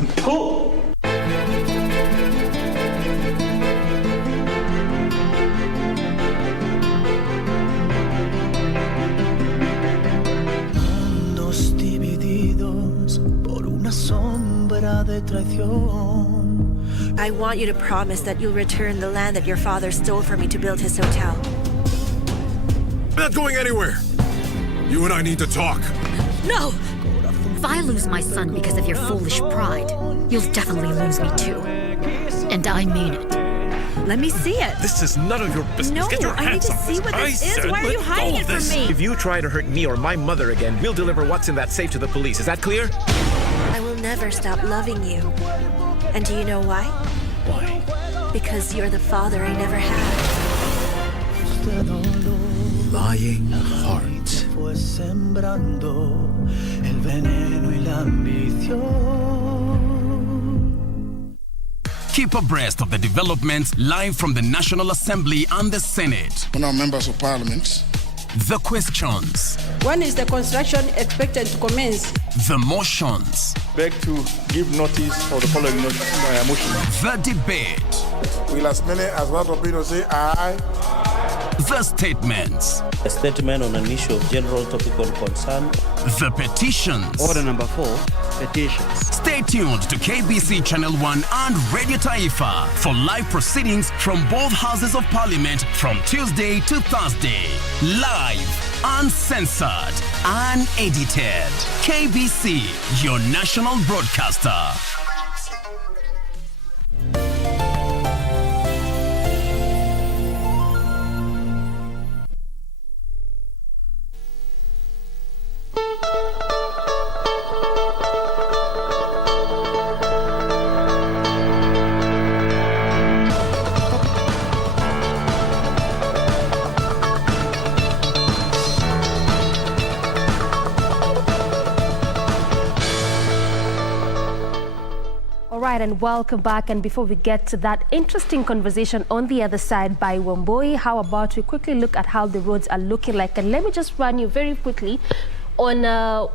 I want you to promise that you'll return the land that your father stole from me to build his hotel. I'm not going anywhere. You and I need to talk. No! If I lose my son because of your foolish pride, you'll definitely lose me too. And I mean it. Let me see it. This is none of your business. No, Get your I need hands to off see this. what this I is. said Why are you let hiding go it of from this. me? If you try to hurt me or my mother again, we'll deliver what's in that safe to the police. Is that clear? I will never stop loving you. And do you know why? Why? Because you're the father I never had. Lying heart. Fue sembrando el veneno y la ambición. Keep abreast of the developments live from the National Assembly and the Senate. Now, members of Parliament. The questions. When is the construction expected to commence? The motions. Beg to give notice of the following motion. The debate. Will as many as want to say aye. The statements. A statement on an issue of general topical concern. The petitions. Order number 4, petitions. Stay tuned to KBC Channel 1 and Radio Taifa for live proceedings from both houses of Parliament from Tuesday to Thursday. Live, uncensored, unedited. KBC, your national broadcaster. And welcome back. And before we get to that interesting conversation on the other side by Wamboi, how about we quickly look at how the roads are looking like? And let me just run you very quickly on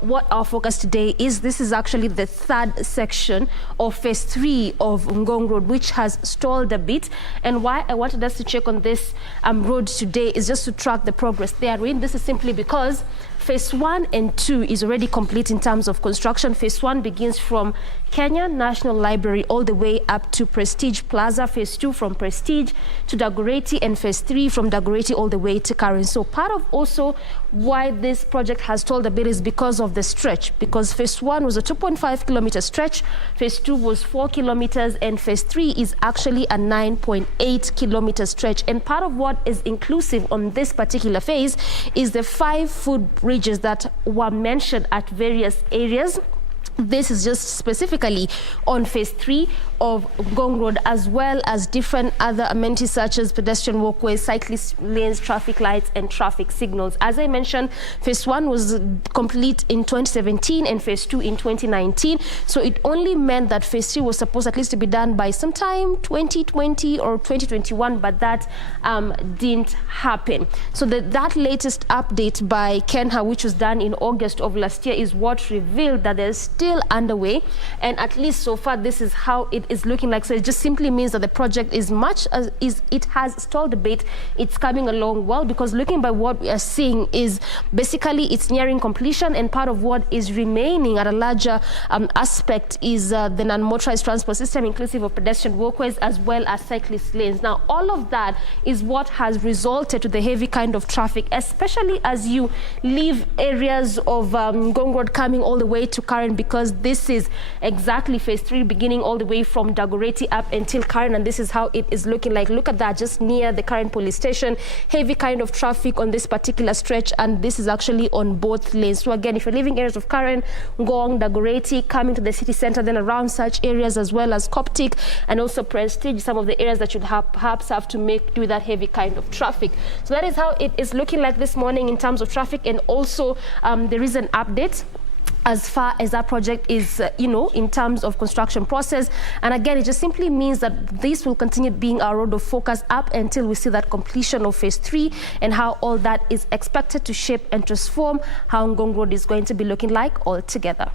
what our focus today is. This is actually the third section of phase 3 of Ngong Road, which has stalled a bit. And why I wanted us to check on this road today is just to track the progress therein. This is simply because phase 1 and 2 is already complete in terms of construction. Phase 1 begins from Kenya National Library all the way up to Prestige Plaza. Phase 2 from Prestige to Dagoretti, and phase 3 from Dagoretti all the way to Karen. So part of also why this project has stalled a bit is because of the stretch, because phase 1 was a 2.5 kilometer stretch, phase 2 was 4 kilometers, and phase 3 is actually a 9.8 kilometer stretch. And part of what is inclusive on this particular phase is the 5 foot bridges that were mentioned at various areas. This is just specifically on phase 3 of Ngong Road, as well as different other amenities such as pedestrian walkways, cyclist lanes, traffic lights, and traffic signals. As I mentioned, phase 1 was complete in 2017 and phase 2 in 2019. So it only meant that phase 3 was supposed at least to be done by sometime 2020 or 2021, but that didn't happen. So that latest update by Kenha, which was done in August of last year, is what revealed that there's still underway, and at least so far this is how it is looking like. So it just simply means that the project, is much as it has stalled a bit, it's coming along well, because looking by what we are seeing is basically it's nearing completion, and part of what is remaining at a larger aspect is the non-motorized transport system, inclusive of pedestrian walkways as well as cyclist lanes. Now all of that is what has resulted to the heavy kind of traffic, especially as you leave areas of Ngong Road coming all the way to Karen, because this is exactly phase 3 beginning all the way from Dagoretti up until Karen, and this is how it is looking like. Look at that, just near the Karen police station, heavy kind of traffic on this particular stretch, and this is actually on both lanes. So again, if you're leaving areas of Karen, Ngong, Dagoretti, coming to the city center, then around such areas as well as Coptic and also Prestige, some of the areas that you'd perhaps have to make do that heavy kind of traffic. So that is how it is looking like this morning in terms of traffic. And also there is an update as far as that project is, in terms of construction process. And again, it just simply means that this will continue being our road of focus up until we see that completion of phase 3 and how all that is expected to shape and transform how Ngong Road is going to be looking like altogether.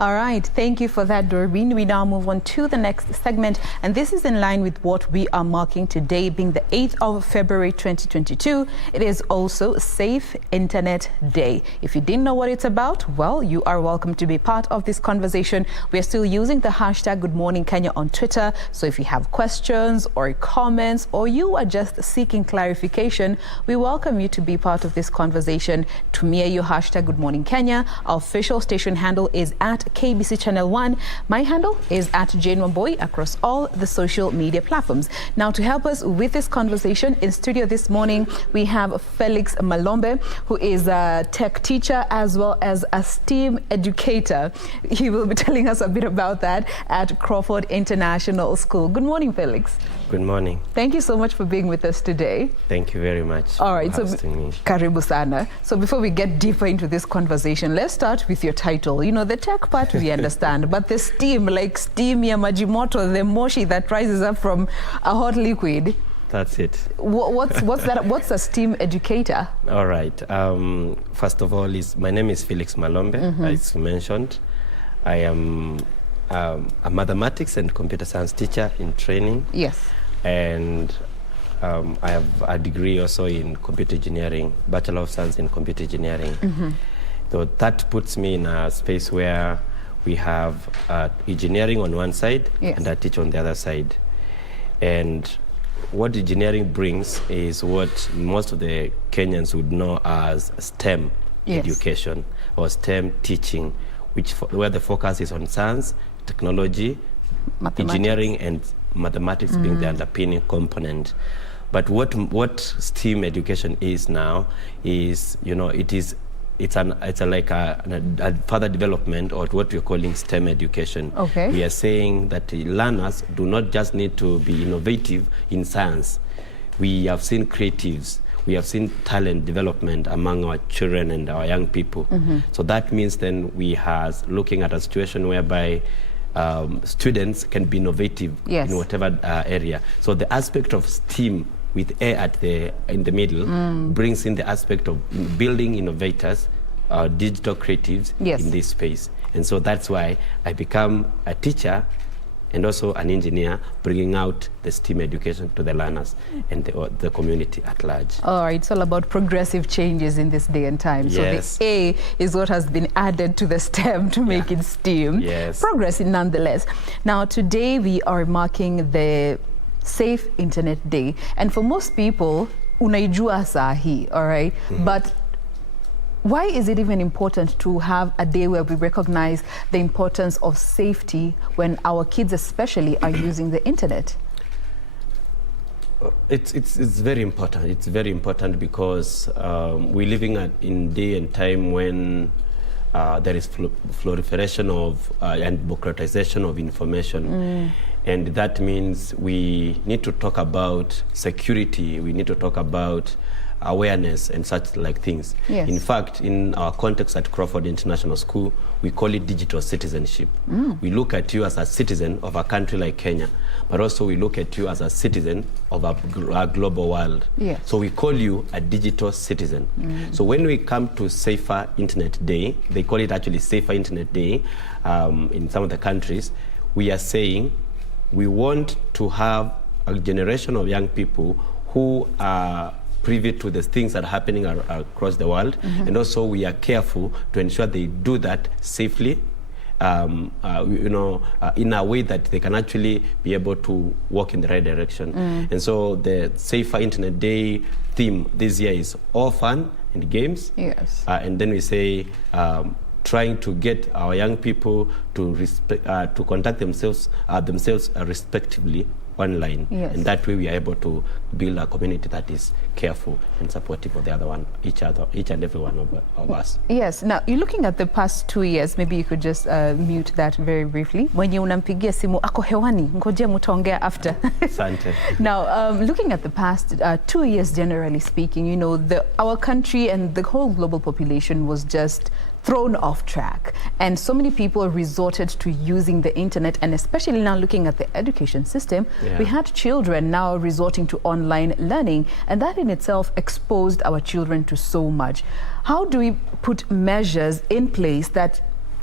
All right, thank you for that, Doreen. We now move on to the next segment, and this is in line with what we are marking today, being the 8th of February 2022. It is also Safe Internet Day. If you didn't know what it's about, well, you are welcome to be part of this conversation. We are still using the hashtag Good Morning Kenya on Twitter, so if you have questions or comments, or you are just seeking clarification, we welcome you to be part of this conversation. To me, your hashtag Good Morning Kenya. Our official station handle is at KBC Channel 1. My handle is at Jane Wamboy across all the social media platforms. Now, to help us with this conversation in studio this morning, we have Felix Malombe, who is a tech teacher as well as a STEAM educator. He will be telling us a bit about that at Crawford International School. Good morning, Felix. Good morning. Thank you so much for being with us today. Thank you very much. All right, for so hosting me. Karibu sana. So before we get deeper into this conversation, let's start with your title. You know, the tech part we understand, but the STEAM, like steam ya majimoto, the moshi that rises up from a hot liquid. That's it. What's that? What's a STEAM educator? All right. First of all, my name is Felix Malombe, as mentioned. I am a mathematics and computer science teacher in training. Yes. And I have a degree also in computer engineering, Bachelor of Science in Computer Engineering. So that puts me in a space where we have engineering on one side and I teach on the other side. And what engineering brings is what most of the Kenyans would know as STEM education or STEM teaching, where the focus is on science, technology, engineering, and mathematics being the underpinning component. But what STEAM education is now is, you know, it's like a further development of what we're calling STEM education. Okay. We are saying that the learners do not just need to be innovative in science. We have seen creatives. We have seen talent development among our children and our young people. So that means then we are looking at a situation whereby students can be innovative in whatever area. So the aspect of STEAM with A in the middle brings in the aspect of building innovators, digital creatives in this space. And so that's why I become a teacher and also an engineer, bringing out the STEAM education to the learners and the community at large. All right, it's all about progressive changes in this day and time. Yes. So the A is what has been added to the STEM to make it STEAM. Yes. Progressing nonetheless. Now, today we are marking the Safe Internet Day. And for most people, unaijua sahi, all right? But why is it even important to have a day where we recognize the importance of safety when our kids especially are using the internet? It's very important. It's very important because we're living in day and time when there is proliferation of and democratization of information. And that means we need to talk about security. We need to talk about awareness and such like things. Yes. In fact, in our context at Crawford International School, we call it digital citizenship. We look at you as a citizen of a country like Kenya, but also we look at you as a citizen of a global world. Yes. So we call you a digital citizen. So when we come to Safer Internet Day, they call it actually Safer Internet Day in some of the countries, we are saying we want to have a generation of young people who are privy to the things that are happening across the world, and also we are careful to ensure they do that safely, in a way that they can actually be able to walk in the right direction. And so the Safer Internet Day theme this year is all fun and games. Yes. And then we say trying to get our young people to conduct themselves respectively online. Yes. And that way we are able to build a community that is careful and supportive of the other one, each and every one of us. Yes. Now, you're looking at the past 2 years. Maybe you could just mute that very briefly. When you unampigia simu, ako hewani, ngoje mutaongea after. Asante. Now, looking at the past 2 years, generally speaking, you know, our country and the whole global population was just thrown off track, and so many people resorted to using the internet, and especially now looking at the education system, we had children now resorting to online learning, and that in itself exposed our children to so much. How do we put measures in place that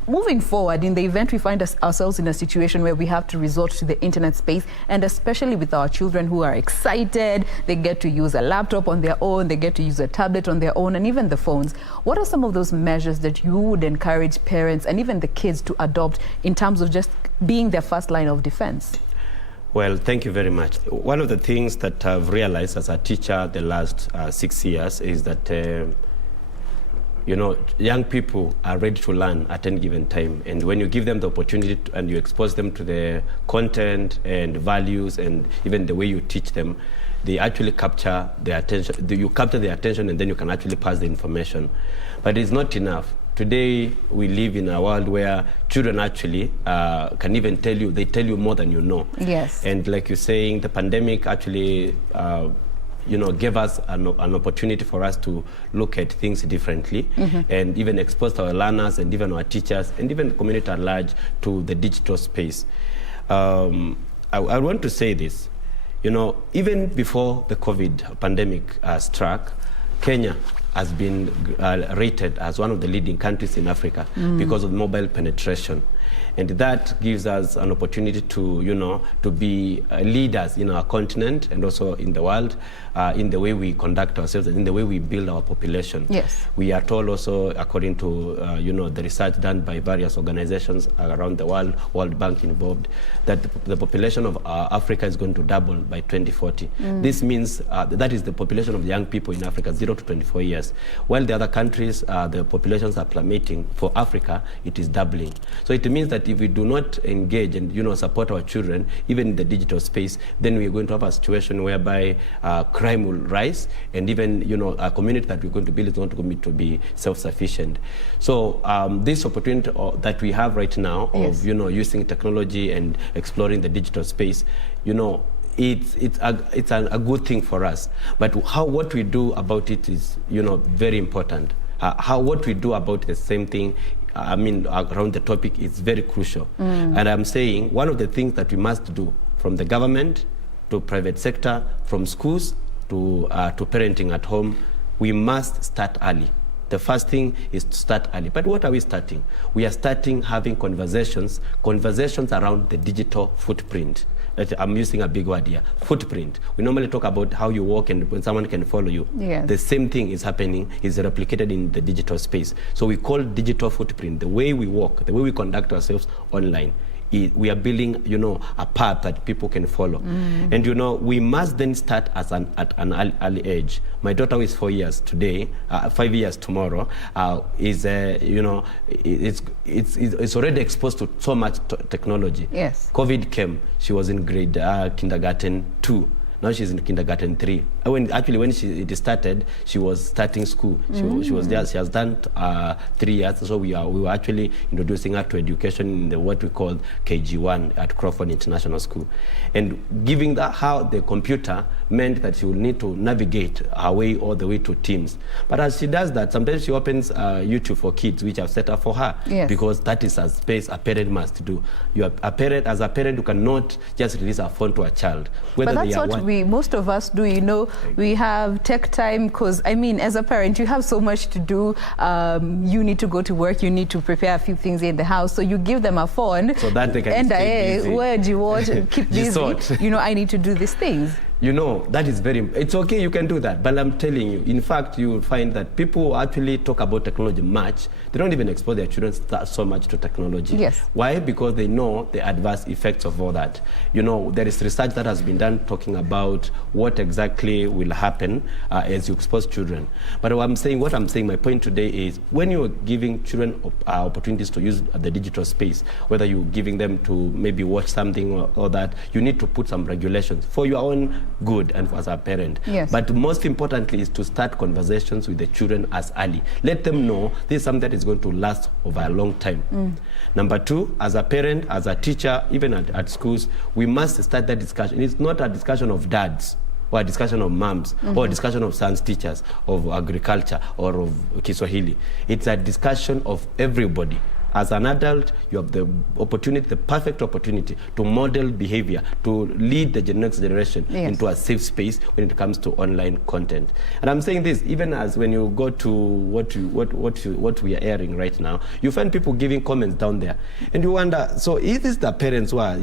moving forward, in the event we find ourselves in a situation where we have to resort to the internet space, and especially with our children who are excited, they get to use a laptop on their own, they get to use a tablet on their own, and even the phones. What are some of those measures that you would encourage parents and even the kids to adopt in terms of just being their first line of defense? Well, thank you very much. One of the things that I've realized as a teacher the last 6 years is that young people are ready to learn at any given time. And when you give them the opportunity and you expose them to the content and values and even the way you teach them, they actually capture their attention. You capture their attention and then you can actually pass the information. But it's not enough. Today, we live in a world where children actually can even tell you, they tell you more than you know. Yes. And like you're saying, the pandemic actually gave us an opportunity for us to look at things differently and even expose our learners and even our teachers and even the community at large to the digital space. I want to say this, even before the COVID pandemic struck, Kenya has been rated as one of the leading countries in Africa because of mobile penetration. And that gives us an opportunity to, to be leaders in our continent and also in the world, in the way we conduct ourselves and in the way we build our population. Yes. We are told also, according to, the research done by various organizations around the world, World Bank involved, that the population of Africa is going to double by 2040. This means that is the population of young people in Africa, 0 to 24 years. While the other countries, the populations are plummeting. For Africa, it is doubling. So it means that if we do not engage and support our children, even in the digital space, then we are going to have a situation whereby crime will rise, and even a community that we're going to build is not going to be self-sufficient. So this opportunity that we have right now of using technology and exploring the digital space, it's a good thing for us. But what we do about it is very important. What we do about the same thing, around the topic is very crucial. And I'm saying one of the things that we must do, from the government to private sector, from schools to parenting at home, we must start early. The first thing is to start early. But what are we starting? We are starting having conversations around the digital footprint. I'm using a big word here, footprint. We normally talk about how you walk and when someone can follow you. Yes. The same thing is happening, is replicated in the digital space. So we call digital footprint the way we walk, the way we conduct ourselves online. We are building, a path that people can follow. And, we must then start at an early age. My daughter, who is 4 years today, 5 years tomorrow, is, it's already exposed to so much technology. Yes. COVID came. She was in grade kindergarten 2. Now she's in kindergarten 3. When it started, she was starting school. She was there. She has done 3 years. So we were actually introducing her to education in what we call KG1 at Crawford International School, and giving her the computer meant that she will need to navigate her way all the way to Teams. But as she does that, sometimes she opens YouTube for Kids, which I've set up for her, because that is a space a parent must do. As a parent, you cannot just release a phone to a child. But that's what most of us do, we have tech time because, as a parent, you have so much to do. You need to go to work, you need to prepare a few things in the house, so you give them a phone. So that they can stay busy. Where do you want to keep busy? I need to do these things. That is it's okay, you can do that. But I'm telling you, in fact, you will find that people actually talk about technology much. They don't even expose their children so much to technology. Yes. Why? Because they know the adverse effects of all that. There is research that has been done talking about what exactly will happen as you expose children. But what I'm saying, my point today is, when you're giving children opportunities to use the digital space, whether you're giving them to maybe watch something or that, you need to put some regulations for your own good and as a parent. Yes. But most importantly is to start conversations with the children as early. Let them know this is something that is going to last over a long time. Number 2, as a parent, as a teacher, even at schools, we must start that discussion. It's not a discussion of dads or a discussion of moms or a discussion of science teachers, of agriculture or of Kiswahili. It's a discussion of everybody. As an adult, you have the opportunity, the perfect opportunity to model behavior, to lead the next generation into a safe space when it comes to online content. And I'm saying this even as when you go to what we are airing right now, you find people giving comments down there, and you wonder, so is this the parents who are,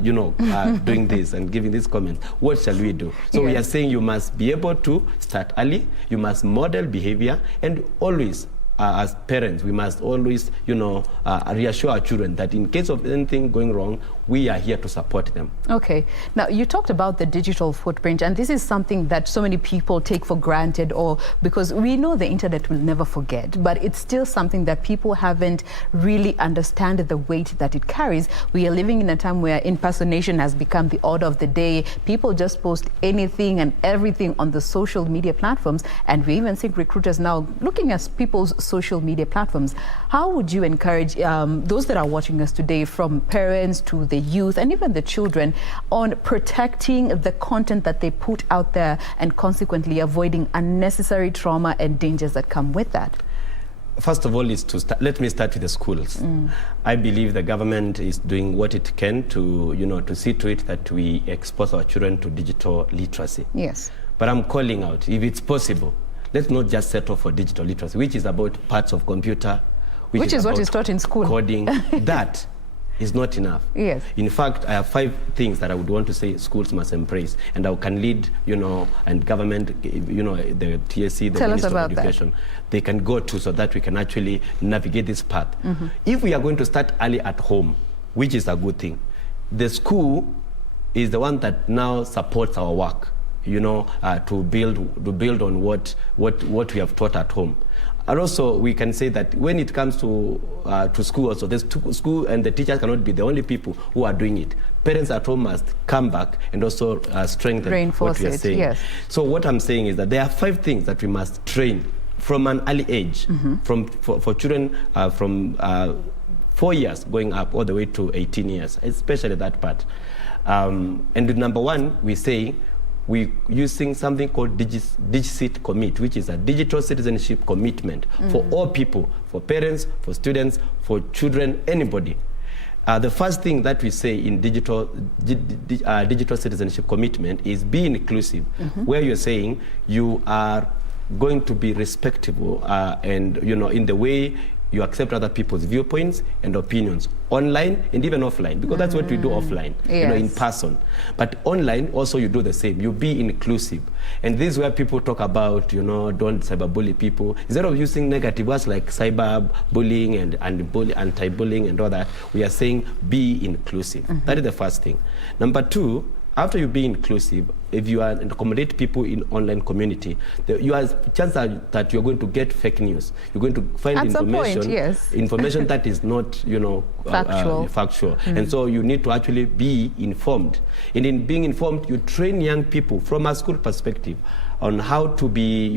doing this and giving these comments? What shall we do? So we are saying you must be able to start early, you must model behavior, and always as parents, we must always, reassure our children that in case of anything going wrong, we are here to support them. Okay. Now, you talked about the digital footprint, and this is something that so many people take for granted, or because we know the internet will never forget, but it's still something that people haven't really understand the weight that it carries. We are living in a time where impersonation has become the order of the day. People just post anything and everything on the social media platforms, and we even see recruiters now looking at people's social media platforms. How would you encourage those that are watching us today, from parents to the youth and even the children, on protecting the content that they put out there and consequently avoiding unnecessary trauma and dangers that come with that? First of all, let me start with the schools. I believe the government is doing what it can to, to see to it that we expose our children to digital literacy. Yes. But I'm calling out, if it's possible, let's not just settle for digital literacy, which is about parts of computer, which is what is taught in school. Coding. That is not enough. Yes. In fact, I have 5 things that I would want to say schools must embrace, and I can lead, and government, the TSC, the Ministry of Education, they can go to, so that we can actually navigate this path. If we are going to start early at home, which is a good thing, the school is the one that now supports our work, to build on what we have taught at home. And also, we can say that when it comes to school, also, school and the teachers cannot be the only people who are doing it. Parents at home must come back and also strengthen what we are saying. Yes. So what I'm saying is that there are 5 things that we must train from an early age, for children from 4 years going up all the way to 18 years, especially that part. And with number 1, we say, we're using something called DigiCit Commit, which is a digital citizenship commitment for all people, for parents, for students, for children, anybody. The first thing that we say in digital citizenship commitment is be inclusive, where you're saying you are going to be respectable and, in the way you accept other people's viewpoints and opinions, online and even offline, because that's what we do offline, in person. But online also you do the same. You be inclusive. And this is where people talk about, don't cyberbully people. Instead of using negative words like cyberbullying and anti-bullying and all that, we are saying be inclusive. That is the first thing. Number 2, after you be inclusive, if you accommodate people in online community, you have chance that you're going to get fake news. You're going to find information that is not, factual. And so you need to actually be informed. And in being informed, you train young people from a school perspective on how to be,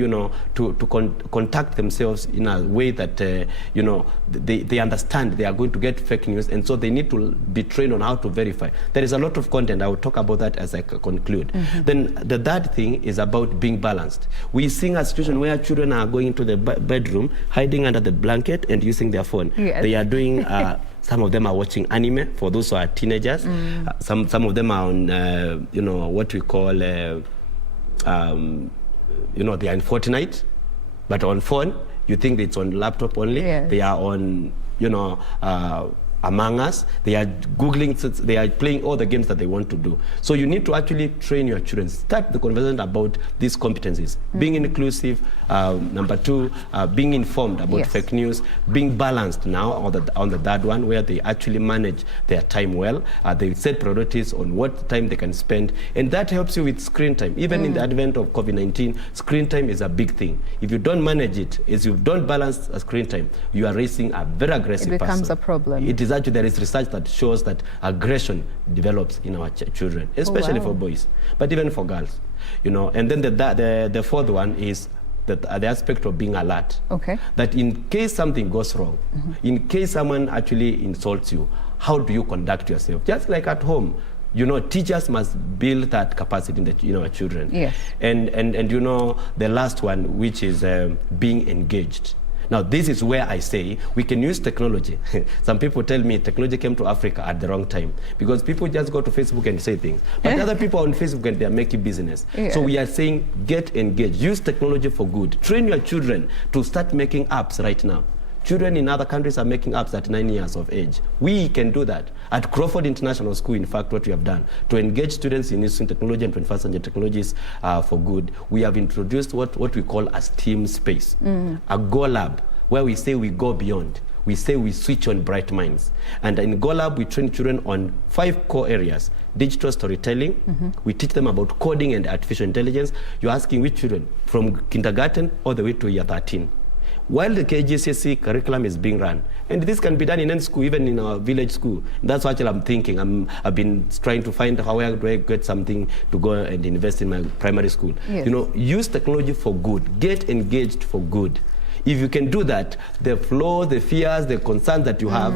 contact themselves in a way that, they understand they are going to get fake news, and so they need to be trained on how to verify. There is a lot of content. I will talk about that as I conclude. Then the third thing is about being balanced. We're seeing a situation where children are going into the bedroom, hiding under the blanket and using their phone. Yes. They are doing... some of them are watching anime, for those who are teenagers. Some of them are on, what we call... they are in Fortnite, but on phone, you think it's on laptop only. Yes. They are on, Among Us. They are Googling, they are playing all the games that they want to do. So you need to actually train your children. Start the conversation about these competencies. Being inclusive, number 2, being informed about fake news, being balanced now on the third one, where they actually manage their time well. They set priorities on what time they can spend, and that helps you with screen time. Even in the advent of COVID-19, screen time is a big thing. If you don't manage it, if you don't balance screen time, you are raising a very aggressive person. It becomes a problem. It is actually, there is research that shows that aggression develops in our children, especially for boys, but even for girls, And then the fourth one is the aspect of being alert. Okay. That in case something goes wrong, in case someone actually insults you, how do you conduct yourself? Just like at home, teachers must build that capacity in our children. Yes. And the last one, which is being engaged. Now, this is where I say we can use technology. Some people tell me technology came to Africa at the wrong time because people just go to Facebook and say things. But other people on Facebook and they are making business. Yeah. So we are saying get engaged. Use technology for good. Train your children to start making apps right now. Children in other countries are making apps at 9 years of age. We can do that. At Crawford International School, in fact, what we have done, to engage students in using technology and 21st century technologies for good, we have introduced what we call a STEAM space, a Go Lab, where we say we go beyond. We say we switch on bright minds. And in Go Lab, we train children on 5 core areas. Digital storytelling, we teach them about coding and artificial intelligence. You're asking which children? From kindergarten all the way to year 13. While the KGCSE curriculum is being run, and this can be done in any school, even in our village school. That's what I'm thinking. I've been trying to find how do I get something to go and invest in my primary school. Yes. You know, use technology for good. Get engaged for good. If you can do that, the flaws, the fears, the concerns that you have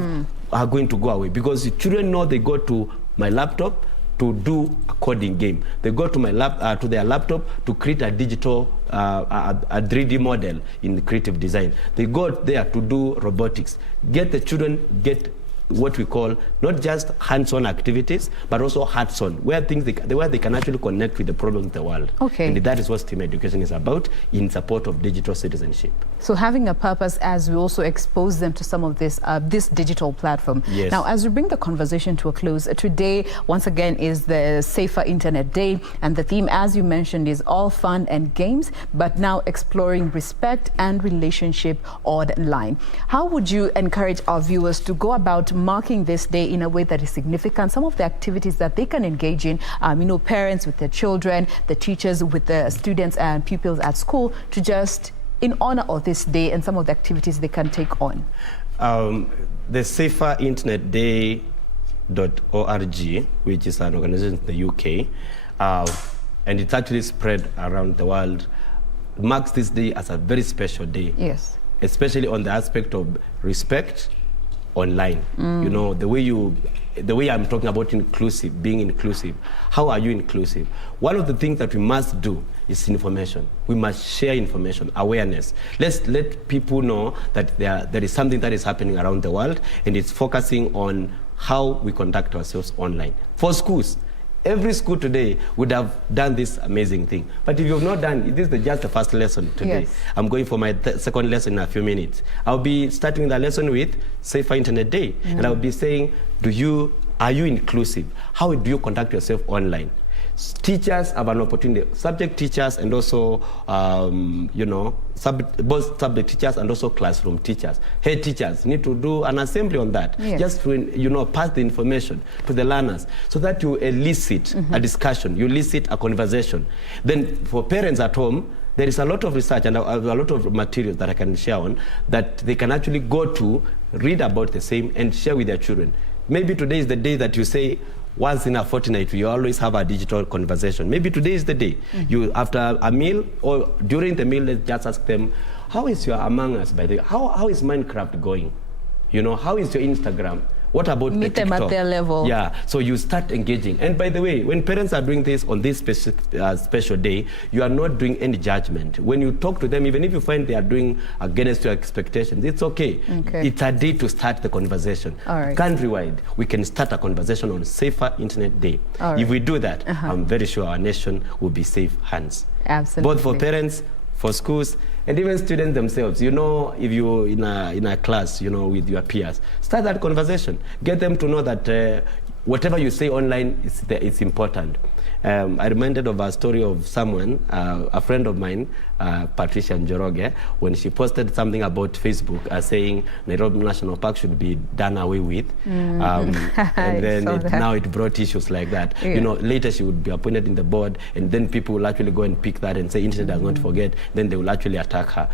are going to go away, because the children know they go to my laptop to do a coding game. They go to to their laptop to create a digital, a 3D model in creative design. They go there to do robotics. Get the children, get what we call not just hands-on activities, but also hands-on, where they can actually connect with the problems of the world. Okay. And that is what STEAM education is about, in support of digital citizenship. So having a purpose as we also expose them to some of this digital platform. Yes. Now, as we bring the conversation to a close, today, once again, is the Safer Internet Day. And the theme, as you mentioned, is all fun and games, but now exploring respect and relationship online. How would you encourage our viewers to go about marking this day in a way that is significant? Some of the activities that they can engage in, parents with their children, the teachers with the students and pupils at school, to just in honor of this day and some of the activities they can take on. The Safer Internet Day.org, which is an organization in the UK, and it's actually spread around the world, marks this day as a very special day. Yes. Especially on the aspect of respect online. You know, the way I'm talking about being inclusive. How are you inclusive? One of the things that we must do is information. We must share information, awareness. Let's let people know that there is something that is happening around the world, and it's focusing on how we conduct ourselves online. For schools, every school today would have done this amazing thing. But if you have not done, this is just the first lesson today. Yes. I'm going for my second lesson in a few minutes. I'll be starting the lesson with Safer Internet Day. And I'll be saying, are you inclusive? How do you conduct yourself online? Teachers have an opportunity, subject teachers and also, both subject teachers and also classroom teachers. Head teachers need to do an assembly on that, just to, pass the information to the learners so that you elicit a discussion, you elicit a conversation. Then for parents at home, there is a lot of research and a lot of materials that I can share on that they can actually go to, read about the same and share with their children. Maybe today is the day that you say, once in a fortnight, we always have a digital conversation. Maybe today is the day. You, after a meal or during the meal, let's just ask them, how is your Among Us, by the way? How is Minecraft going? How is your Instagram? What about Meet them at their level. Yeah, so you start engaging. And by the way, when parents are doing this on this special day, you are not doing any judgment. When you talk to them, even if you find they are doing against your expectations, it's okay. It's a day to start the conversation. All right. Countrywide, we can start a conversation on Safer Internet Day. All right. If we do that, I'm very sure our nation will be safe hands. Absolutely. Both for parents, for schools, and even students themselves. If you're in a class, with your peers, start that conversation. Get them to know that whatever you say online is important. I reminded of a story of someone, a friend of mine, Patricia Njoroge, when she posted something about Facebook saying Nairobi National Park should be done away with. And then now it brought issues like that. Yeah. Later she would be appointed in the board, and then people will actually go and pick that and say internet does not forget. Then they will actually attack her.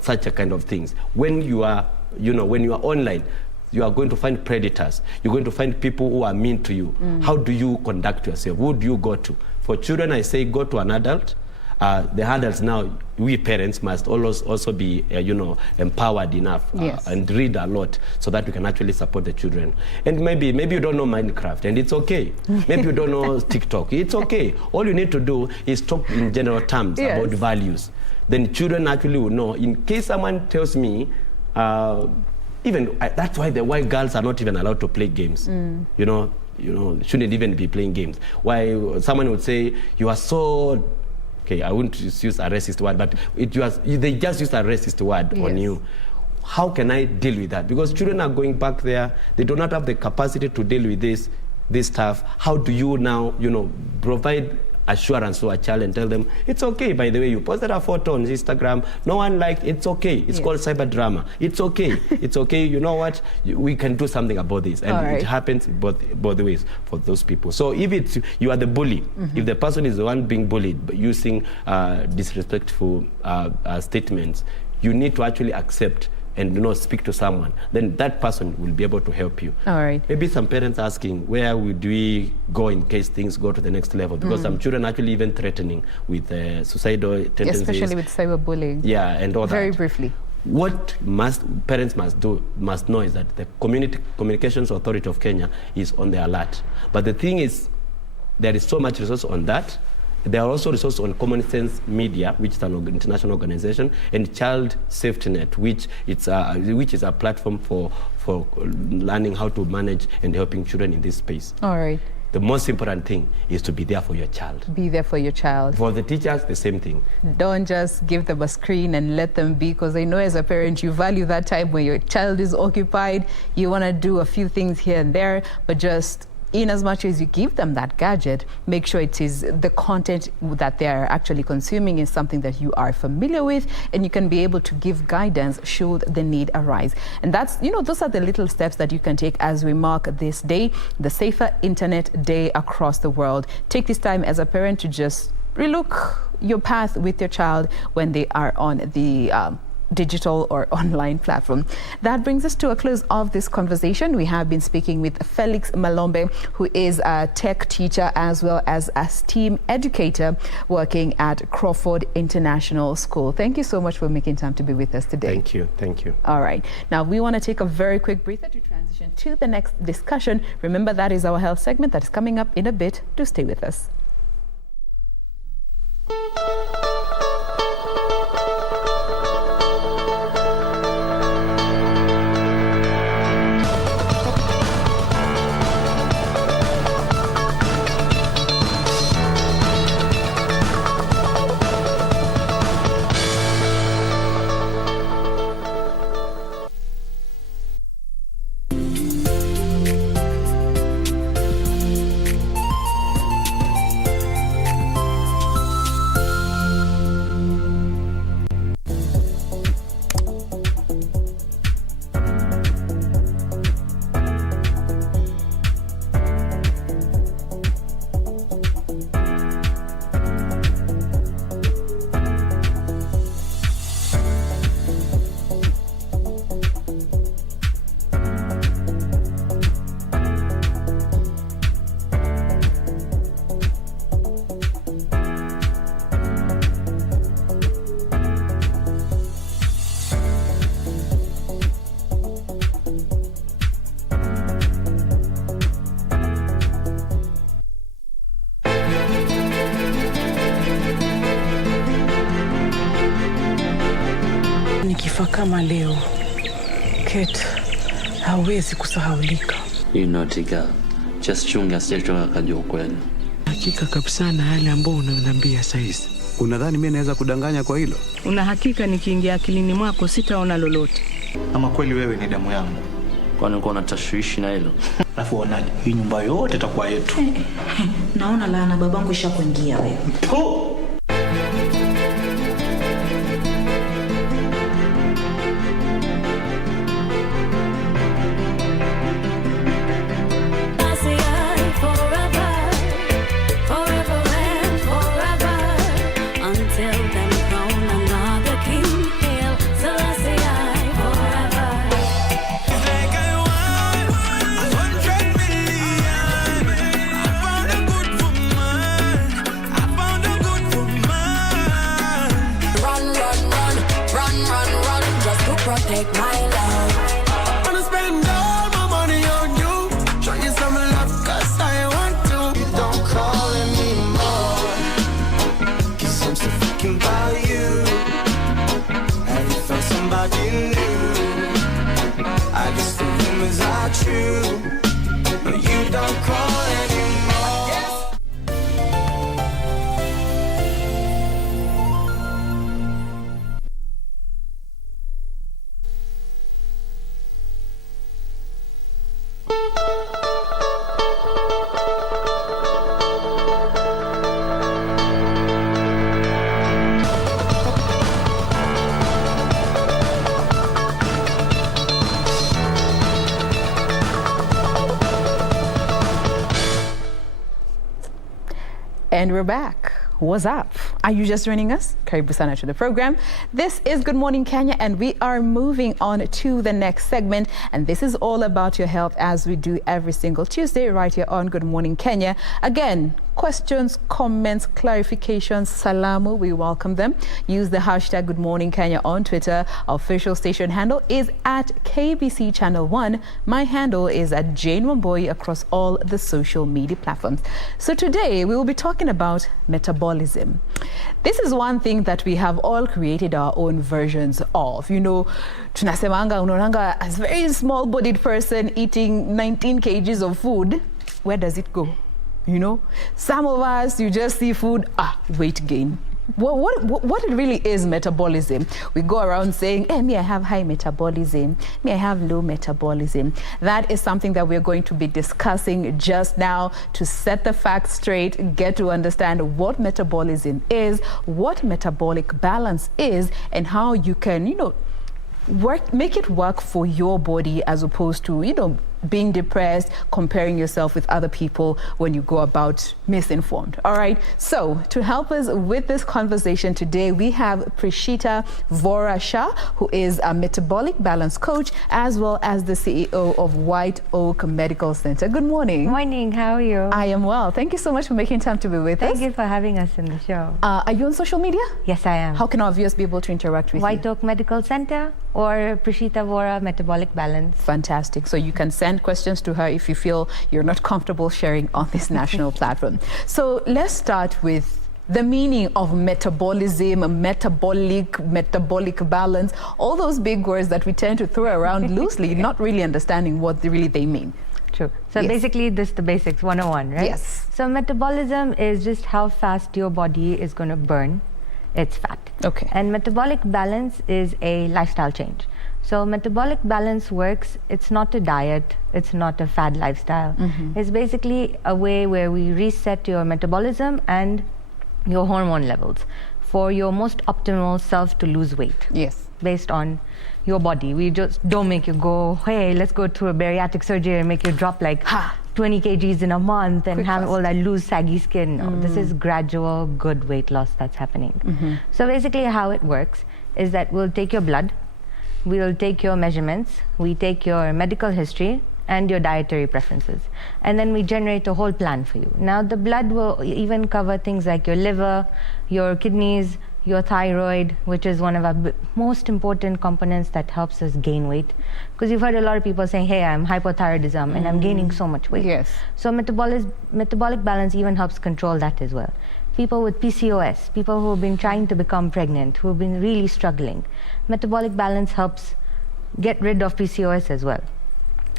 Such a kind of things. When you are online, you are going to find predators. You're going to find people who are mean to you. How do you conduct yourself? Who do you go to? For children, I say go to an adult. The adults now, we parents must also be, empowered enough and read a lot so that we can actually support the children. And maybe you don't know Minecraft, and it's okay. Maybe you don't know TikTok. It's okay. All you need to do is talk in general terms about values. then children actually will know. In case someone tells me, that's why the white girls are not even allowed to play games. You know, shouldn't even be playing games. Why someone would say, you are so, okay, I wouldn't use a racist word, but they just use a racist word on you. How can I deal with that? Because children are going back there, they do not have the capacity to deal with this stuff. How do you now, provide assurance to a child and tell them, it's okay, by the way, you posted a photo on Instagram, no one liked, it's okay. It's called cyber drama. It's okay. It's okay. You know what? We can do something about this. And it happens both ways for those people. So if you are the bully, if the person is the one being bullied using disrespectful statements, you need to actually accept and speak to someone, then that person will be able to help you. All right. Maybe some parents asking, where would we go in case things go to the next level? Because some children actually even threatening with suicidal tendencies. Especially with cyberbullying. Yeah, and all that. Very briefly. What parents must know is that the Communications Authority of Kenya is on the alert. But the thing is, there is so much resource on that. There are also resources on Common Sense Media, which is an international organization, and Child Safety Net, which is a platform for learning how to manage and helping children in this space. All right. The most important thing is to be there for your child. Be there for your child. For the teachers, the same thing. Don't just give them a screen and let them be, because I know as a parent you value that time when your child is occupied. You want to do a few things here and there, but just in as much as you give them that gadget, make sure it is the content that they're actually consuming is something that you are familiar with, and you can be able to give guidance should the need arise. And that's, those are the little steps that you can take as we mark this day, the Safer Internet Day across the world. Take this time as a parent to just relook your path with your child when they are on the digital or online platform. That brings us to a close of this conversation. We have been speaking with Felix Malombe, who is a tech teacher as well as a STEAM educator working at Crawford International School. Thank you so much for making time to be with us today. Thank you. Thank you. All right. Now we want to take a very quick breather to transition to the next discussion. Remember, that is our health segment that is coming up in a bit. Do stay with us. Nikifa kama leo, Kate hawezi kusahaulika. You naughty girl. Just chunga asiyetoka akajua ukweli. Hakika kabisa na yale ambao unaniambia saizi. Unadhani mimi naweza kudanganya kwa hilo? Una hakika nikiingia akilini mwako sitaona lolote? Ama kweli wewe ni damu yangu? Kwani uko na tashwishi na hilo? Alafu unaje? Hii nyumba yote itakuwa yetu. Naona laana babangu ishakuingia wewe. I found a good things are true. You don't call anymore. And we're back. What's up? Are you just joining us? Karibu sana to the program. This is Good Morning Kenya, and we are moving on to the next segment. And this is all about your health, as we do every single Tuesday right here on Good Morning Kenya. Again, questions, comments, clarifications, salamu, we welcome them. Use the hashtag Good Morning Kenya on Twitter. Our official station handle is at KBC Channel 1. My handle is at Jane Wamboi across all the social media platforms. So today we will be talking about metabolism. This is one thing that we have all created our own versions of. You know, tunasemanga unaonanga as a very small-bodied person eating 19 kgs of food. Where does it go? You know, some of us, you just see food, weight gain. What it really is metabolism. We go around saying, hey, me, I have high metabolism. Me, I have low metabolism. That is something that we're going to be discussing just now to set the facts straight, get to understand what metabolism is, what metabolic balance is, and how you can, you know, make it work for your body as opposed to, you know, being depressed, comparing yourself with other people when you go about misinformed. All right. So to help us with this conversation today, we have Prishita Vora Shah, who is a metabolic balance coach, as well as the CEO of White Oak Medical Center. Good morning. Morning. How are you? I am well. Thank you so much for making time to be with us. Thank you for having us in the show. Are you on social media? Yes, I am. How can our viewers be able to interact with White Oak Medical Center or Prishita Vora Metabolic Balance. Fantastic. So you can send questions to her if you feel you're not comfortable sharing on this national platform. So let's start with the meaning of metabolism, metabolic balance, all those big words that we tend to throw around loosely, not really understanding what really they mean. True. So Yes. basically this is the basics 101, right? Yes. So metabolism is just how fast your body is going to burn its fat. Okay. And metabolic balance is a lifestyle change. So metabolic balance works, it's not a diet, it's not a fad lifestyle. It's basically a way where we reset your metabolism and your hormone levels for your most optimal self to lose weight. Yes. Based on your body. We just don't make you go, hey, let's go to a bariatric surgery and make you drop like 20 kgs in a month and have all that loose, saggy skin. No, this is gradual, good weight loss that's happening. So basically how it works is that we'll take your blood, we'll take your measurements, we take your medical history and your dietary preferences, and then we generate a whole plan for you. Now the blood will even cover things like your liver, your kidneys, your thyroid, which is one of our most important components that helps us gain weight. Because you've heard a lot of people saying, hey, I'm hypothyroidism and I'm gaining so much weight. Yes. So metabolic balance even helps control that as well. People with PCOS, people who have been trying to become pregnant, who have been really struggling. Metabolic balance helps get rid of PCOS as well.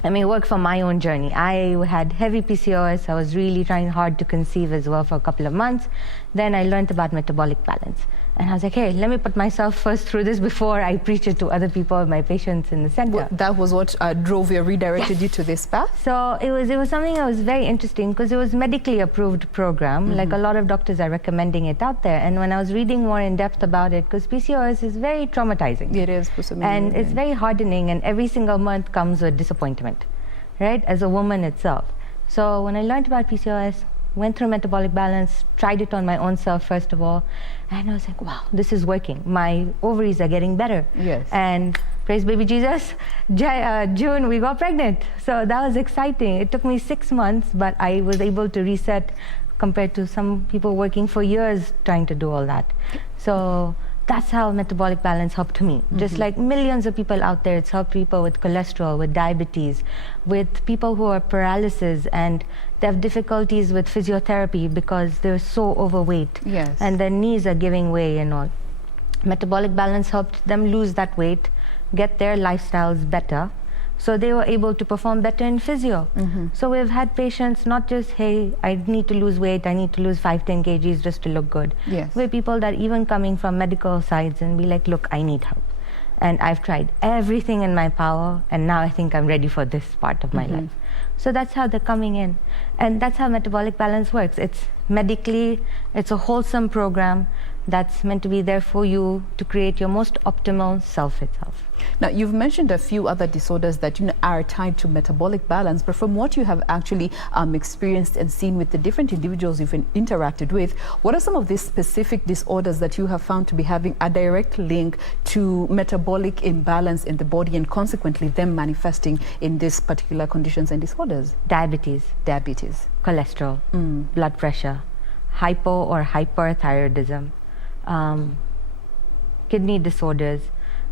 I mean, work from my own journey. I had heavy PCOS. I was really trying hard to conceive as well for a couple of months. Then I learned about metabolic balance. And I was like, hey, let me put myself first through this before I preach it to other people, my patients in the center. Well, that was what drove you, redirected you to this path? So it was something that was very interesting because it was medically approved program. Like a lot of doctors are recommending it out there. And when I was reading more in depth about it, because PCOS is very traumatizing. It is. And it's very hardening, and every single month comes with disappointment, right? As a woman itself. So when I learned about PCOS, went through metabolic balance, tried it on my own self first of all, and I was like, wow, this is working. My ovaries are getting better. Yes. And praise baby Jesus, June we got pregnant. So that was exciting. It took me 6 months, but I was able to reset compared to some people working for years trying to do all that. So that's how metabolic balance helped me. Just like millions of people out there, it's helped people with cholesterol, with diabetes, with people who are paralysis and they have difficulties with physiotherapy because they're so overweight. Yes. And their knees are giving way and all. Metabolic balance helped them lose that weight, get their lifestyles better, So they were able to perform better in physio. So we've had patients not just, hey, I need to lose weight, I need to lose 5-10 kgs just to look good. Yes. We're people that even coming from medical sides and be like, look, I need help. And I've tried everything in my power, and now I think I'm ready for this part of my life. So that's how they're coming in. And that's how metabolic balance works. It's medically, it's a wholesome program that's meant to be there for you to create your most optimal self itself. Now, you've mentioned a few other disorders that are tied to metabolic balance, but from what you have actually experienced and seen with the different individuals you've interacted with, what are some of these specific disorders that you have found to be having a direct link to metabolic imbalance in the body and consequently them manifesting in these particular conditions and disorders? Diabetes, cholesterol, blood pressure, hypo or hyperthyroidism, kidney disorders.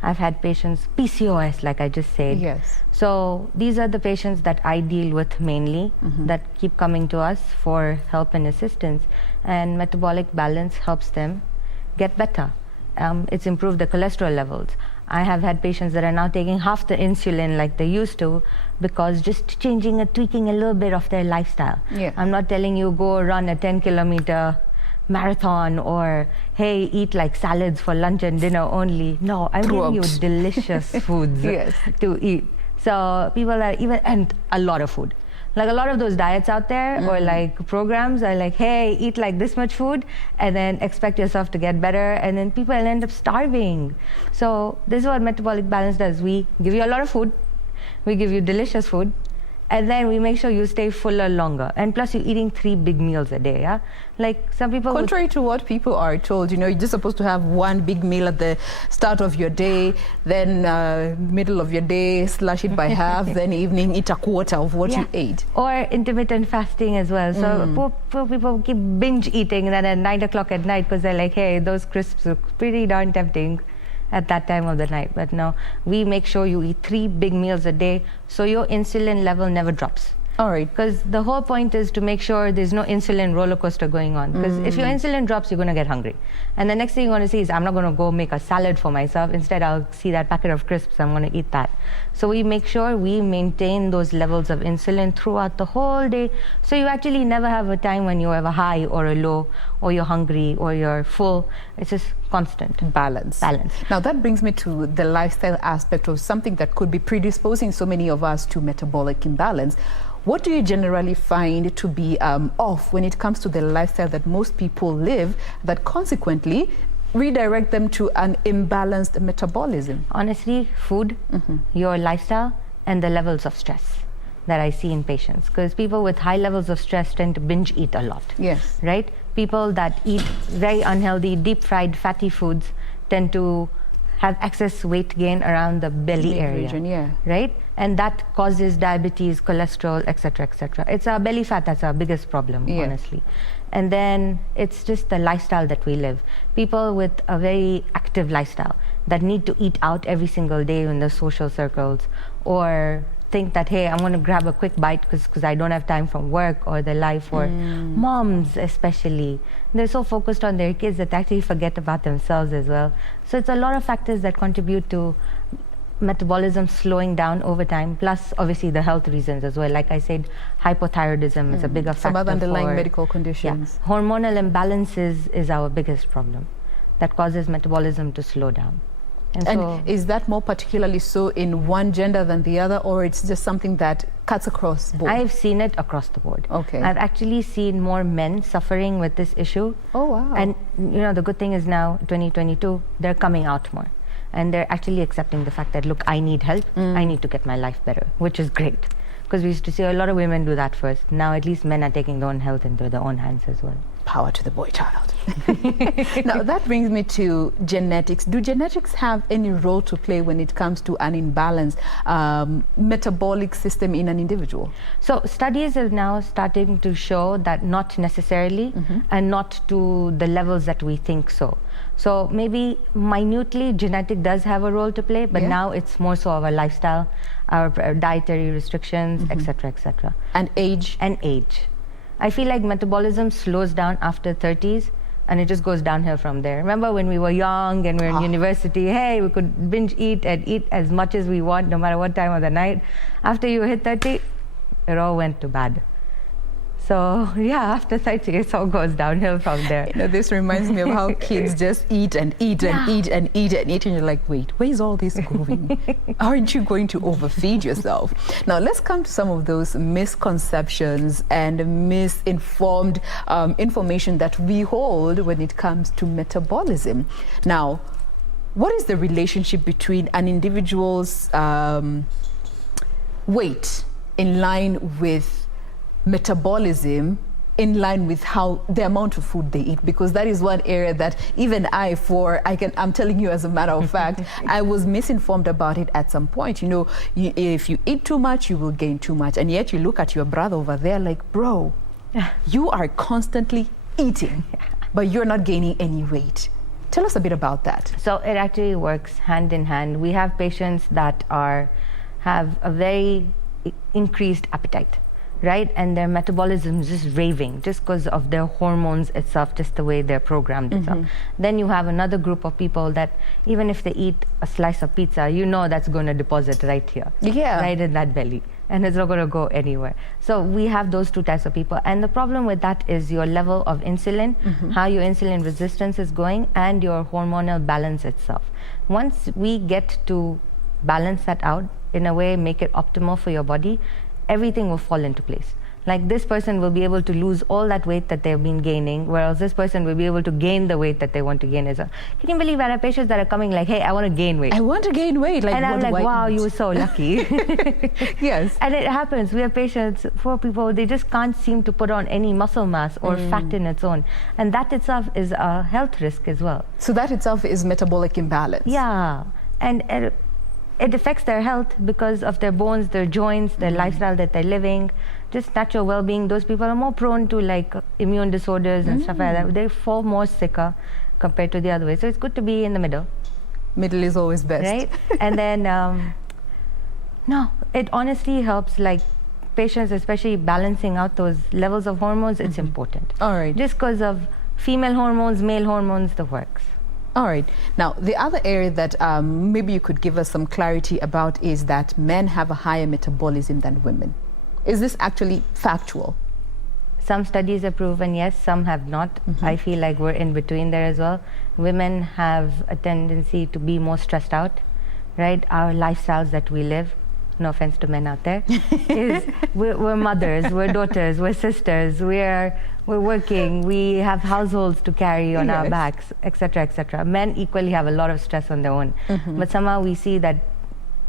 I've had patients, PCOS, like I just said. Yes. So these are the patients that I deal with mainly, that keep coming to us for help and assistance. And metabolic balance helps them get better. It's improved the cholesterol levels. I have had patients that are now taking half the insulin like they used to because just changing and tweaking a little bit of their lifestyle. Yeah. I'm not telling you go run a 10-kilometer marathon or hey, eat like salads for lunch and dinner only. No, I'm giving you delicious foods to eat. So people are and a lot of food. Like a lot of those diets out there or like programs are like, hey, eat like this much food and then expect yourself to get better, and then people end up starving. So this is what metabolic balance does. We give you a lot of food, we give you delicious food, and then we make sure you stay fuller longer. And plus you're eating 3 big meals a day, yeah? Like some people... Contrary to what people are told, you're just supposed to have 1 big meal at the start of your day, then middle of your day, slash it by half, then evening, eat a quarter of what you ate. Or intermittent fasting as well. So poor people keep binge eating and then at 9 o'clock at night because they're like, hey, those crisps look pretty darn tempting at that time of the night. But no, we make sure you eat 3 big meals a day so your insulin level never drops. All right. Because the whole point is to make sure there's no insulin roller coaster going on. Because if your insulin drops, you're going to get hungry. And the next thing you're going to see is, I'm not going to go make a salad for myself. Instead, I'll see that packet of crisps, I'm going to eat that. So we make sure we maintain those levels of insulin throughout the whole day. So you actually never have a time when you have a high or a low, or you're hungry, or you're full. It's just constant. Balance. Now that brings me to the lifestyle aspect of something that could be predisposing so many of us to metabolic imbalance. What do you generally find to be off when it comes to the lifestyle that most people live that consequently redirect them to an imbalanced metabolism? Honestly, food, your lifestyle, and the levels of stress that I see in patients. Because people with high levels of stress tend to binge eat a lot. Yes. Right? People that eat very unhealthy, deep-fried, fatty foods tend to have excess weight gain around the belly area. Region, right? And that causes diabetes, cholesterol, etc., etc. It's our belly fat that's our biggest problem, honestly. And then it's just the lifestyle that we live. People with a very active lifestyle that need to eat out every single day in the social circles, or think that, hey, I'm going to grab a quick bite because I don't have time from work or their life, or moms especially. They're so focused on their kids that they actually forget about themselves as well. So it's a lot of factors that contribute to metabolism slowing down over time, plus obviously the health reasons as well. Like I said, hypothyroidism is a bigger factor. Some other underlying medical conditions. Hormonal imbalances is our biggest problem that causes metabolism to slow down. And so, is that more particularly so in one gender than the other, or it's just something that cuts across board? I've seen it across the board. Okay. I've actually seen more men suffering with this issue. Oh, wow. And the good thing is now, 2022, they're coming out more. And they're actually accepting the fact that, look, I need help. I need to get my life better, which is great. Because we used to see a lot of women do that first. Now at least men are taking their own health into their own hands as well. Power to the boy child. Now that brings me to genetics. Do genetics have any role to play when it comes to an imbalanced metabolic system in an individual? So studies are now starting to show that not necessarily, and not to the levels that we think so. So maybe minutely genetic does have a role to play, but now it's more so our lifestyle, our dietary restrictions, etc., etc. And age? And age. I feel like metabolism slows down after 30s and it just goes downhill from there. Remember when we were young and we were in university, hey, we could binge eat and eat as much as we want, no matter what time of the night. After you hit 30, it all went to bad. So yeah, after 30, it all goes downhill from there. You know, this reminds me of how kids just eat and eat and eat and eat and eat, and you're like, wait, where's all this going? Aren't you going to overfeed yourself? Now, let's come to some of those misconceptions and misinformed information that we hold when it comes to metabolism. Now, what is the relationship between an individual's weight in line with metabolism in line with how the amount of food they eat? Because that is one area that even I'm telling you as a matter of fact, I was misinformed about it at some point. You know, if you eat too much, you will gain too much. And yet you look at your brother over there like, bro, you are constantly eating, but you're not gaining any weight. Tell us a bit about that. So it actually works hand in hand. We have patients that have a very increased appetite, right? And their metabolism is just raving just because of their hormones itself, just the way they're programmed itself. Then you have another group of people that even if they eat a slice of pizza, you know that's going to deposit right here, right in that belly, and it's not going to go anywhere. So we have those two types of people. And the problem with that is your level of insulin, how your insulin resistance is going, and your hormonal balance itself. Once we get to balance that out in a way, make it optimal for your body, everything will fall into place. Like this person will be able to lose all that weight that they've been gaining, whereas this person will be able to gain the weight that they want to gain as well. Can you believe I have patients that are coming like, hey, I want to gain weight. I want to gain weight. Like, and I'm like, wow, you were so lucky. Yes. And it happens. We have patients, for people, they just can't seem to put on any muscle mass or fat in its own. And that itself is a health risk as well. So that itself is metabolic imbalance. Yeah. And it affects their health because of their bones, their joints, their lifestyle that they're living, just natural well-being. Those people are more prone to like immune disorders and stuff like that. They fall more sicker compared to the other way. So it's good to be in the middle. Middle is always best. Right? And then, no, it honestly helps like patients, especially balancing out those levels of hormones, it's important. All right. Just because of female hormones, male hormones, the works. All right. Now, the other area that maybe you could give us some clarity about is that men have a higher metabolism than women. Is this actually factual? Some studies have proven yes, some have not. I feel like we're in between there as well. Women have a tendency to be more stressed out, right? Our lifestyles that we live, no offense to men out there, is we're mothers, we're daughters, we're sisters, we're working, we have households to carry on our backs, etc., etc. Men equally have a lot of stress on their own, but somehow we see that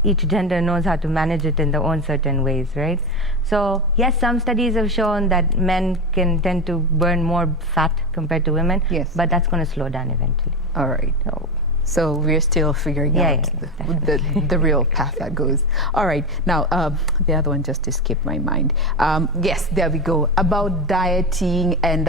each gender knows how to manage it in their own certain ways, right? So yes, some studies have shown that men can tend to burn more fat compared to women, but that's going to slow down eventually. All right. So we're still figuring out the real path that goes. All right. Now, the other one just escaped my mind. Yes, there we go. About dieting and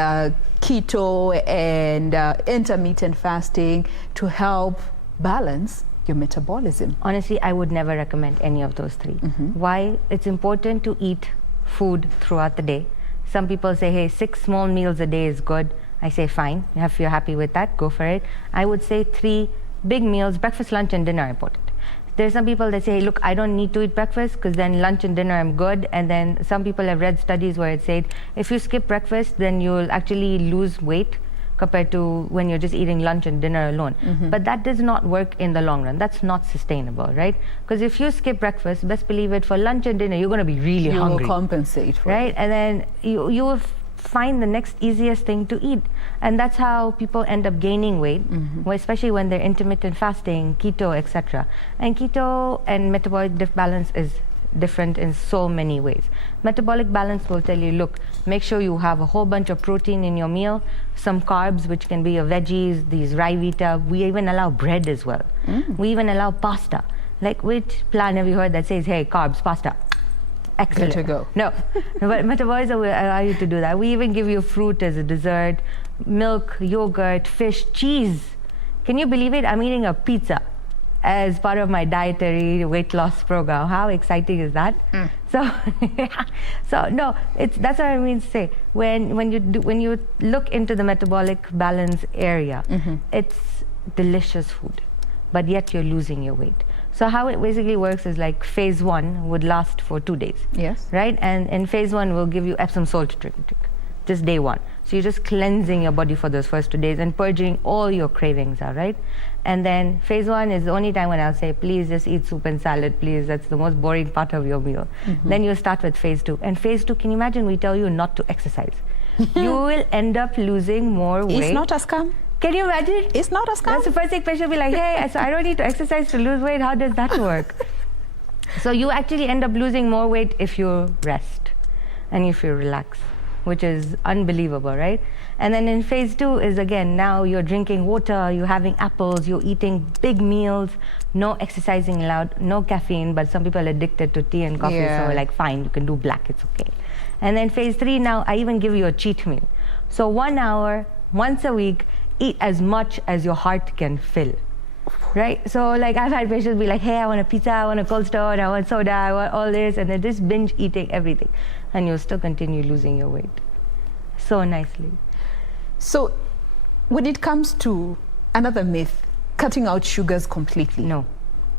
keto and intermittent fasting to help balance your metabolism. Honestly, I would never recommend any of those three. Why? It's important to eat food throughout the day. Some people say, hey, 6 small meals a day is good. I say, fine. If you're happy with that, go for it. I would say 3 big meals, breakfast, lunch, and dinner are important. There's some people that say, hey, look, I don't need to eat breakfast because then lunch and dinner I'm good. And then some people have read studies where it said, if you skip breakfast, then you'll actually lose weight compared to when you're just eating lunch and dinner alone. But that does not work in the long run. That's not sustainable, right? Because if you skip breakfast, best believe it, for lunch and dinner, you're going to be really hungry. You will compensate for it. It. And then you will find the next easiest thing to eat. And that's how people end up gaining weight, especially when they're intermittent fasting, keto, etc. And keto and metabolic balance is different in so many ways. Metabolic balance will tell you, look, make sure you have a whole bunch of protein in your meal, some carbs, which can be your veggies, these rye vita. We even allow bread as well. We even allow pasta. Like, which plan have you heard that says, hey, carbs, pasta? Excellent. Good to go. No, but metabolism will allow you to do that. We even give you fruit as a dessert, milk, yogurt, fish, cheese. Can you believe it? I'm eating a pizza as part of my dietary weight loss program. How exciting is that? So no, that's what I mean to say. When you look into the metabolic balance area, it's delicious food, but yet you're losing your weight. So how it basically works is like phase 1 would last for 2 days. Yes. Right? And in phase 1, we'll give you Epsom salt drink, just day 1. So you're just cleansing your body for those first 2 days and purging all your cravings out, right? And then phase 1 is the only time when I'll say, please just eat soup and salad, please. That's the most boring part of your meal. Then you start with phase 2. And phase 2, can you imagine we tell you not to exercise? You will end up losing more weight. It's not a scam. Can you imagine? It's not a scam. That's the first thing patient will be like, hey, so I don't need to exercise to lose weight. How does that work? So you actually end up losing more weight if you rest and if you relax, which is unbelievable, right? And then in phase 2 is, again, now you're drinking water, you're having apples, you're eating big meals, no exercising allowed, no caffeine, but some people are addicted to tea and coffee, so we're like, fine, you can do black, it's okay. And then phase 3, now I even give you a cheat meal. So 1 hour, once a week, eat as much as your heart can fill, right? So like I've had patients be like, hey, I want a pizza, I want a Cold Stone, I want soda, I want all this, and then just binge eating everything. And you'll still continue losing your weight so nicely. So when it comes to another myth, cutting out sugars completely. No,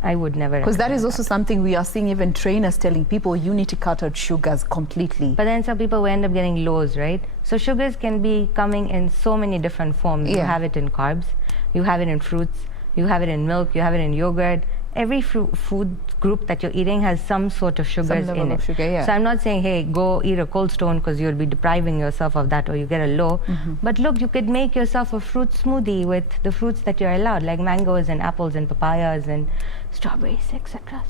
I would never. Because that is also something we are seeing even trainers telling people, you need to cut out sugars completely. But then some people will end up getting lows, right? So sugars can be coming in so many different forms. You have it in carbs, you have it in fruits, you have it in milk, you have it in yogurt. Every food group that you're eating has some sort of sugars in it. So I'm not saying, hey, go eat a Cold Stone because you'll be depriving yourself of that or you get a low. But look, you could make yourself a fruit smoothie with the fruits that you're allowed, like mangoes and apples and papayas and strawberries, etc.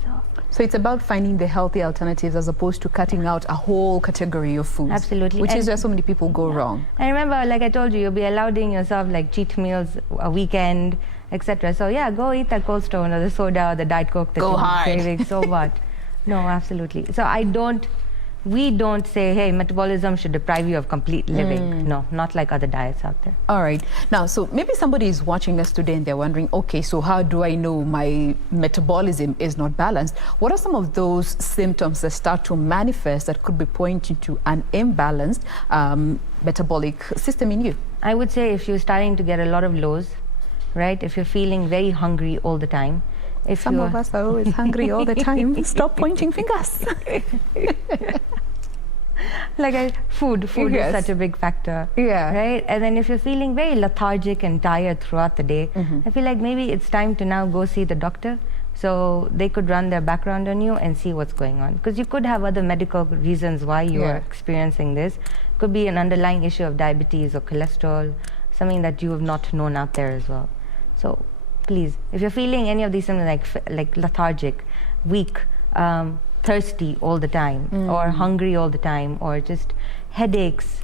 So it's about finding the healthy alternatives as opposed to cutting out a whole category of foods. Absolutely. Which is where so many people go wrong. And remember, like I told you, you'll be allowing yourself like cheat meals a weekend, etc. So yeah, go eat that Cold Stone or the soda or the Diet Coke that you're craving so much. No, absolutely. So we don't say, hey, metabolism should deprive you of complete living. No, not like other diets out there. All right. Now, so maybe somebody is watching us today and they're wondering, okay, so how do I know my metabolism is not balanced? What are some of those symptoms that start to manifest that could be pointing to an imbalanced metabolic system in you? I would say if you're starting to get a lot of lows, right? If you're feeling very hungry all the time. Some of us are always hungry all the time. Stop pointing fingers. Food is such a big factor, right? And then if you're feeling very lethargic and tired throughout the day, I feel like maybe it's time to now go see the doctor so they could run their background on you and see what's going on. Because you could have other medical reasons why you are experiencing this. Could be an underlying issue of diabetes or cholesterol, something that you have not known out there as well. So please, if you're feeling any of these symptoms like lethargic, weak, thirsty all the time, or hungry all the time, or just headaches,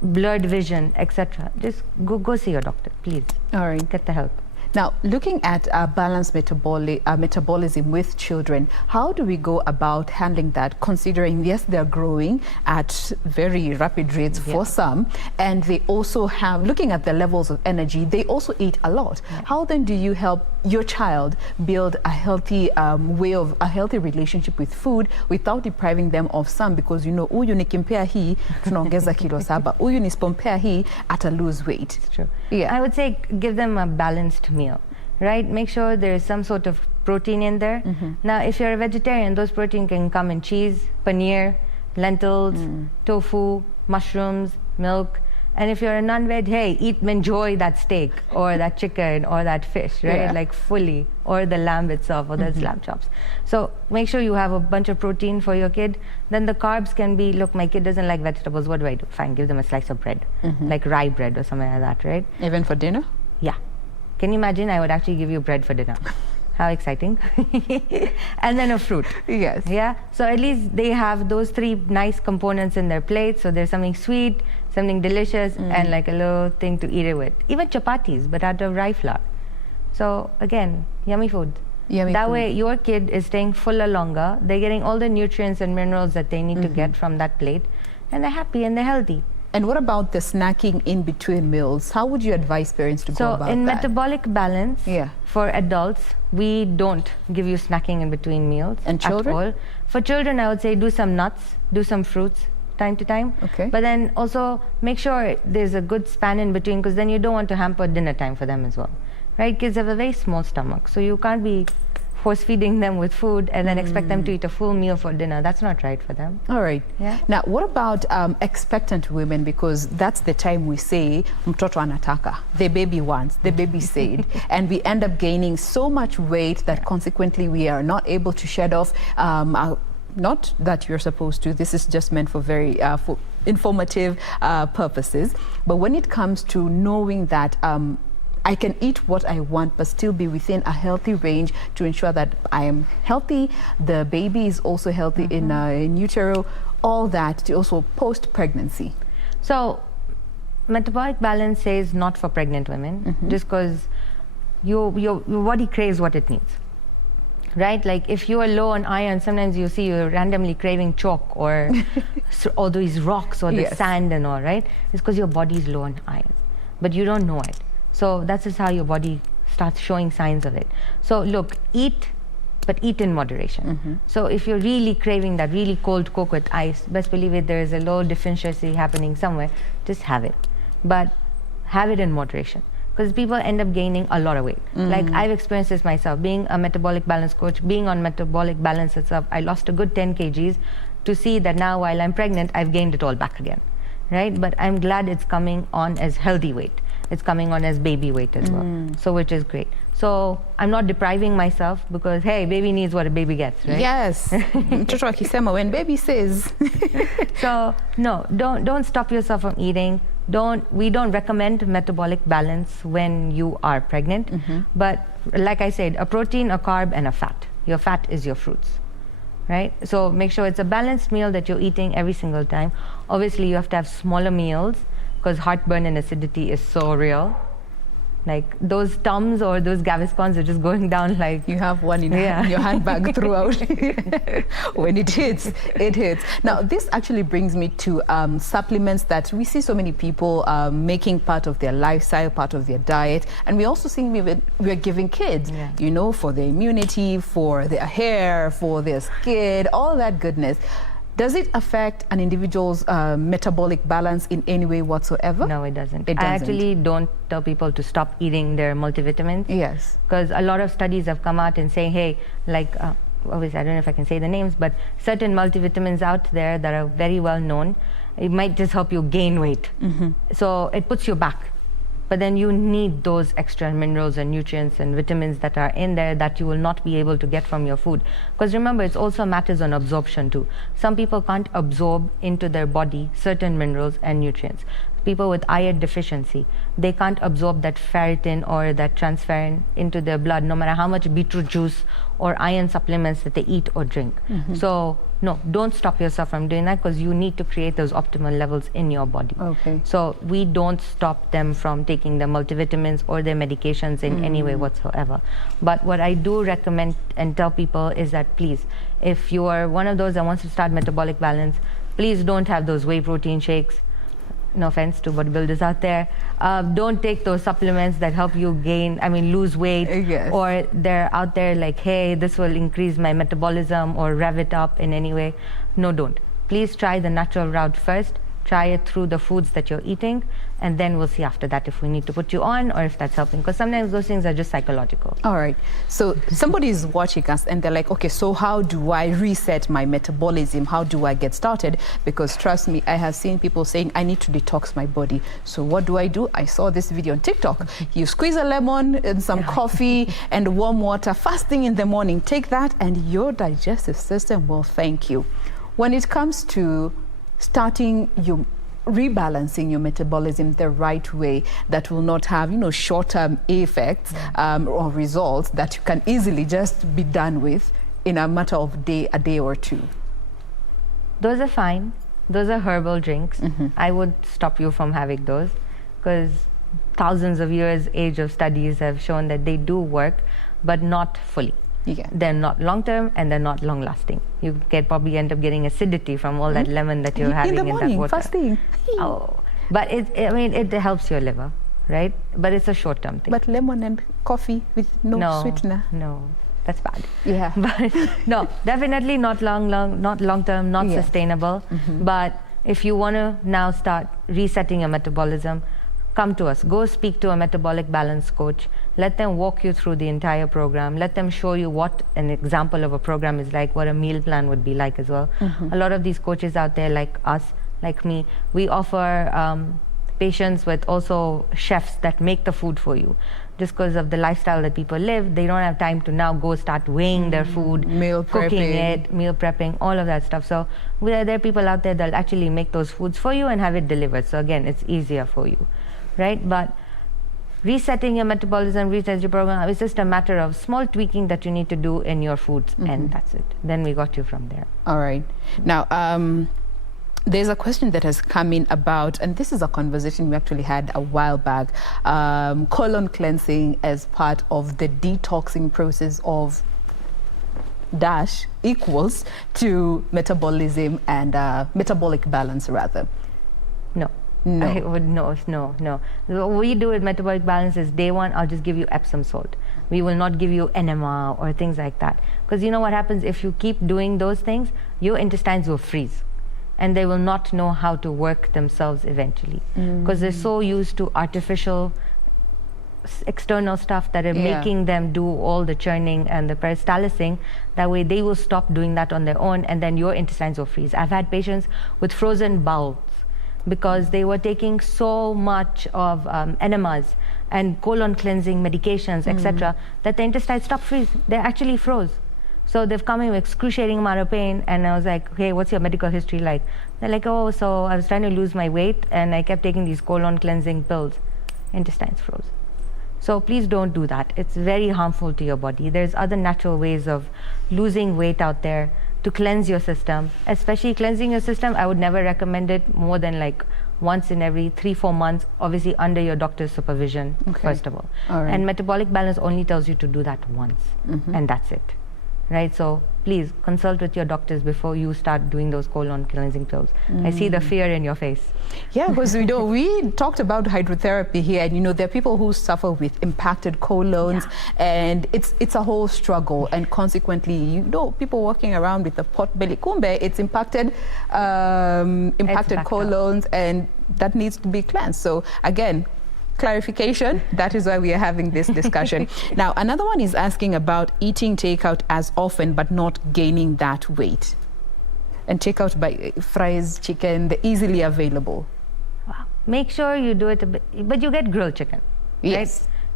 blurred vision, etc., just go see your doctor, please. All right. Get the help. Now, looking at balanced metabolism with children, how do we go about handling that, considering, yes, they're growing at very rapid rates for some, and they also have, looking at the levels of energy, they also eat a lot. How then do you help your child build a healthy a healthy relationship with food without depriving them of some? Because, you know, huyu nikimpea hii, tunaongeza kilo 7. Huyu nisipompea hii, ata lose weight. It's true. I would say give them a balanced meal, right? Make sure there is some sort of protein in there. Now, if you're a vegetarian, those protein can come in cheese, paneer, lentils, tofu, mushrooms, milk. And if you're a non-veg, hey, enjoy that steak or that chicken or that fish, right? Like fully, or the lamb itself or those lamb chops. So make sure you have a bunch of protein for your kid. Then the carbs can be, look, my kid doesn't like vegetables, what do I do? Fine, give them a slice of bread, like rye bread or something like that, right? Even for dinner? Yeah. Can you imagine I would actually give you bread for dinner? How exciting. And then a fruit. Yes. Yeah. So at least they have those 3 nice components in their plate. So there's something sweet, something delicious, and like a little thing to eat it with. Even chapatis, but out of rye flour. So again, yummy food. That way your kid is staying fuller longer. They're getting all the nutrients and minerals that they need to get from that plate. And they're happy and they're healthy. And what about the snacking in between meals? How would you advise parents to go about So in that? metabolic balance, for adults, we don't give you snacking in between meals. And children? At all. For children, I would say do some nuts, do some fruits time to time. Okay. But then also make sure there's a good span in between, because then you don't want to hamper dinner time for them as well. Right? Kids have a very small stomach, so you can't be force feeding them with food and then expect them to eat a full meal for dinner. That's not right for them. All right. Yeah. Now, what about expectant women? Because that's the time we say, mtoto anataka, the baby wants, the baby said, and we end up gaining so much weight that consequently we are not able to shed off. Not that you're supposed to. This is just meant for very for informative purposes. But when it comes to knowing that I can eat what I want, but still be within a healthy range to ensure that I am healthy, the baby is also healthy in utero, all that, to also post-pregnancy. So, metabolic balance says not for pregnant women, just because your body craves what it needs. Right? Like if you are low on iron, sometimes you see you're randomly craving chalk or all these rocks or the sand and all, right? It's because your body is low on iron, but you don't know it. So that's just how your body starts showing signs of it. So look, eat, but eat in moderation. So if you're really craving that really cold Coke with ice, best believe it, there is a low deficiency happening somewhere, just have it. But have it in moderation. Because people end up gaining a lot of weight. Like I've experienced this myself, being a metabolic balance coach, being on metabolic balance itself, I lost a good 10 kgs to see that now while I'm pregnant, I've gained it all back again, right? But I'm glad it's coming on as healthy weight. It's coming on as baby weight as well, so which is great. So I'm not depriving myself because, hey, baby needs what a baby gets, right? Yes. Mtoto akisema when baby says. So no, don't stop yourself from eating. We don't recommend metabolic balance when you are pregnant, but like I said, a protein, a carb, and a fat. Your fat is your fruits, right? So make sure it's a balanced meal that you're eating every single time. Obviously, you have to have smaller meals because heartburn and acidity is so real. Like those Tums or those Gaviscons are just going down like... You have one in your handbag throughout. When it hits, it hits. Now, this actually brings me to supplements that we see so many people making part of their lifestyle, part of their diet. And we also see we're giving kids, you know, for their immunity, for their hair, for their skin, all that goodness. Does it affect an individual's metabolic balance in any way whatsoever? No, it doesn't. It doesn't. I actually don't tell people to stop eating their multivitamins. Yes. Because a lot of studies have come out and saying, hey, like, obviously I don't know if I can say the names, but certain multivitamins out there that are very well known, it might just help you gain weight. So it puts you back. But then you need those extra minerals and nutrients and vitamins that are in there that you will not be able to get from your food. Because remember, it also matters on absorption too. Some people can't absorb into their body certain minerals and nutrients. People with iron deficiency, they can't absorb that ferritin or that transferrin into their blood, no matter how much beetroot juice or iron supplements that they eat or drink. So no, don't stop yourself from doing that because you need to create those optimal levels in your body. Okay. So we don't stop them from taking their multivitamins or their medications in any way whatsoever. But what I do recommend and tell people is that please, if you are one of those that wants to start metabolic balance, please don't have those whey protein shakes. No offense to bodybuilders out there. Don't take those supplements that help you lose weight. Or they're out there like, hey, this will increase my metabolism or rev it up in any way. No, don't. Please try the natural route first. Try it through the foods that you're eating, and then we'll see after that if we need to put you on or if that's helping, because sometimes those things are just psychological. All right. So somebody is watching us and they're like, okay, so how do I reset my metabolism? How do I get started? Because trust me, I have seen people saying, I need to detox my body. So what do? I saw this video on TikTok. You squeeze a lemon and some coffee and warm water, first thing in the morning. Take that and your digestive system will thank you. When it comes to starting rebalancing your metabolism the right way that will not have, short-term effects or results that you can easily just be done with in a matter of a day or two. Those are fine. Those are herbal drinks. I would stop you from having those because thousands of years age of studies have shown that they do work, but not fully. They're not long-term and they're not long-lasting. You probably end up getting acidity from all that lemon that you're having in the morning, that water. First thing. Oh, But it helps your liver, right? But it's a short-term thing. But lemon and coffee with no sweetener. No, that's bad. Yeah. But no, definitely not long-term, not sustainable. But if you want to now start resetting your metabolism, come to us. Go speak to a metabolic balance coach. Let them walk you through the entire program. Let them show you what an example of a program is like, what a meal plan would be like as well. A lot of these coaches out there, like us, like me, we offer patients with also chefs that make the food for you. Just because of the lifestyle that people live, they don't have time to now go start weighing their food, cooking it, meal prepping, all of that stuff. So there are people out there that actually make those foods for you and have it delivered. So again, it's easier for you, right? But resetting your metabolism, reset your program, it's just a matter of small tweaking that you need to do in your foods, and that's it. Then we got you from there. All right. Now, there's a question that has come in about, and this is a conversation we actually had a while back, colon cleansing as part of the detoxing process of dash equals to metabolism and metabolic balance rather. No. I would no. What we do with metabolic balance is day one, I'll just give you Epsom salt. We will not give you enema or things like that. Because you know what happens if you keep doing those things, your intestines will freeze. And they will not know how to work themselves eventually. Because they're so used to artificial external stuff that are making them do all the churning and the peristalsing. That way they will stop doing that on their own, and then your intestines will freeze. I've had patients with frozen bowels because they were taking so much of enemas and colon cleansing medications, etc., that the intestines stopped freezing. They actually froze. So they've come in with excruciating amount of pain, and I was like, hey, what's your medical history like? They're like, oh, so I was trying to lose my weight, and I kept taking these colon cleansing pills. Intestines froze. So please don't do that. It's very harmful to your body. There's other natural ways of losing weight out there to cleanse your system. Especially cleansing your system, I would never recommend it more than like once in every 3-4 months, obviously under your doctor's supervision, first of all. And metabolic balance only tells you to do that once, and that's it. Right, so please consult with your doctors before you start doing those colon cleansing pills. I see the fear in your face. Yeah, because we talked about hydrotherapy here, and there are people who suffer with impacted colons, and it's a whole struggle, and consequently, people walking around with a pot belly, kumbe, it's impacted colons, and that needs to be cleansed. So again, clarification, that is why we are having this discussion. Now, another one is asking about eating takeout as often but not gaining that weight. And takeout by fries, chicken, they're easily available. Wow. Make sure you do it a bit, but you get grilled chicken. Yes. Right?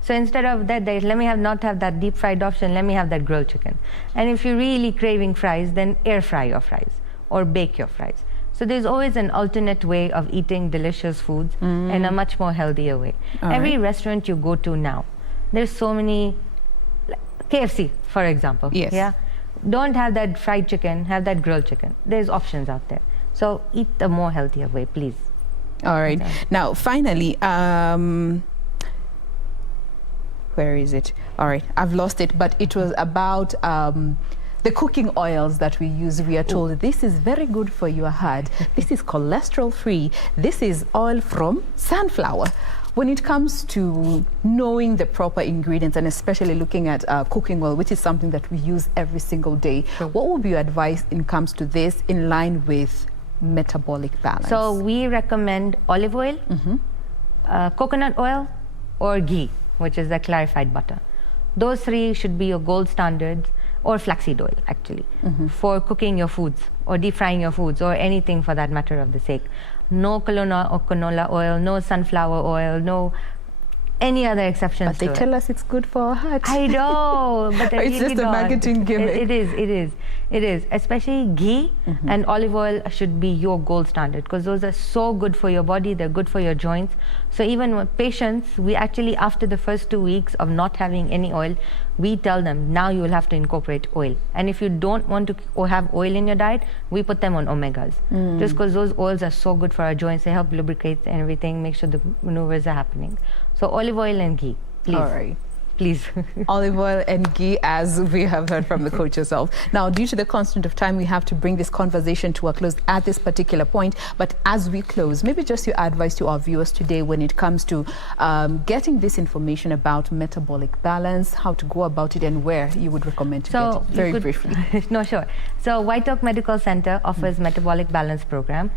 So instead of that, let me not have that deep fried option, let me have that grilled chicken. And if you're really craving fries, then air fry your fries or bake your fries. So there's always an alternate way of eating delicious foods in a much more healthier way. Every restaurant you go to now, there's so many, KFC, for example. Yes. Yeah. Don't have that fried chicken, have that grilled chicken. There's options out there. So eat the more healthier way, please. All right. Now, finally, where is it? All right, I've lost it, but it was about the cooking oils that we use. We are told this is very good for your heart. This is cholesterol free. This is oil from sunflower. When it comes to knowing the proper ingredients, and especially looking at cooking oil, which is something that we use every single day, what would be your advice in comes to this in line with metabolic balance? So we recommend olive oil, coconut oil, or ghee, which is the clarified butter. Those three should be your gold standards, or flaxseed oil actually, for cooking your foods or deep frying your foods or anything for that matter of the sake. No canola oil, no sunflower oil, no any other exceptions. But they tell us it's good for our heart. I know, but it's just a marketing gimmick. It is. Especially ghee and olive oil should be your gold standard, because those are so good for your body. They're good for your joints. So even with patients, we actually, after the first 2 weeks of not having any oil, we tell them now you will have to incorporate oil. And if you don't want to have oil in your diet, we put them on omegas, just because those oils are so good for our joints. They help lubricate and everything, make sure the maneuvers are happening. So olive oil and ghee, please. All right. please. Olive oil and ghee, as we have heard from the coach herself. Now, due to the constraint of time, we have to bring this conversation to a close at this particular point. But as we close, maybe just your advice to our viewers today when it comes to getting this information about metabolic balance, how to go about it, and where you would recommend to get it, very briefly. No, sure. So White Oak Medical Center offers metabolic balance program.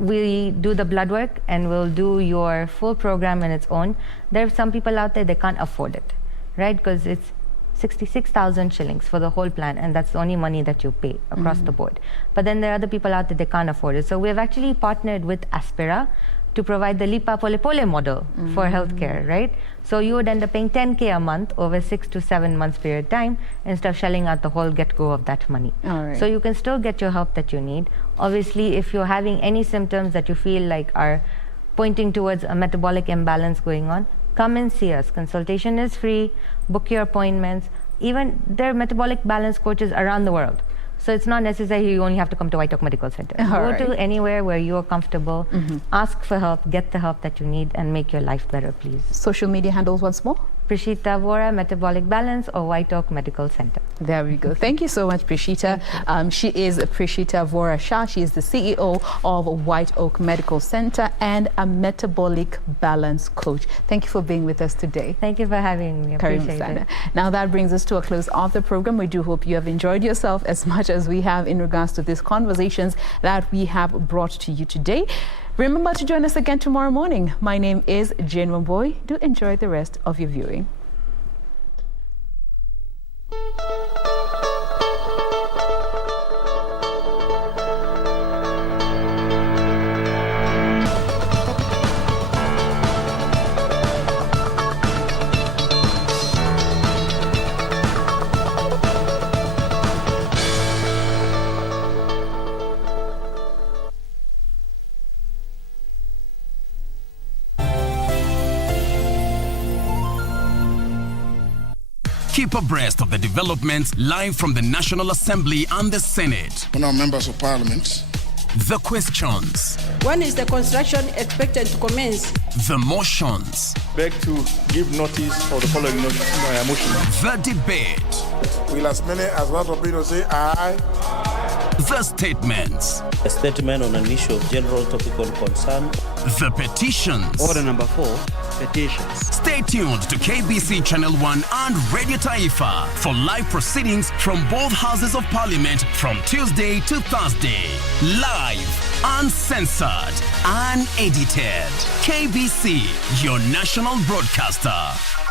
We do the blood work and we'll do your full program on its own. There are some people out there, they can't afford it, right? Because it's 66,000 shillings for the whole plan, and that's the only money that you pay across the board. But then there are other people out there, they can't afford it. So we've actually partnered with Aspera to provide the Lipa Pole Pole model for healthcare, right? So you would end up paying 10K a month over 6 to 7 months period of time instead of shelling out the whole get-go of that money. So you can still get your help that you need. Obviously, if you're having any symptoms that you feel like are pointing towards a metabolic imbalance going on, come and see us. Consultation is free, book your appointments. Even there are metabolic balance coaches around the world. So it's not necessary you only have to come to White Oak Medical Center. Go to anywhere where you are comfortable, ask for help, get the help that you need, and make your life better, please. Social media handles once more? Prishita Vora, Metabolic Balance, or White Oak Medical Center. There we go. Thank you so much, Prishita. She is Prishita Vora Shah. She is the CEO of White Oak Medical Center and a metabolic balance coach. Thank you for being with us today. Thank you for having me. Appreciate it. Now that brings us to a close of the program. We do hope you have enjoyed yourself as much as we have in regards to these conversations that we have brought to you today. Remember to join us again tomorrow morning. My name is Jane Wamboy. Do enjoy the rest of your viewing. Keep abreast of the developments live from the National Assembly and the Senate. Honourable members of Parliament. The questions. When is the construction expected to commence? The motions. Beg to give notice of the following motion. The debate. Will as many as want to say aye. The statements. A statement on an issue of general topical concern. The petitions. Order number 4, petitions. Stay tuned to KBC Channel 1 and Radio Taifa for live proceedings from both Houses of Parliament from Tuesday to Thursday. Live, uncensored, unedited. KBC, your national broadcaster.